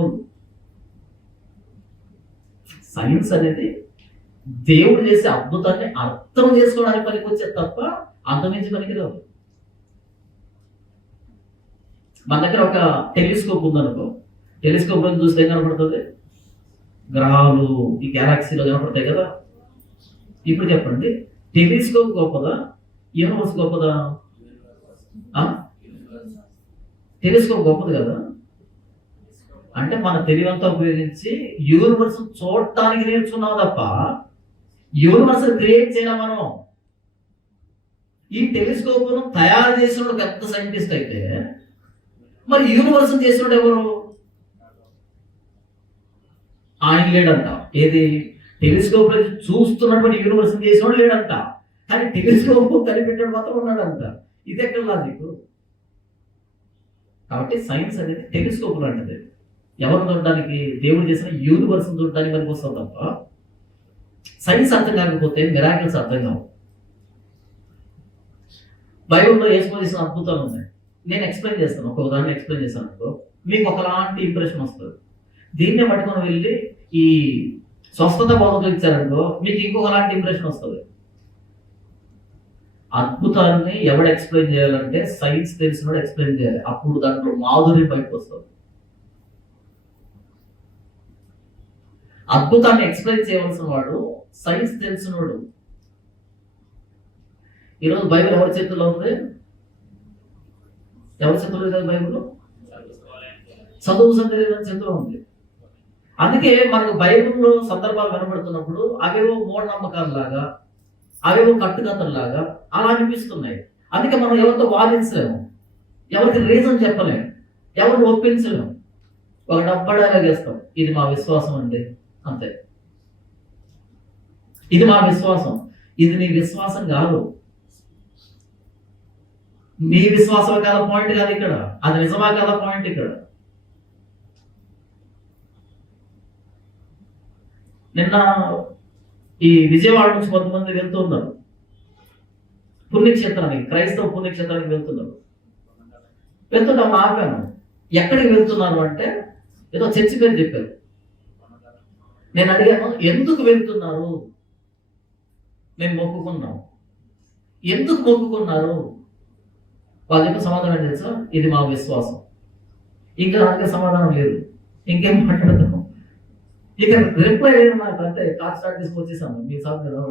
సైన్స్ అనేది దేవుడు చేసే అద్భుతాన్ని అర్థం చేసుకోవడానికి పనికి వచ్చేది తప్ప అంతమించి పనికి రాదు. మన దగ్గర ఒక టెలిస్కోప్ ఉందనుకో, టెలిస్కోప్ లో చూస్తే ఏం కనపడుతుంది? గ్రహాలు, ఈ గ్యాలక్సీలో కనపడతాయి కదా. ఇప్పుడు చెప్పండి, టెలిస్కోప్ గొప్పదా, యూనివర్స్ గొప్పదా? టెలిస్కోప్ గొప్పది కదా. అంటే మన తెలివంతా ఉపయోగించి యూనివర్స్ చూడటానికి నేర్చుకున్నాం తప్ప యూనివర్స్ క్రియేట్ చేయడం మనం. ఈ టెలిస్కోప్ తయారు చేసిన పెద్ద సైంటిస్ట్ అయితే మరి యూనివర్స్ చేసినోడు ఎవరు? ఆయన లేడంట. ఏది? టెలిస్కోప్ లో చూస్తున్నటువంటి యూనివర్స్ చేసినోడు లేడంట, కానీ టెలిస్కోప్ కనిపెట్టాడు మాత్రం ఉన్నాడంట. ఇది ఎక్కడ లాజిక్? కాబట్టి సైన్స్ అనేది టెలిస్కోప్ లాంటిది. ఎవరు చూడడానికి? దేవుడు చేసిన యూనివర్స్ చూడడానికి మనకు వస్తాం తప్ప సైన్స్ అర్థం కాకపోతే మిరాకిల్స్ అర్థం కావు. బైబిల్లో యేసు చేసిన అద్భుతాలు ఉన్నాయి. నేను ఎక్స్ప్లెయిన్ చేస్తాను, ఒక ఉదాహరణ ఎక్స్ప్లెయిన్ చేస్తాను అనుకో, మీకు ఒకలాంటి ఇంప్రెషన్ వస్తుంది. దీన్నే పట్టుకొని వెళ్ళి ఈ స్వస్థత బోధకులు ఇచ్చారనుకో, మీకు ఇంకొకలాంటి ఇంప్రెషన్ వస్తుంది. అద్భుతాన్ని ఎవడు ఎక్స్ప్లెయిన్ చేయాలంటే సైన్స్ తెలిసినోడు ఎక్స్ప్లెయిన్ చేయాలి. అప్పుడు దాంట్లో మాధుర్యం బయటకు వస్తుంది. అద్భుతాన్ని ఎక్స్ప్లెయిన్ చేయవలసిన వాడు సైన్స్ తెలిసినోడు. ఈరోజు బైబిల్ ఎవరి చేతుల్లో ఉంది? ఎవరి చేతుల్లో లేదు బైబిల్? చదువు సందేహం చేతిలో ఉంది. అందుకే మనకు బైబిల్లో సందర్భాలు కనబడుతున్నప్పుడు అవేవో మూఢనమ్మకాలు లాగా, అవేవో కట్టుకథల్లాగా అలా అనిపిస్తున్నాయి. అందుకే మనం ఎవరితో వాదించలేము, ఎవరికి రీజన్ చెప్పలేము, ఎవరిని ఒప్పించలేము. ఒక డబ్బడాగా చేస్తాం, ఇది మా విశ్వాసం అండి, అంతే. ఇది మా విశ్వాసం. ఇది నీ విశ్వాసం కాదు. నీ విశ్వాసం కాదు పాయింట్ కాదు ఇక్కడ, అది నిజమా కాదా పాయింట్ ఇక్కడ. నిన్న ఈ విజయవాడ నుంచి కొంతమంది వెళ్తూ ఉన్నారు పుణ్యక్షేత్రానికి, క్రైస్తవ పుణ్యక్షేత్రానికి వెళ్తున్నారు. వెళ్తుంటే ఆపాను. ఎక్కడికి వెళ్తున్నారు అంటే ఏదో చర్చి పేరు చెప్పారు. నేను అడిగాను, ఎందుకు వెళ్తున్నారు? మేము మొక్కుకున్నాం. ఎందుకు మొక్కుకున్నారు? వాళ్ళు చెప్పిన సమాధానం ఏంటి తెలుసా? ఇది మా విశ్వాసం. ఇంకా దానికి సమాధానం లేదు, ఇంకేం మాట్లాడతాము. ఇక రిప్లై లేదు నాకు, అంతే. కార్ స్టార్ట్ తీసుకొచ్చేసాము, మీ సార్ కదా.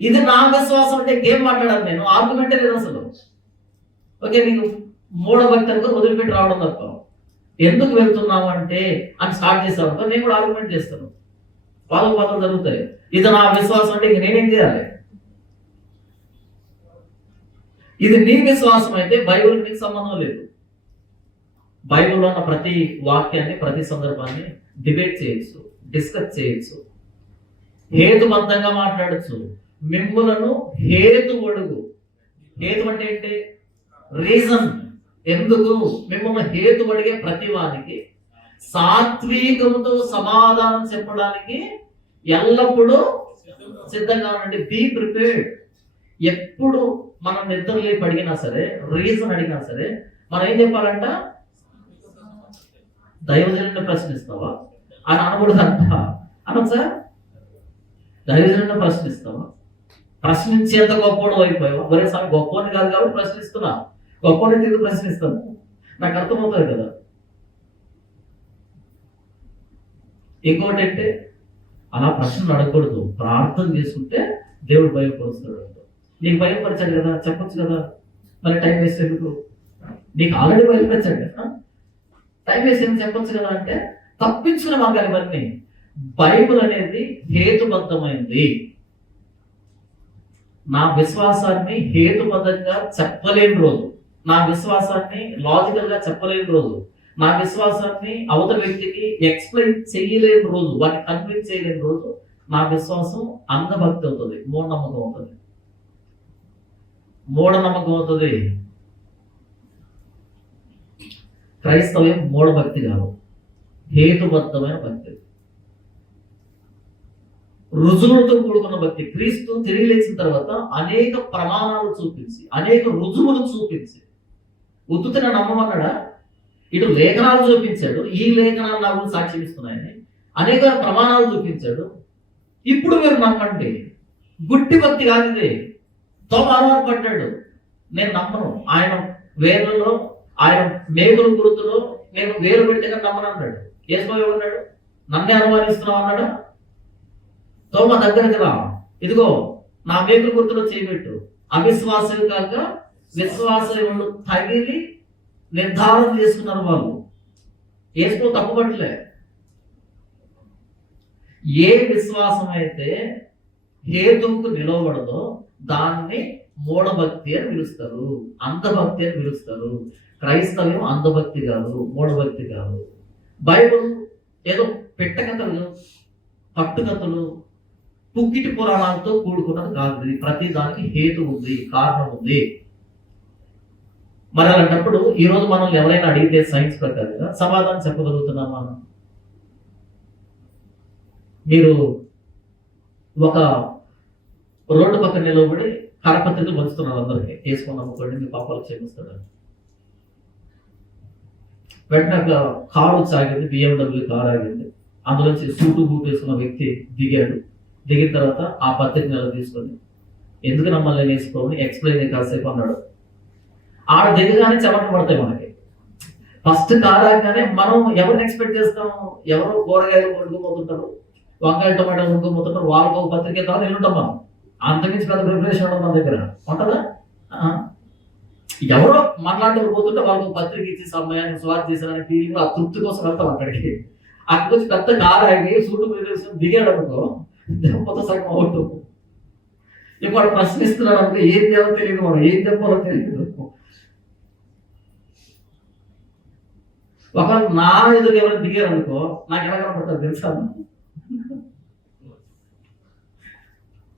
ఇది నా విశ్వాసం అంటే ఇంకేం మాట్లాడాలి నేను? ఆర్గ్యుమెంటే లేదు అసలు. ఓకే, నీకు మూఢభక్తి అనుకో, వదిలిపెట్టి రావడం తప్ప. ఎందుకు వెళ్తున్నావు అంటే అని స్టార్ట్ చేస్తాను, నేను కూడా ఆర్గ్యుమెంట్ చేస్తాను. పాదలు జరుగుతాయి. ఇది నా విశ్వాసం అంటే ఇంక నేనేం చేయాలి? ఇది నీ విశ్వాసం అయితే బైబిల్కి నీకు సంబంధం లేదు. బైబిల్లో ఉన్న ప్రతి వాక్యాన్ని, ప్రతి సందర్భాన్ని డిబేట్ చేయొచ్చు, డిస్కస్ చేయొచ్చు, హేతుబద్ధంగా మాట్లాడచ్చు. మిమ్ములను హేతు అంటే ఏంటి? రీజన్. ఎందుకు మిమ్మల్ని హేతు అడిగే ప్రతి వానికి సాత్వికముతో సమాధానం చెప్పడానికి ఎల్లప్పుడూ సిద్ధంగా ఉండండి. Be prepared. ఎప్పుడు మనం నిద్రలేపి అడిగినా సరే, రీజన్ అడిగినా సరే, మనం ఏం చెప్పాలంట? దైవజనుడిని ప్రశ్నిస్తావా అని అనకూడదంట. అనం సార్, దైవజనుడిని ప్రశ్నిస్తావా? ప్రశ్నించేంత గొప్పడు అయిపోయావా? ఒరే సార్, గొప్పని కాదు కాబట్టి ప్రశ్నిస్తున్నా, గొప్పని తిరిగి ప్రశ్నిస్తాను. నాకు అర్థమవుతుంది కదా. ఇంకోటి అంటే అలా ప్రశ్నలు అడగకూడదు, ప్రార్థన చేసుకుంటే దేవుడు భయపరుస్తాడు. నీకు భయపరిచాడు కదా, చెప్పొచ్చు కదా. మరి టైం వేస్ట్ ఎందుకు? నీకు ఆల్రెడీ భయపరిచాడు కదా, టైం వేస్ట్ ఎందుకు చెప్పొచ్చు కదా. అంటే తప్పించుకునే మార్గాలు ఇవన్నీ. బైబిల్ అనేది హేతుబద్ధమైంది. నా విశ్వాసాన్ని హేతుబద్ధంగా చెప్పలేని రోజు, నా విశ్వాసాన్ని లాజికల్ గా చెప్పలేని రోజు, నా విశ్వాసాన్ని అవతల వ్యక్తికి ఎక్స్ప్లెయిన్ చేయలేని రోజు, వాటిని కన్విన్స్ చేయలేని రోజు నా విశ్వాసం అంధభక్తి అవుతుంది, మూఢనమ్మకం అవుతుంది. మూఢనమ్మకం అవుతుంది. క్రైస్తవ్యం మూఢభక్తి కాదు, హేతుబద్ధమైన భక్తి, రుజువులతో కూడుకున్న భక్తి. క్రీస్తు తిరిగి లేచిన తర్వాత అనేక ప్రమాణాలు చూపించి, అనేక రుజువులు చూపించి, ఉత్తున నమ్మమన్నాడా? ఇటు లేఖనాలు చూపించాడు, ఈ లేఖనాలు నాకు సాక్ష్యం ఇస్తున్నాయని అనేక ప్రమాణాలు చూపించాడు. ఇప్పుడు మీరు నమ్మండి. గుట్టి భక్తి కాదు ఇది. తోమారు పడ్డాడు, నేను నమ్మను. ఆయన వేర్లలో, ఆయన మేకులు గుర్తులో నేను వేలు పెడితే నమ్మను అన్నాడు. ఏమన్నాడు? నన్నే అనుమానిస్తున్నావు అన్నాడు. తోమ దగ్గరికి రా, ఇదిగో నా మేకులు గుర్తులో చేయబెట్టు. అవిశ్వాసం కాక విశ్వాసం తగిలి నిర్ధారణ చేసుకున్నారు వాళ్ళు. ఏసుకో తప్పుపట్టలే. ఏ విశ్వాసం అయితే హేతువుకు నిలవబడదో దాన్ని మూఢభక్తి అని పిలుస్తారు, అంధభక్తి అని పిలుస్తారు. క్రైస్తవ్యం అంధభక్తి కాదు, మూఢభక్తి కాదు. బైబిల్ ఏదో పెట్టకథలు, కట్టుకథలు, పుక్కిటి పురాణాలతో కూడుకున్నది కాదు. ప్రతి దానికి హేతు ఉంది, కారణం ఉంది. మరి అలాంటప్పుడు ఈరోజు మనం ఎవరైనా అడిగితే సైన్స్ ప్రకారంగా సమాధానం చెప్పగలుగుతున్నామా? మీరు ఒక రోడ్డు పక్కన నిలబడి కరపత్రికలు పంచుతున్నారు అందరికీ, వేసుకున్న అమ్ముకోండి మీ పాపాలు క్షమిస్తాడని. వెంటనే ఒక కారు సాగింది, BMW కారు ఆగింది. అందులోంచి సూటు బూట్ వేసుకున్న వ్యక్తి దిగాడు. దిగిన తర్వాత ఆ పత్రికను ఎలా తీసుకొని, ఎందుకు నమ్మల్ని వేసుకోని ఎక్స్ప్లెయిన్ కాసేపు అన్నాడు. ఆడ దిగగానే చెమటలు పడతాయి మనకి. ఫస్ట్ కారాగానే మనం ఎవరిని ఎక్స్పెక్ట్ చేస్తాం? ఎవరో కూరగాయలు కొనుక్కోపోతుంటారు, వంకాయ టమాటాలు కొనుక్కోపోతుంటారు, వాళ్ళకు ఒక పత్రిక ద్వారా వెళ్ళుంటాం మనం. అంతమించి పెద్ద ప్రిపరేషన్ ఉండదు మన దగ్గర, ఉంటుందా? ఆ. ఎవరో మాట్లాడుతూ పోతుంటే వాళ్ళకి పత్రిక ఇచ్చి సమయాన్ని స్వార్థ చేశారనే ఫీలింగ్, ఆ తృప్తి కోసం వెళ్తాం అక్కడికి. అక్కడికి వచ్చి పెద్ద కారు ఆగి సూటు దిగాడు అనుకో, దెబ్బతో సగం అవుట్. ఇప్పుడు ప్రశ్నిస్తున్నాడు అనుకో, ఏం చేయాలో తెలియదు, మనం ఏం చెప్పాలో తెలియదు. ఒకవేళ నా ఎదురు ఎవరైనా దిగారు అనుకో, నాకు ఎలా కనపడతారు తెలుసా?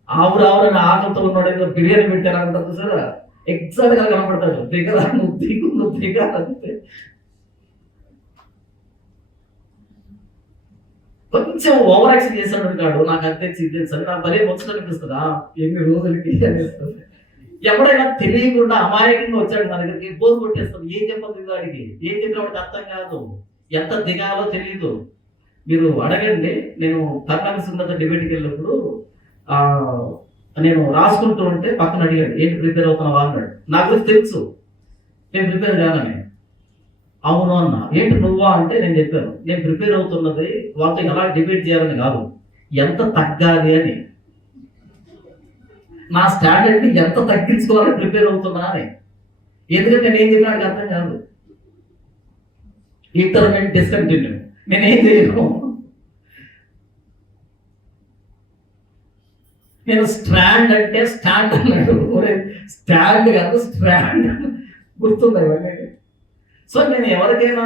ఆవురావురని ఆకలితో ఉన్నాడు, ఏదో బిర్యానీ పెట్టారంటారు సార్, ఎగ్జాక్ట్ గా కనపడతాడు. దిగరా నువ్వు దిగు, నువ్వు దిగాలంటే కొంచెం ఓవర్ యాక్షన్ చేశాడు అంటాడు. నాకు అది తెచ్చి ఇది తెలుసు, నాకు భలే వచ్చి అనిపిస్తుందా ఎన్ని రోజులకి అనిపిస్తుంది. ఎవడైనా తెలియకుండా అమాయకంగా వచ్చాడు నా దగ్గరికి, బోర్ కొట్టేస్తుంది. ఏం చెప్పదు వాడికి, ఏం చెప్పినప్పుడు అర్థం కాదు, ఎంత దిగాలో తెలియదు. మీరు అడగండి, నేను కర్ణాటక సుందర డిబేట్కి వెళ్ళినప్పుడు నేను రాసుకుంటూ ఉంటే పక్కన అడిగాడు, ఏంటి ప్రిపేర్ అవుతున్నావా అన్నాడు. నాకు గురించి తెలుసు నేను ప్రిపేర్ కాదని. అవును అన్న. ఏంటి నువ్వా అంటే నేను చెప్పాను, నేను ప్రిపేర్ అవుతున్నది వాళ్ళతో ఎలా డిబేట్ చేయాలని కాదు, ఎంత తగ్గాలి అని, నా స్టాండర్డ్ని ఎంత తగ్గించుకోవాలని ప్రిపేర్ అవుతున్నా అని. ఎందుకంటే నేను ఏం చెప్పినాడికి అర్థం కాదు. ఇంటర్మీడియట్ డిస్కంటిన్యూ, నేనేం చేయను. నేను స్టాండ్ అంటే స్టాండ్ అన్నాడు, స్టాండ్ కాదు స్టాండ్, గుర్తుంది ఇవన్నీ. సో నేను ఎవరికైనా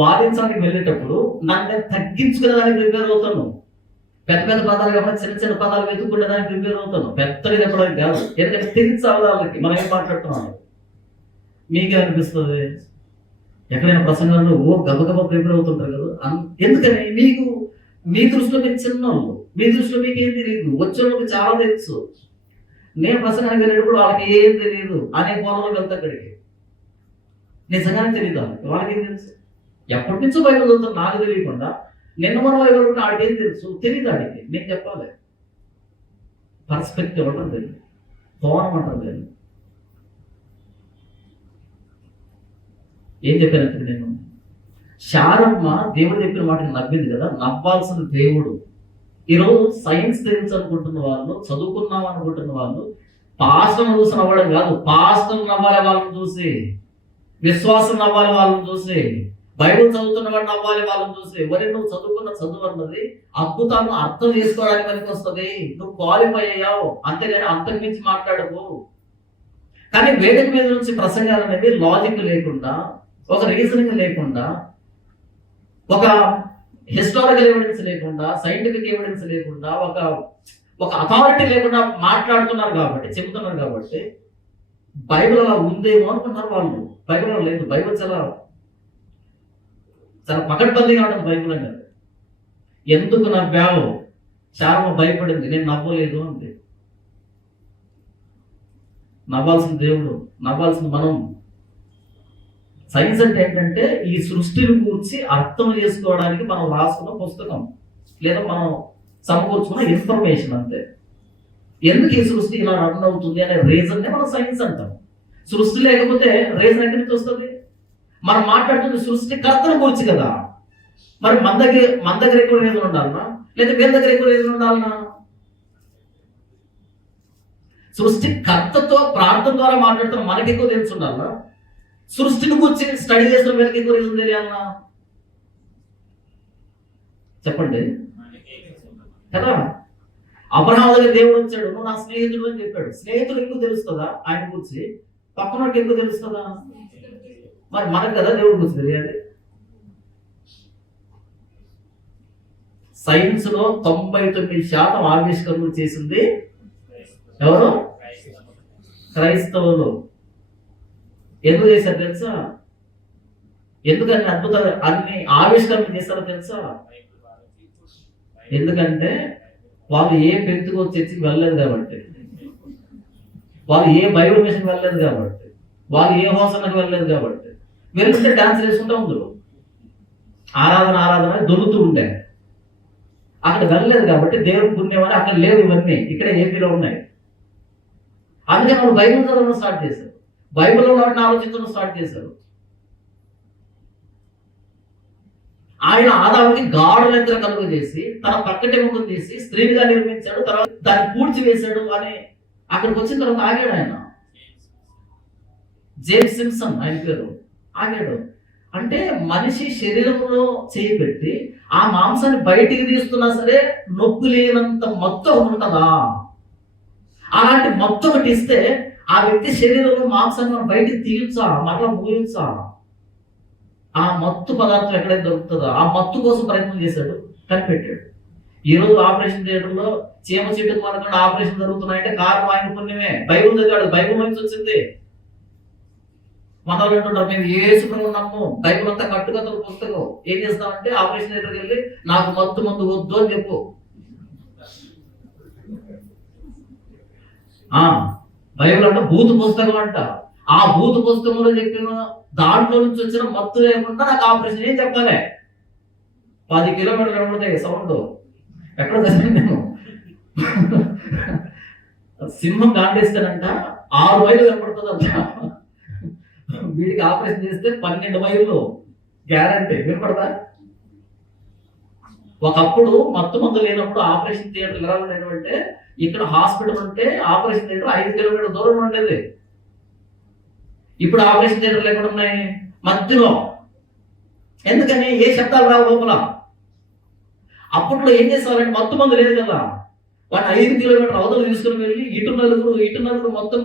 వాదించడానికి వెళ్ళేటప్పుడు నన్ను తగ్గించుకునేదానికి ప్రిపేర్ అవుతాను. పెద్ద పెద్ద పదాలు కాకుండా చిన్న చిన్న పదాలు వెతుక్కునేదానికి ప్రిపేర్ అవుతాను, పెద్దగా చెప్పడానికి కాదు. ఎందుకంటే తెలిసాలి వాళ్ళకి మనం ఏం మాట్లాడుతున్నాం. మీకే అనిపిస్తుంది ఎక్కడైనా ప్రసంగంలో గబగబా ప్రిపేర్ అవుతుంటారు కదా, ఎందుకని మీకు మీ దృష్టిలో మీకు చిన్నోళ్ళు, మీ దృష్టిలో మీకు ఏం తెలియదు, వచ్చే వాళ్ళకి చాలా తెలుసు. నేను ప్రసంగానికి వెళ్ళేటప్పుడు వాళ్ళకి ఏం తెలియదు అనే కోణంలో వెళ్తా అక్కడికి. నిజంగానే తెలియదు వాళ్ళకి ఏం తెలుసు, ఎప్పటి నుంచో బయట చదువుతారు నాకు తెలియకుండా. నిన్న మనం ఎవరు ఆడికి ఏం తెలుసు తెలియదు, ఆడికి నేను చెప్పాలి. పర్స్పెక్టివ్ అంటారు తెలియదు, కోణం అంటారు తెలియదు. ఏం చెప్పానంటే నేను శారమ్మ దేవుడు చెప్పిన వాటిని నవ్వింది కదా, నవ్వాల్సిన దేవుడు. ఈరోజు సైన్స్ తెలుసు అనుకుంటున్న వాళ్ళు, చదువుకున్నాం అనుకుంటున్న వాళ్ళు పాస్టర్ చూసి నవ్వడం కాదు, పాస్టర్ నవ్వాలి వాళ్ళని చూసి, విశ్వాసం నవ్వాలి వాళ్ళని చూసి, బైబుల్ చదువుతున్న వాడు నవ్వాలి వాళ్ళని చూసి. ఎవరి నువ్వు చదువుకున్న చదువు అన్నది అద్భుతాలను అర్థం చేసుకోవడానికి పనికి వస్తుంది, నువ్వు క్వాలిఫై అయ్యావు, అంతేగాని అంతకు మించి మాట్లాడకు. కానీ వేదిక మీద నుంచి ప్రసంగాలు అనేవి లాజిక్ లేకుండా, ఒక రీజనింగ్ లేకుండా, ఒక హిస్టారికల్ ఎవిడెన్స్ లేకుండా, సైంటిఫిక్ ఎవిడెన్స్ లేకుండా, ఒక అథారిటీ లేకుండా మాట్లాడుతున్నారు కాబట్టి, చెబుతున్నారు కాబట్టి బైబిల్ అలా ఉందేమో అనుకుంటున్నారు వాళ్ళు. బైబిల్ అలా లేదు, బైబిల్ చాలా చాలా పకడ్బందీగా ఉంటుంది బైబిల్ అనేది. ఎందుకు నవ్వావు? శారమ్మ భయపడింది, నేను నవ్వలేదు అంతే. నవ్వాల్సిన దేవుడు, నవ్వాల్సిన మనం. సైన్స్ అంటే ఏంటంటే ఈ సృష్టిని గురించి అర్థం చేసుకోవడానికి మనం రాసుకున్న పుస్తకం లేదా మనం సమకూర్చుకున్న ఇన్ఫర్మేషన్ అంతే. ఎందుకు ఈ సృష్టి ఇలా రన్ అవుతుంది అనే రీజన్నే మనం సైన్స్ అంటాం. సృష్టి లేకపోతే రీజన్ ఎక్కడి నుంచి వస్తుంది? మనం మాట్లాడుతుంది సృష్టికర్తను గురించి కదా. మరి మన దగ్గర ఎక్కువ రీజన్ ఉండాలన్నా లేదా వీళ్ళ దగ్గర ఎక్కువ రీజన్ ఉండాలన్నా? సృష్టికర్తతో ప్రార్థన ద్వారా మాట్లాడుతున్న మనకి ఎక్కువ తెలిసి ఉండాలన్నా? సృష్టిని గురించి స్టడీ చేసిన వీళ్ళకి ఎక్కువ రీజన్ తెలియాలన్నా? చెప్పండి కదా. అబ్రహాము దగ్గర దేవుడు వచ్చాడు, నువ్వు నా స్నేహితుడు అని చెప్పాడు. స్నేహితుడు ఎక్కువ తెలుస్తుందా ఆయన గురించి? పక్కనోడికి ఎక్కువ తెలుస్తుందా? మరి మనకు కదా దేవుడి గురించి తెలియాలి. సైన్స్ లో 99% ఆవిష్కరణలు చేసింది ఎవరు? క్రైస్తవులు. ఎందుకు చేశారు తెలుసా? ఎందుకని అన్ని ఆవిష్కరణలు చేశారో తెలుసా? ఎందుకంటే వాళ్ళు ఏ పెంతుకో చర్చికి వెళ్ళలేదు కాబట్టి, వాళ్ళు ఏ బైబిల్ మిషన్ వెళ్ళలేదు కాబట్టి, వాళ్ళు ఏ హోసనకు వెళ్ళలేదు కాబట్టి, వెళ్తుంటే డాన్స్ వేసుకుంటూ ఉందరు, ఆరాధన దొరుకుతూ ఉండే. అక్కడ వెళ్ళలేదు కాబట్టి దేవుడు పుణ్యమని అక్కడ లేవు ఇవన్నీ, ఇక్కడ ఏపీలో ఉన్నాయి. అందుకని వాళ్ళు బైబిల్ చదవడం స్టార్ట్ చేశారు, బైబిల్లో వాటిని ఆలోచించడం స్టార్ట్ చేశారు. ఆయన ఆదాముకి గాఢ నిద్ర కలుగు చేసి తన పక్కటి ముఖం తీసి స్త్రీగా నిర్మించాడు, తర్వాత దాన్ని పూడ్చి వేశాడు అని అక్కడికి వచ్చిన తర్వాత ఆగాడు ఆయన. జేమ్స్ సింప్సన్ ఆయన పేరు. ఆగాడు అంటే మనిషి శరీరంలో చేయి పెట్టి ఆ మాంసాన్ని బయటికి తీస్తున్నా సరే నొప్పి లేనంత మత్తు ఒకటి ఉంటుందా? అలాంటి మత్తు ఒకటి ఇస్తే ఆ వ్యక్తి శరీరంలో మాంసాన్ని మనం బయటికి తీయచ్చా, మరలా మూయచ్చా? ఆ మత్తు పదార్థం ఎక్కడైతే దొరుకుతుందో ఆ మత్తు కోసం ప్రయత్నం చేశాడు, కనిపెట్టాడు. ఈ రోజు ఆపరేషన్ థియేటర్లో చీమ చెట్టుకు మనకుండా ఆపరేషన్ జరుగుతున్నాయంటే కారణం ఆయన పుణ్యమే. బైబుల్ చదివాడు, బైబుల్ నుంచి వచ్చింది. మనలు అంటుంటారు మేము ఏసుకుని ఉన్నాము, బైబుల్ అంతా కట్టుకథల పుస్తకం. ఏం చేస్తామంటే ఆపరేషన్ థియేటర్కి వెళ్ళి నాకు మత్తు మందు వద్దు అని చెప్పు. బైబిల్ అంటే భూత పుస్తకం అంట. ఆ భూత పుస్తకంలో చెప్పిన దాంట్లో నుంచి వచ్చిన మత్తు లేకుండా నాకు ఆపరేషన్ ఏం చెప్పాలి? 10 కిలోమీటర్లు కనబడతాయి సౌండ్. ఎక్కడ చదివాను నేను, సింహం కాంటేస్తానంట 6 మైళ్ళు కనపడుతుంది అంట. వీడికి ఆపరేషన్ చేస్తే 12 మైళ్ళు గ్యారంటీ. వినపడదా? ఒకప్పుడు మత్తు మందు లేనప్పుడు ఆపరేషన్ థియేటర్ ఎలా ఉండేటంటే ఇక్కడ హాస్పిటల్ ఉంటే ఆపరేషన్ థియేటర్ 5 కిలోమీటర్ల దూరం ఉండేది. ఇప్పుడు ఆపరేషన్ థియేటర్లు ఎక్కడ ఉన్నాయి? మధ్యలో. ఎందుకని? ఏ శబ్దాలు రావు లోపల. అప్పట్లో ఏం చేసేవారంటే మత్తు మందు లేదు కదా, వాటిని 5 కిలోమీటర్ల అవతలు తీసుకుని వెళ్ళి ఇటు నలుగురు మొత్తం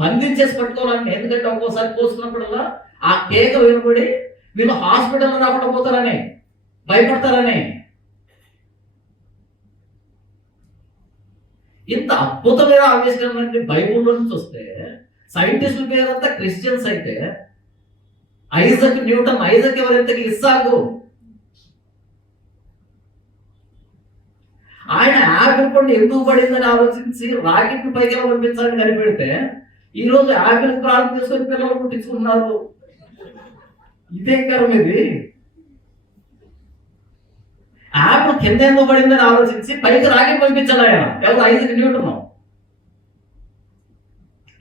బంధించేసి పట్టుకోవాలని. ఎందుకంటే ఒక్కోసారి పోస్తున్నప్పుడల్లా ఆ కేక వినపడి వీళ్ళు హాస్పిటల్ రాకుండా పోతారని, భయపడతారని. ఇంత అద్భుతమైన ఆవిష్కరణ బైబుల్లో నుంచి వస్తే సైంటిస్టుల పేరంతా క్రిస్టియన్స్ అయితే ఐజక్ న్యూటన్, ఐజక్ ఎవరైతే ఇస్సాకు, ఆయన యాపిల్ పండు ఎందుకు పడిందని ఆలోచించి రాకెట్ పైకి పంపించాలని కనిపెడితే ఈ రోజు యాపిల్ ప్రాణం తీసుకొని పిల్లలు పుట్టించుకున్నారు. ఇదేం కరం ఇది? యాపిల్ కింద ఎందుకు పడిందని ఆలోచించి పైకి రాకెట్ పంపించాడు ఆయన. ఎవరు? Isaac Newton.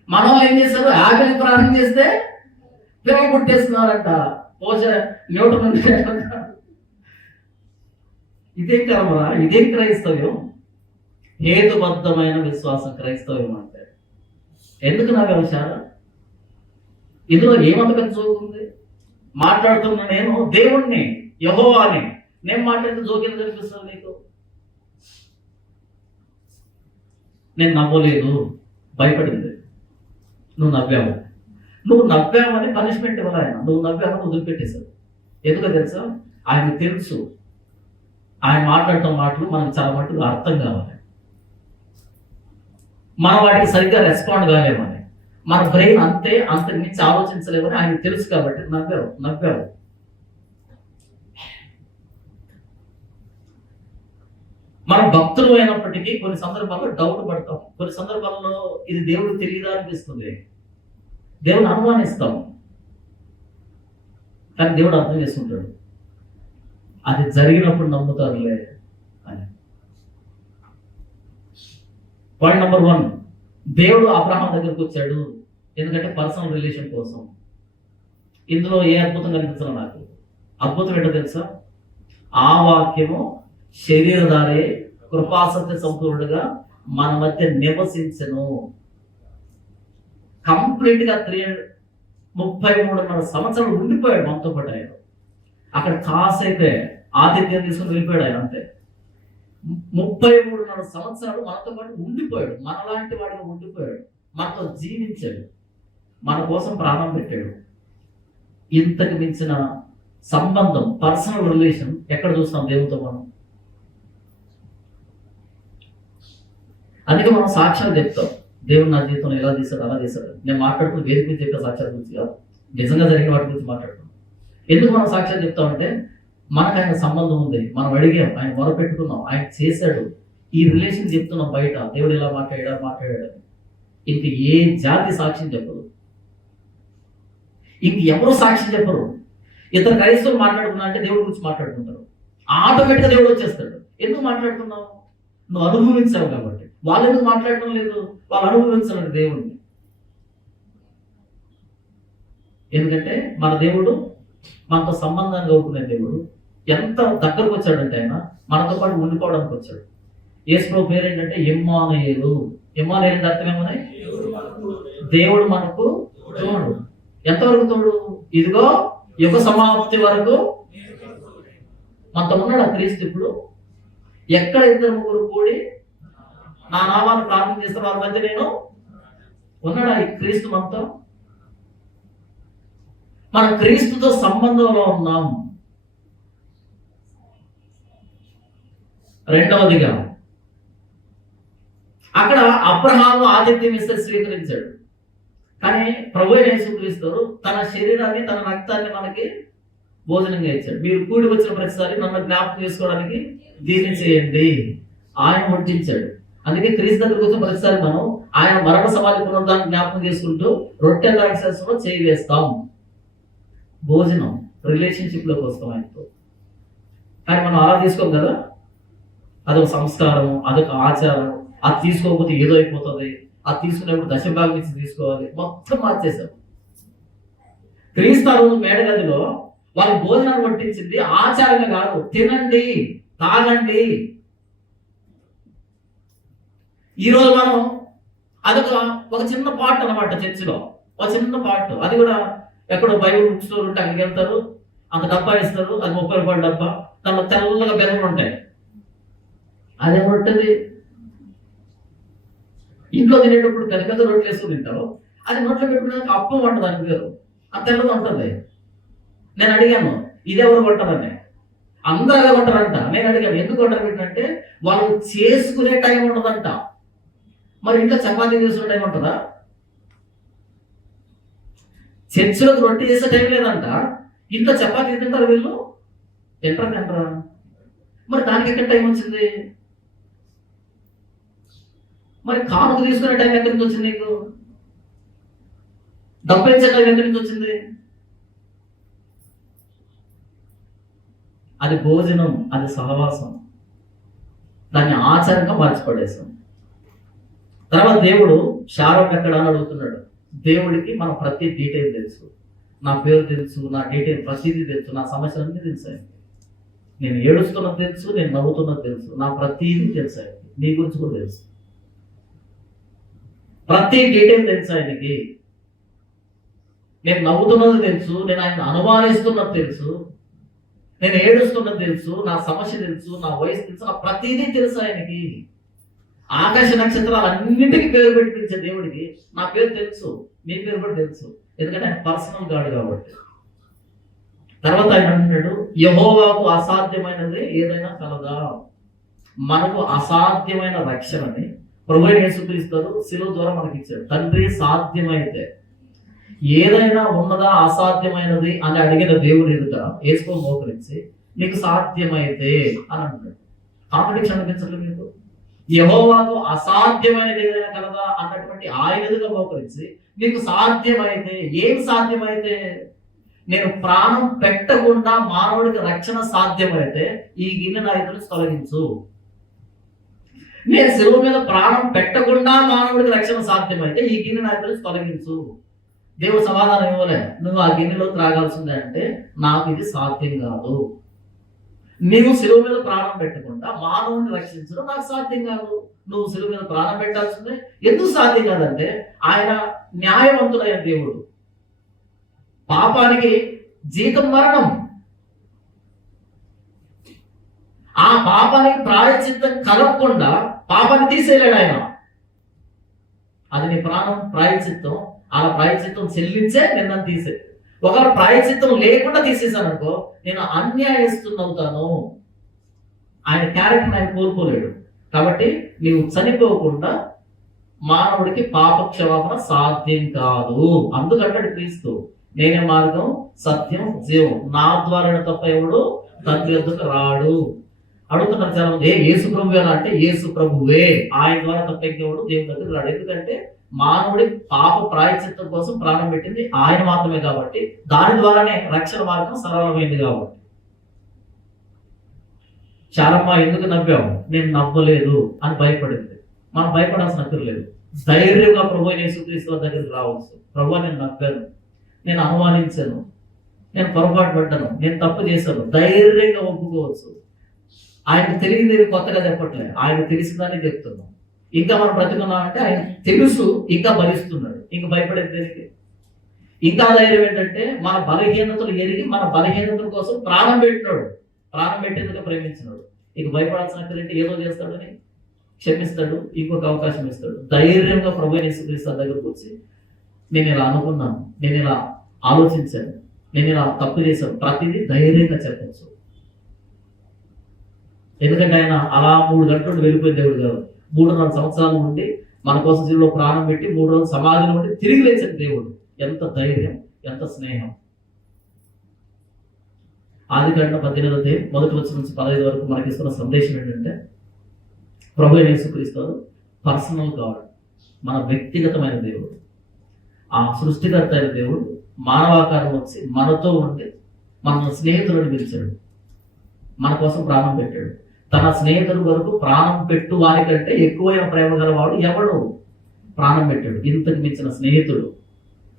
మనం ఏం చేశారు? యాపిల్ ప్రాణం చేస్తే పిల్లలు పుట్టేస్తున్నారంట. న్యూటన్. ఇదేం కర్మరా? ఇదేం క్రైస్తవ్యం? హేతుబద్ధమైన విశ్వాసం క్రైస్తవ్యం అంటే. ఎందుకు నా వ్యవసాయం? ఇందులో ఏమంత పెద్ద జోకుంది? మాట్లాడుతున్నా నేను దేవుణ్ణి, యెహోవాని. నేను మాట్లాడితే జోక్యం కనిపిస్తుంది నీకు? నేను నవ్వలేదు, భయపడింది. నువ్వు నవ్వావని పనిష్మెంట్ ఇవ్వాలి ఆయన. నువ్వు నవ్వావని వదిలిపెట్టేశాడు. ఎందుకో తెలుసా? ఆయన తెలుసు ఆయన మాట్లాడటం మాటలు మనకు చాలా మటుకు అర్థం కావాలి. మనం వాటికి సరిగ్గా రెస్పాండ్ కాలేమని, మన బ్రెయిన్ అంతకు మించి ఆలోచించలేమని ఆయన తెలుసు. కాబట్టి నవ్వావు. మనం భక్తులు అయినప్పటికీ కొన్ని సందర్భాల్లో డౌట్ పడతాం. కొన్ని సందర్భాల్లో ఇది దేవుడు తెలియదా అనిపిస్తుంది. దేవుని అనుమానిస్తాం. కానీ దేవుడు అర్థం చేసుకుంటాడు. అది జరిగినప్పుడు నమ్ముతారులే అని. పాయింట్ నెంబర్ 1, దేవుడు అబ్రహాం దగ్గరకు వచ్చాడు. ఎందుకంటే పర్సనల్ రిలేషన్ కోసం. ఇందులో ఏ అద్భుతం కనిపించదు నాకు. అద్భుతం ఏంటో తెలుసా? ఆ వాక్యము శరీరధారే కృపాసత్య సంపూర్ణుడుగా మన మధ్య నివసించను. కంప్లీట్ గా 33.5 సంవత్సరాలు ఉండిపోయాడు మనతో పాటు. ఆయన అక్కడ కాసైతే ఆతిథ్యం తీసుకుని వెళ్ళిపోయాడు ఆయన. అంతే. 33.5 సంవత్సరాలు మనతో పాటు ఉండిపోయాడు. మనలాంటి వాడిగా ఉండిపోయాడు. మనతో జీవించాడు. మన కోసం ప్రాణం పెట్టాడు. ఇంతకు మించిన సంబంధం, పర్సనల్ రిలేషన్ ఎక్కడ చూస్తాం దేవునితో మనం? అందుకే మనం సాక్ష్యాలు చెప్తాం. దేవుడు నా జీవితంలో ఎలా తీశాడు, అలా తీశాడు. నేను మాట్లాడుకుని వేదిక మీద చెప్పే సాక్ష్యాల గురించి కాదు, నిజంగా జరిగిన వాటి గురించి మాట్లాడుతున్నాం. ఎందుకు మనం సాక్ష్యాలు చెప్తామంటే మనకు ఆయన సంబంధం ఉంది. మనం అడిగాం, ఆయన మొరపెట్టుకున్నాం, ఆయన చేశాడు. ఈ రిలేషన్ చెప్తున్నాం బయట. దేవుడు ఎలా మాట్లాడాడు. ఇంక ఏ జాతి సాక్ష్యం చెప్పరు. ఇంక ఎవరు సాక్ష్యం చెప్పరు. ఇతర క్రైస్తవులు మాట్లాడుకున్నా అంటే దేవుడి గురించి మాట్లాడుకుంటారు. ఆటోమేటిక్గా దేవుడు వచ్చేస్తాడు. ఎందుకు మాట్లాడుతున్నావు? నువ్వు అనుభవించావు కాబట్టి. వాళ్ళు ఎందుకు మాట్లాడటం లేదు? వాళ్ళు అనుభవించాలండి దేవుడిని. ఎందుకంటే మన దేవుడు మనతో సంబంధాన్ని కోరుకునే దేవుడు. ఎంత దగ్గరకు వచ్చాడంటే ఆయన మనతో పాటు ఉండిపోవడానికి వచ్చాడు. యేసు ప్రభు పేరు ఏంటంటే ఇమ్మానుయేలు. ఇమ్మానుయేలు అంటే అర్థం ఏమని? దేవుడు మనకు తోడు. ఎంతవరకు తోడు? ఇదిగో యుగ సమాప్తి వరకు మనతో ఉన్నాడు ఆ క్రీస్తు. ఇప్పుడు ఎక్కడ ఇద్దరు ముగ్గురు కూడి నా నామాన్ని ప్రార్థన చేస్తారు వాళ్ళ మధ్య నేను ఉన్నాడా ఈ క్రీస్తు మనతో? మన క్రీస్తుతో సంబంధంలో ఉన్నాం. రెండవదిగా అక్కడ అబ్రహాము ఆతిథ్యం ఇస్తే స్వీకరించాడు. కానీ ప్రభు యేసుక్రీస్తు తన శరీరాన్ని తన రక్తాన్ని మనకి భోజనంగా ఇచ్చాడు. మీరు కూడి వచ్చిన ప్రతిసారి నన్ను జ్ఞాపకం చేసుకోవడానికి దీన్ని చేయండి. ఆయన వడ్డించాడు. అందుకే క్రీస్తు దగ్గరికి వచ్చిన ప్రతిసారి మనం ఆయన మరణ సమాధి పునరుద్ధాన్ని జ్ఞాపకం చేసుకుంటూ రొట్టె ద్రాక్షరసంలో చేయి వేస్తాం. భోజనం, రిలేషన్షిప్ లోకి వస్తాం ఆయనతో. కానీ మనం అలా తీసుకోం కదా. అదొక సంస్కారం, అదొక ఆచారం. అది తీసుకోకపోతే ఏదో అయిపోతుంది. అది తీసుకునేప్పుడు దశభాగం నుంచి తీసుకోవాలి. మొత్తం మార్చేశాం. క్రీస్తు ఆ రోజు మేడగదిలో వాళ్ళు భోజనాన్ని వడ్డించింది ఆచారంగా కాదు, తినండి తాగండి. ఈరోజు మనం ఒక చిన్న పార్ట్ అన్నమాట. చర్చిలో ఒక చిన్న పార్ట్. అది కూడా ఎక్కడో బైబుల్ బుక్ స్టోర్ ఉంటే అక్కడికి వెళ్తారు, అంత డబ్బా ఇస్తారు. అది 30 రూపాయల డబ్బా, దాంట్లో తెల్లగా బెల్లం ఉంటాయి. అదేముంటుంది? ఇంట్లో తినేటప్పుడు పెద్ద పెద్ద రొట్టెలు వేసుకుని తింటారు. అది నోట్లో పెట్టుకున్నాక అప్పం ఉంటుంది. దాని పేరు అది తెల్లగా ఉంటుంది. నేను అడిగాను ఇది ఎవరు కొట్టారని. అందరూ అదే కొట్టారంట. నేను అడిగాను ఎందుకు కొట్టారు పెట్టంటే వాళ్ళు చేసుకునే టైం ఉంటుందంట. మరి ఇంకా చపాతీ చేసుకునే టైం ఉంటుందా? చర్చిలోకి రొట్టె చేసే టైం లేదంట. ఇంట్లో చపాతీ తింటారు వీళ్ళు. తింటారా? మరి దానికి ఎక్కడ టైం వచ్చింది? మరి కానుక తీసుకునే టైం ఎక్కడి నుంచి వచ్చింది? నీకు డబ్బు ఇచ్చే టైం ఎక్కడి నుంచి వచ్చింది? అది భోజనం, అది సహవాసం. దాన్ని ఆచారంగా మార్చిపడేసాం. తర్వాత దేవుడు శారం ఎక్కడ అని అడుగుతున్నాడు. దేవుడికి మన ప్రతి డీటెయిల్ తెలుసు. నా పేరు తెలుసు, నా డీటెయిల్ ప్రతిదీ తెలుసు, నా సమస్యలన్నీ తెలుసు. నేను ఏడుస్తున్నది తెలుసు, నేను నవ్వుతున్నది తెలుసు, నా ప్రతిదీ తెలుసు. నీ గురించి కూడా తెలుసు. ప్రతి డీటెయిల్ తెలుసు ఆయనకి. నేను నవ్వుతున్నది తెలుసు, నేను ఆయన అనుమానిస్తున్నది తెలుసు, నేను ఏడుస్తున్నది తెలుసు, నా సమస్య తెలుసు, నా వయసు తెలుసు, నా ప్రతిదీ తెలుసు ఆయనకి. ఆకాశ నక్షత్రాలు అన్నింటికి పేరు పెట్టించే దేవుడికి నా పేరు తెలుసు, మీ పేరు కూడా తెలుసు. ఎందుకంటే ఆయన పర్సనల్ గాడ్ కాబట్టి. తర్వాత ఆయన అంటున్నాడు యెహోవాకు అసాధ్యమైనది ఏదైనా కలదా? మనకు అసాధ్యమైన రక్షణని ప్రభు యేసుక్రీస్తు శిలువ ద్వారా మనకి ఇచ్చాడు. తండ్రి సాధ్యమైతే ఏదైనా ఉన్నదా అసాధ్యమైనది అని అడిగిన దేవుడు ఎదుట యేసు మోకరించి నీకు సాధ్యమైతే అని అంటున్నాడు. కాంట్రడిక్షన్ అనిపించట్లేదు మీకు? యెహోవాకు అసాధ్యమైనది ఏదైనా కలదా అన్నటువంటి ఆయన ఎదుట మోకరించి నీకు సాధ్యమైతే, ఏం సాధ్యమైతే? నేను ప్రాణం పెట్టకుండా మానవుడికి రక్షణ సాధ్యమైతే ఈ గిన్నె నా ఎదురు తొలగించు. నేను శిలువ మీద ప్రాణం పెట్టకుండా మానవుడికి రక్షణ సాధ్యమైతే ఈ గిన్నె నా ఎదురు తొలగించు. దేవుడు సమాధానం ఇవ్వలే. నువ్వు ఆ గిన్నెలో త్రాగాల్సిందే అంటే నాకు ఇది సాధ్యం కాదు. నీవు శిలువ మీద ప్రాణం పెట్టకుండా మానవుడిని రక్షించడం నాకు సాధ్యం కాదు. నువ్వు శిలువ మీద ప్రాణం పెట్టాల్సిందే. ఎందుకు సాధ్యం కాదంటే ఆయన న్యాయవంతుడైన దేవుడు. పాపానికి జీతం మరణం. ఆ పాపానికి ప్రాయశ్చిత్తం కలగకుండా పాపాన్ని తీసేయలేడు ఆయన. అది నీ ప్రాణం ప్రాయశ్చిత్తం. అలా ప్రాయశ్చిత్తం చెల్లించే నిన్న తీసే. ఒకవేళ ప్రాయశ్చిత్తం లేకుండా తీసేసాను అనుకో, నేను అన్యాయస్తున్నవుతాను. ఆయన క్యారెక్టర్ ఆయన కోరుకోలేడు. కాబట్టి నీవు చనిపోకుండా మానవుడికి పాప క్షమాపణ సాధ్యం కాదు. అందుకంటాడు క్రీస్తు నేనే మార్గం, సత్యం, జీవం, నా ద్వారా తప్ప ఎవడు తండ్రి వద్దకు రాడు. అడుగుతున్నారు చాలా మంది యేసు ప్రభు ఎలా అంటే యేసు ప్రభువే, ఆయన ద్వారా తప్ప ఇంకెవడు దేవుని దగ్గరకు రాడు. ఎందుకంటే మానవుడి పాప ప్రాయశ్చిత్తం కోసం ప్రాణం పెట్టింది ఆయన మాత్రమే కాబట్టి, దాని ద్వారానే రక్షణ మార్గం సరళమైంది కాబట్టి. చాలమ్మా ఎందుకు నవ్వాము? నేను నవ్వలేదు అని భయపడింది. మనం భయపడాల్సిన అక్కర్లేదు. ధైర్యంగా ప్రభు యేసుక్రీస్తు దగ్గరికి రావచ్చు. ప్రభు నేను నవ్వాను, నేను అనుమానించాను, నేను పొరపాటు పడ్డాను, నేను తప్పు చేశాను, ధైర్యంగా ఒప్పుకోవచ్చు. ఆయన తెలియదు కొత్తగా చెప్పట్లే, ఆయన తెలిసిందని చెప్తున్నాం. ఇంకా మనం బ్రతికున్నామంటే ఆయన తెలుసు, ఇంకా భరిస్తున్నాడు, ఇంకా భయపడేది దేనికి? ఇంకా ధైర్యం ఏంటంటే మన బలహీనతలు ఎరిగి మన బలహీనతల కోసం ప్రాణం పెట్టినాడు, ప్రాణం పెట్టేందుకు ప్రేమించినాడు. ఇక భయపడాల్సిన అక్కడంటే ఏదో చేస్తాడని క్షమిస్తాడు, ఇంకొక అవకాశం ఇస్తాడు. ధైర్యంగా ప్రభువైన యేసుక్రీస్తు దగ్గరకు వచ్చి నేను ఇలా అనుకున్నాను, నేను ఇలా ఆలోచించాను, నేను ఇలా తప్పు చేశాను, ప్రతిదీ ధైర్యంగా చెప్పచ్చు. ఎందుకంటే ఆయన అలా 3 గంటలు వెళ్ళిపోయిన దేవుడు కాదు. 3.5 సంవత్సరాలు ఉండి మన కోసం జీవిలో ప్రాణం పెట్టి 3 రోజులు సమాధిలో ఉండి తిరిగి లేచిన దేవుడు. ఎంత ధైర్యం, ఎంత స్నేహం. ఆదికాండం 18వ అధ్యాయం 1 వచనం నుంచి 15 వరకు మనకి ఇస్తున్న సందేశం ఏంటంటే ప్రభువైన యేసుక్రీస్తు పర్సనల్ గాడ్, మన వ్యక్తిగతమైన దేవుడు. ఆ సృష్టికర్త అయిన దేవుడు మానవాకారం వచ్చి మనతో ఉండి మన స్నేహితులను పిలిచాడు, మన కోసం ప్రాణం పెట్టాడు. తన స్నేహితుల వరకు ప్రాణం పెట్టు వారికంటే ఎక్కువైన ప్రేమ గలవాడు ఎవడు? ప్రాణం పెట్టాడు. ఇంతకు మించిన స్నేహితుడు,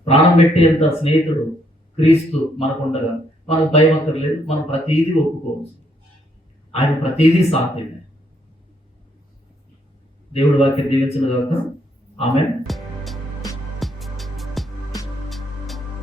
ప్రాణం పెట్టేంత స్నేహితుడు క్రీస్తు మనకుండగా మనకు భయం అక్కర్లేదు. మనం ప్రతీదీ ఒప్పుకోవచ్చు, ఆయన ప్రతీదీ సాధ్యమే. దేవుడి వాక్యం దీవించిన గాక. ఆమేన్.